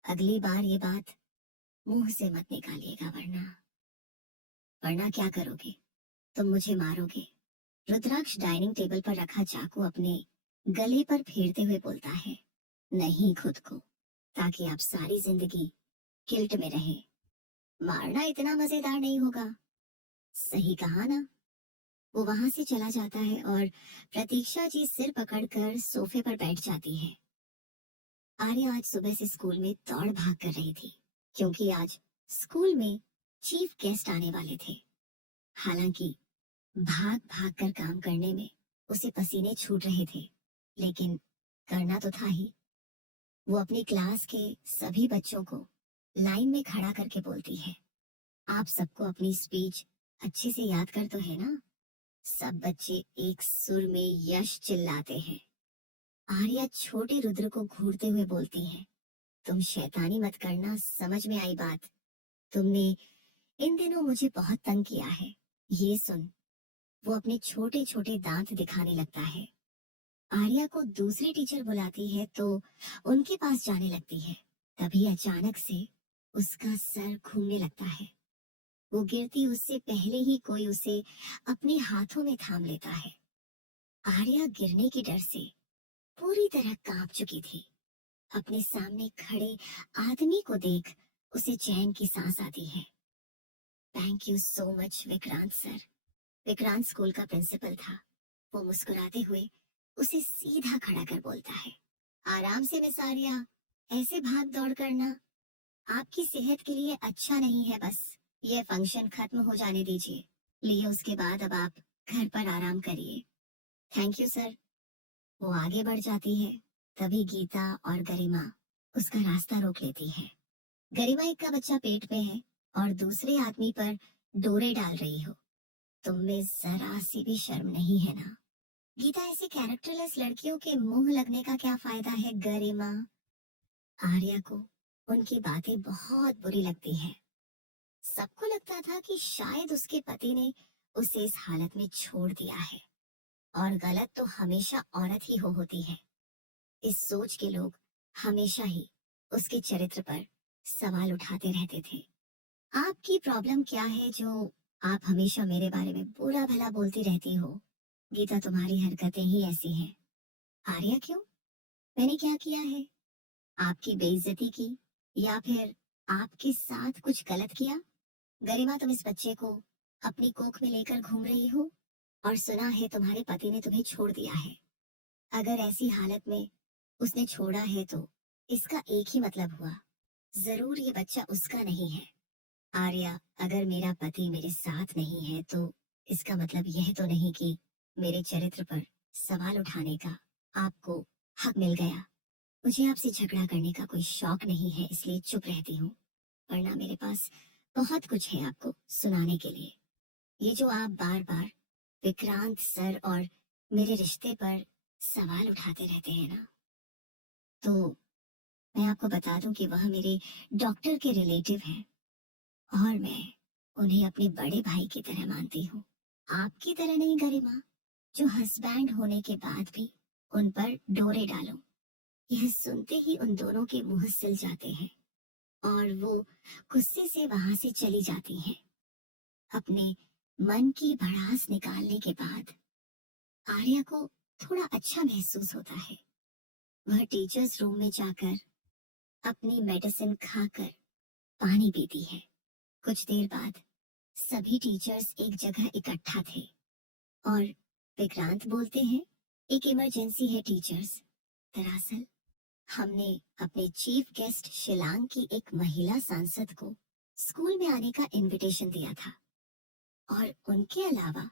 अगली बार ये बात मुंह से मत निकालिएगा, वरना वरना क्या करोगे? तुम मुझे मारोगे। रुद्राक्ष डाइनिंग टेबल पर रखा चाकू अपने गले पर फेरते हुए बोलता है, नहीं खुद को, ताकि आप सारी जिंदगी किल्ट में रहे। मारना इतना मजेदार नहीं होगा। सही कहा ना? वो वहां से चला जाता है और प्रतीक्षा जी सिर पकड़कर सोफे पर बैठ जाती है। आर्या आज सुबह से स्कूल में दौड़ भाग कर रही थी, क्योंकि आज स्कूल में चीफ गेस्ट आने वाले थे। हालांकि भाग भाग कर काम करने में उसे पसीने छूट रहे थे, लेकिन करना तो था ही। वो अपनी क्लास के सभी बच्चों को लाइन में खड़ा करके बोलती है, आप सबको अपनी स्पीच अच्छे से याद कर तो है ना? सब बच्चे एक सुर में यश चिल्लाते हैं। आर्या छोटे रुद्र को घूरते हुए बोलती है, तुम शैतानी मत करना, समझ में आई बात? तुमने इन दिनों मुझे बहुत तंग किया है। ये सुन, वो अपने छोटे छोटे दांत दिखाने लगता है। आर्या को दूसरी टीचर बुलाती है तो उनके पास जाने लगती है। तभी अचानक से उसका सर घूमने लगता है। वो गिरती उससे पहले ही कोई उसे अपने हाथों में थाम लेता है। आर्या गिरने के डर से पूरी तरह कांप चुकी थी। अपने सामने खड़े आदमी को देख उसे चैन की सांस आती है। Thank you so much Vikrant sir. Vikrant school का प्रिंसिपल था। वो मुस्कुराते हुए उसे सीधा खड़ा कर बोलता है, आराम से मिस आर्या, ऐसे भाग दौड़ करना आपकी सेहत के लिए अच्छा नहीं है। बस ये फंक्शन खत्म हो जाने दीजिए, लिए उसके बाद अब आप घर पर आराम करिए। Thank you sir. वो आगे बढ़ जाती है। तभी गीता और गरिमा उसका रास्ता रोक लेती है। गरिमा एक का बच्चा पेट में है और दूसरे आदमी पर डोरे डाल रही हो। तुम में जरा सी भी शर्म नहीं है ना? गीता, ऐसे कैरेक्टरलेस लड़कियों के मुंह लगने का क्या फायदा है? गरिमा। आर्या को उनकी बातें बहुत बुरी लगती हैं। सबको लगता था कि शायद उसके पति ने उसे इस हालत में छोड़ दिया है और गलत तो हमेशा औरत ही होती है। इस सोच के लोग हमेशा ही उसके चरित्र पर सवाल उठाते रहते थे। आपकी प्रॉब्लम क्या है जो आप हमेशा मेरे बारे में बुरा भला बोलती रहती हो? गीता, तुम्हारी हरकतें ही ऐसी हैं। आर्या, क्यों? मैंने क्या किया है? आपकी बेइज्जती की या फिर आपके साथ कुछ गलत किया? गरिमा, तुम इस बच्चे को अपनी कोख में लेकर घूम रही हो और सुना है तुम्हारे पति ने तुम्हें छोड़ दिया है। अगर ऐसी हालत में उसने छोड़ा है तो इसका एक ही मतलब हुआ, जरूर ये बच्चा उसका नहीं है। आर्या, अगर मेरा पति मेरे साथ नहीं है तो इसका मतलब यह तो नहीं कि मेरे चरित्र पर सवाल उठाने का आपको हक मिल गया। मुझे आपसे झगड़ा करने का कोई शौक नहीं है, इसलिए चुप रहती हूँ, वरना मेरे पास बहुत कुछ है आपको सुनाने के लिए। ये जो आप बार बार विक्रांत सर और मेरे रिश्ते पर सवाल उठाते रहते हैं ना, तो मैं आपको बता दूं कि वह मेरे डॉक्टर के रिलेटिव हैं और मैं उन्हें अपने बड़े भाई की तरह मानती हूँ। आपकी तरह नहीं गरिमा, जो हस्बैंड होने के बाद भी उन पर डोरे डालो। यह सुनते ही उन दोनों के मुंह सिल जाते हैं और वो गुस्से से वहां से चली जाती हैं। अपने मन की भड़ास निकालने के बाद आर्या को थोड़ा अच्छा महसूस होता है। वह टीचर्स रूम में जाकर अपनी मेडिसिन खाकर पानी पीती है। कुछ देर बाद सभी टीचर्स एक जगह इकट्ठा थे और विक्रांत बोलते हैं, एक इमरजेंसी है टीचर्स। दरअसल हमने अपने चीफ गेस्ट शिलांग की एक महिला सांसद को स्कूल में आने का इनविटेशन दिया था और उनके अलावा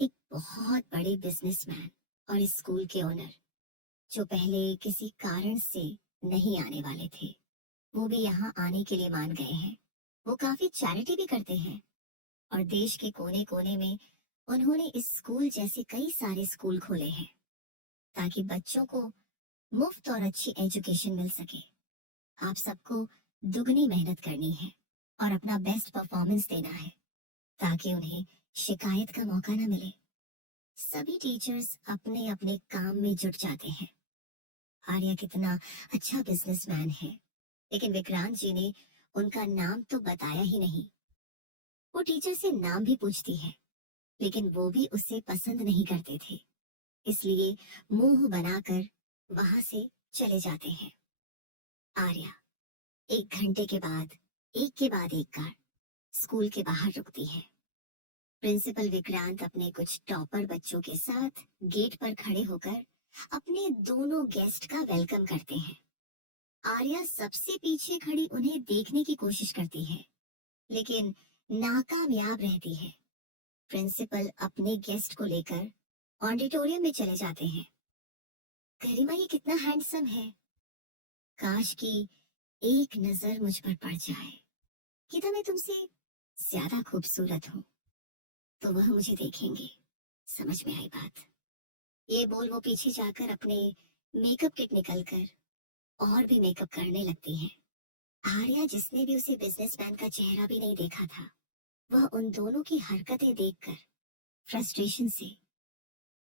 एक बहुत बड़े बिजनेसमैन और इस स्कूल के ओनर, जो पहले किसी कारण से नहीं आने वाले थे, वो भी यहाँ आने के लिए मान गए हैं। वो काफी चैरिटी भी करते हैं और देश के कोने कोने में उन्होंने इस स्कूल जैसे कई सारे स्कूल खोले हैं ताकि बच्चों को मुफ्त और अच्छी एजुकेशन मिल सके। आप सबको दुगनी मेहनत करनी है और अपना बेस्ट परफॉर्मेंस देना है ताकि उन्हें शिकायत का मौका न मिले। सभी टीचर्स अपने अपने काम में जुट जाते हैं। आर्या कितना अच्छा बिजनेसमैन है, लेकिन विक्रांत जी ने उनका नाम तो बताया ही नहीं। वो टीचर से नाम भी पूछती है, लेकिन वो भी उसे पसंद नहीं करते थे, इसलिए मुंह बनाकर वहां से चले जाते हैं। आर्या 1 घंटे के बाद एक कार स्कूल के बाहर रुकती है। प्रिंसिपल विक्रांत अपने कुछ टॉपर बच्चों के साथ गेट पर खड़े होकर अपने दोनों गेस्ट का वेलकम करते हैं। आर्या सबसे पीछे खड़ी उन्हें देखने की कोशिश करती है, लेकिन नाकामयाब रहती है। प्रिंसिपल अपने गेस्ट को लेकर ऑडिटोरियम में चले जाते हैं। गरिमा, ये कितना हैंडसम है। काश कि एक नजर मुझ पर पड़ जाए। गीता, मैं तुमसे ज्यादा खूबसूरत हूँ, तो वह मुझे देखेंगे। समझ में आई बात? ये बोल वो पीछे जाकर अपने मेकअप किट निकल कर और भी मेकअप करने लगती है। आर्या, जिसने भी उसे बिजनेसमैन का चेहरा भी नहीं देखा था, वह उन दोनों की हरकतें देखकर फ्रस्ट्रेशन से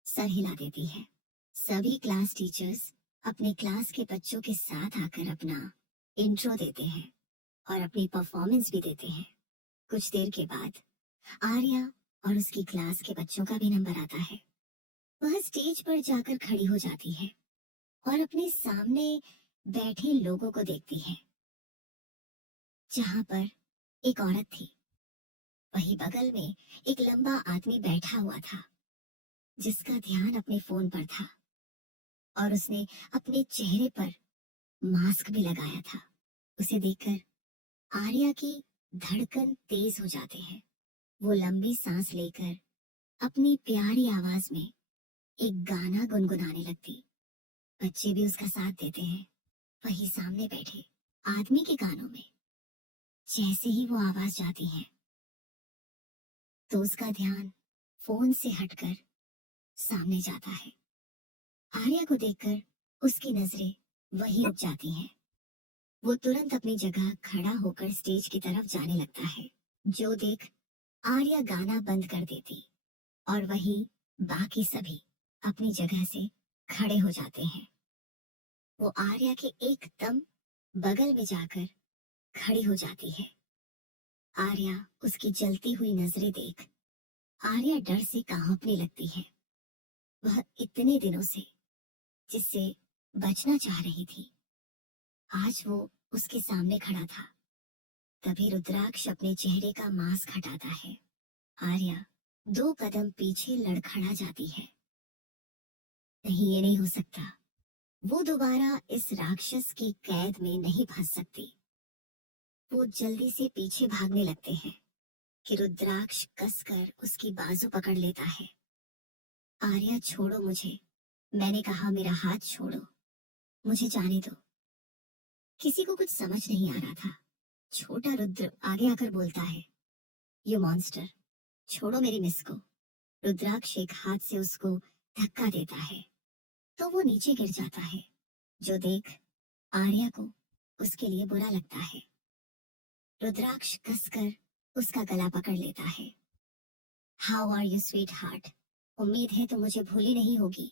सर हिला देती है। सभी क्लास टीचर्स अपने क्लास के बच्चों के साथ आकर अपना इंट्रो देते हैं और अपनी परफॉर्मेंस भी देते हैं। कुछ देर के बाद आर्या और उसकी क्लास के बच्चों का भी नंबर आता है। वह स्टेज पर जाकर खड़ी हो जाती है और अपने सामने बैठे लोगों को देखती है। जहां पर एक औरत थी, वही बगल में एक लंबा आदमी बैठा हुआ था जिसका ध्यान अपने फोन पर था और उसने अपने चेहरे पर मास्क भी लगाया था। उसे देखकर आर्या की धड़कन तेज हो जाते हैं। वो लंबी सांस लेकर अपनी प्यारी आवाज में एक गाना गुनगुनाने लगती। बच्चे भी उसका साथ देते हैं। वही सामने बैठे आदमी के कानों में जैसे ही वो आवाज जाती है तो उसका ध्यान फोन से हटकर सामने जाता है। आर्या को देखकर उसकी नजरें वहीं रुक जाती हैं। वो तुरंत अपनी जगह खड़ा होकर स्टेज की तरफ जाने लगता है, जो देख आर्या गाना बंद कर देती और वही बाकी सभी अपनी जगह से खड़े हो जाते हैं। वो आर्या के एकदम बगल में जाकर खड़ी हो जाती है। आर्या उसकी जलती हुई नजरें देख आर्या डर से कांपने लगती है। वह इतने दिनों से जिससे बचना चाह रही थी, आज वो उसके सामने खड़ा था। तभी रुद्राक्ष अपने चेहरे का मास्क हटाता है। आर्या 2 कदम पीछे लड़खड़ा जाती है। नहीं, ये नहीं हो सकता। वो दोबारा इस राक्षस की कैद में नहीं फंस सकती। वो जल्दी से पीछे भागने लगते हैं कि रुद्राक्ष कसकर उसकी बाजू पकड़ लेता है। आर्या, छोड़ो मुझे। मैंने कहा मेरा हाथ छोड़ो, मुझे जाने दो। किसी को कुछ समझ नहीं आ रहा था। छोटा रुद्र आगे आकर बोलता है, यू मॉन्स्टर, छोड़ो मेरी मिस को। रुद्राक्ष एक हाथ से उसको धक्का देता है तो वो नीचे गिर जाता है, जो देख आर्या को उसके लिए बुरा लगता है। रुद्राक्ष कसकर उसका गला पकड़ लेता है। How are you sweetheart, उम्मीद है तुम मुझे भूली नहीं होगी।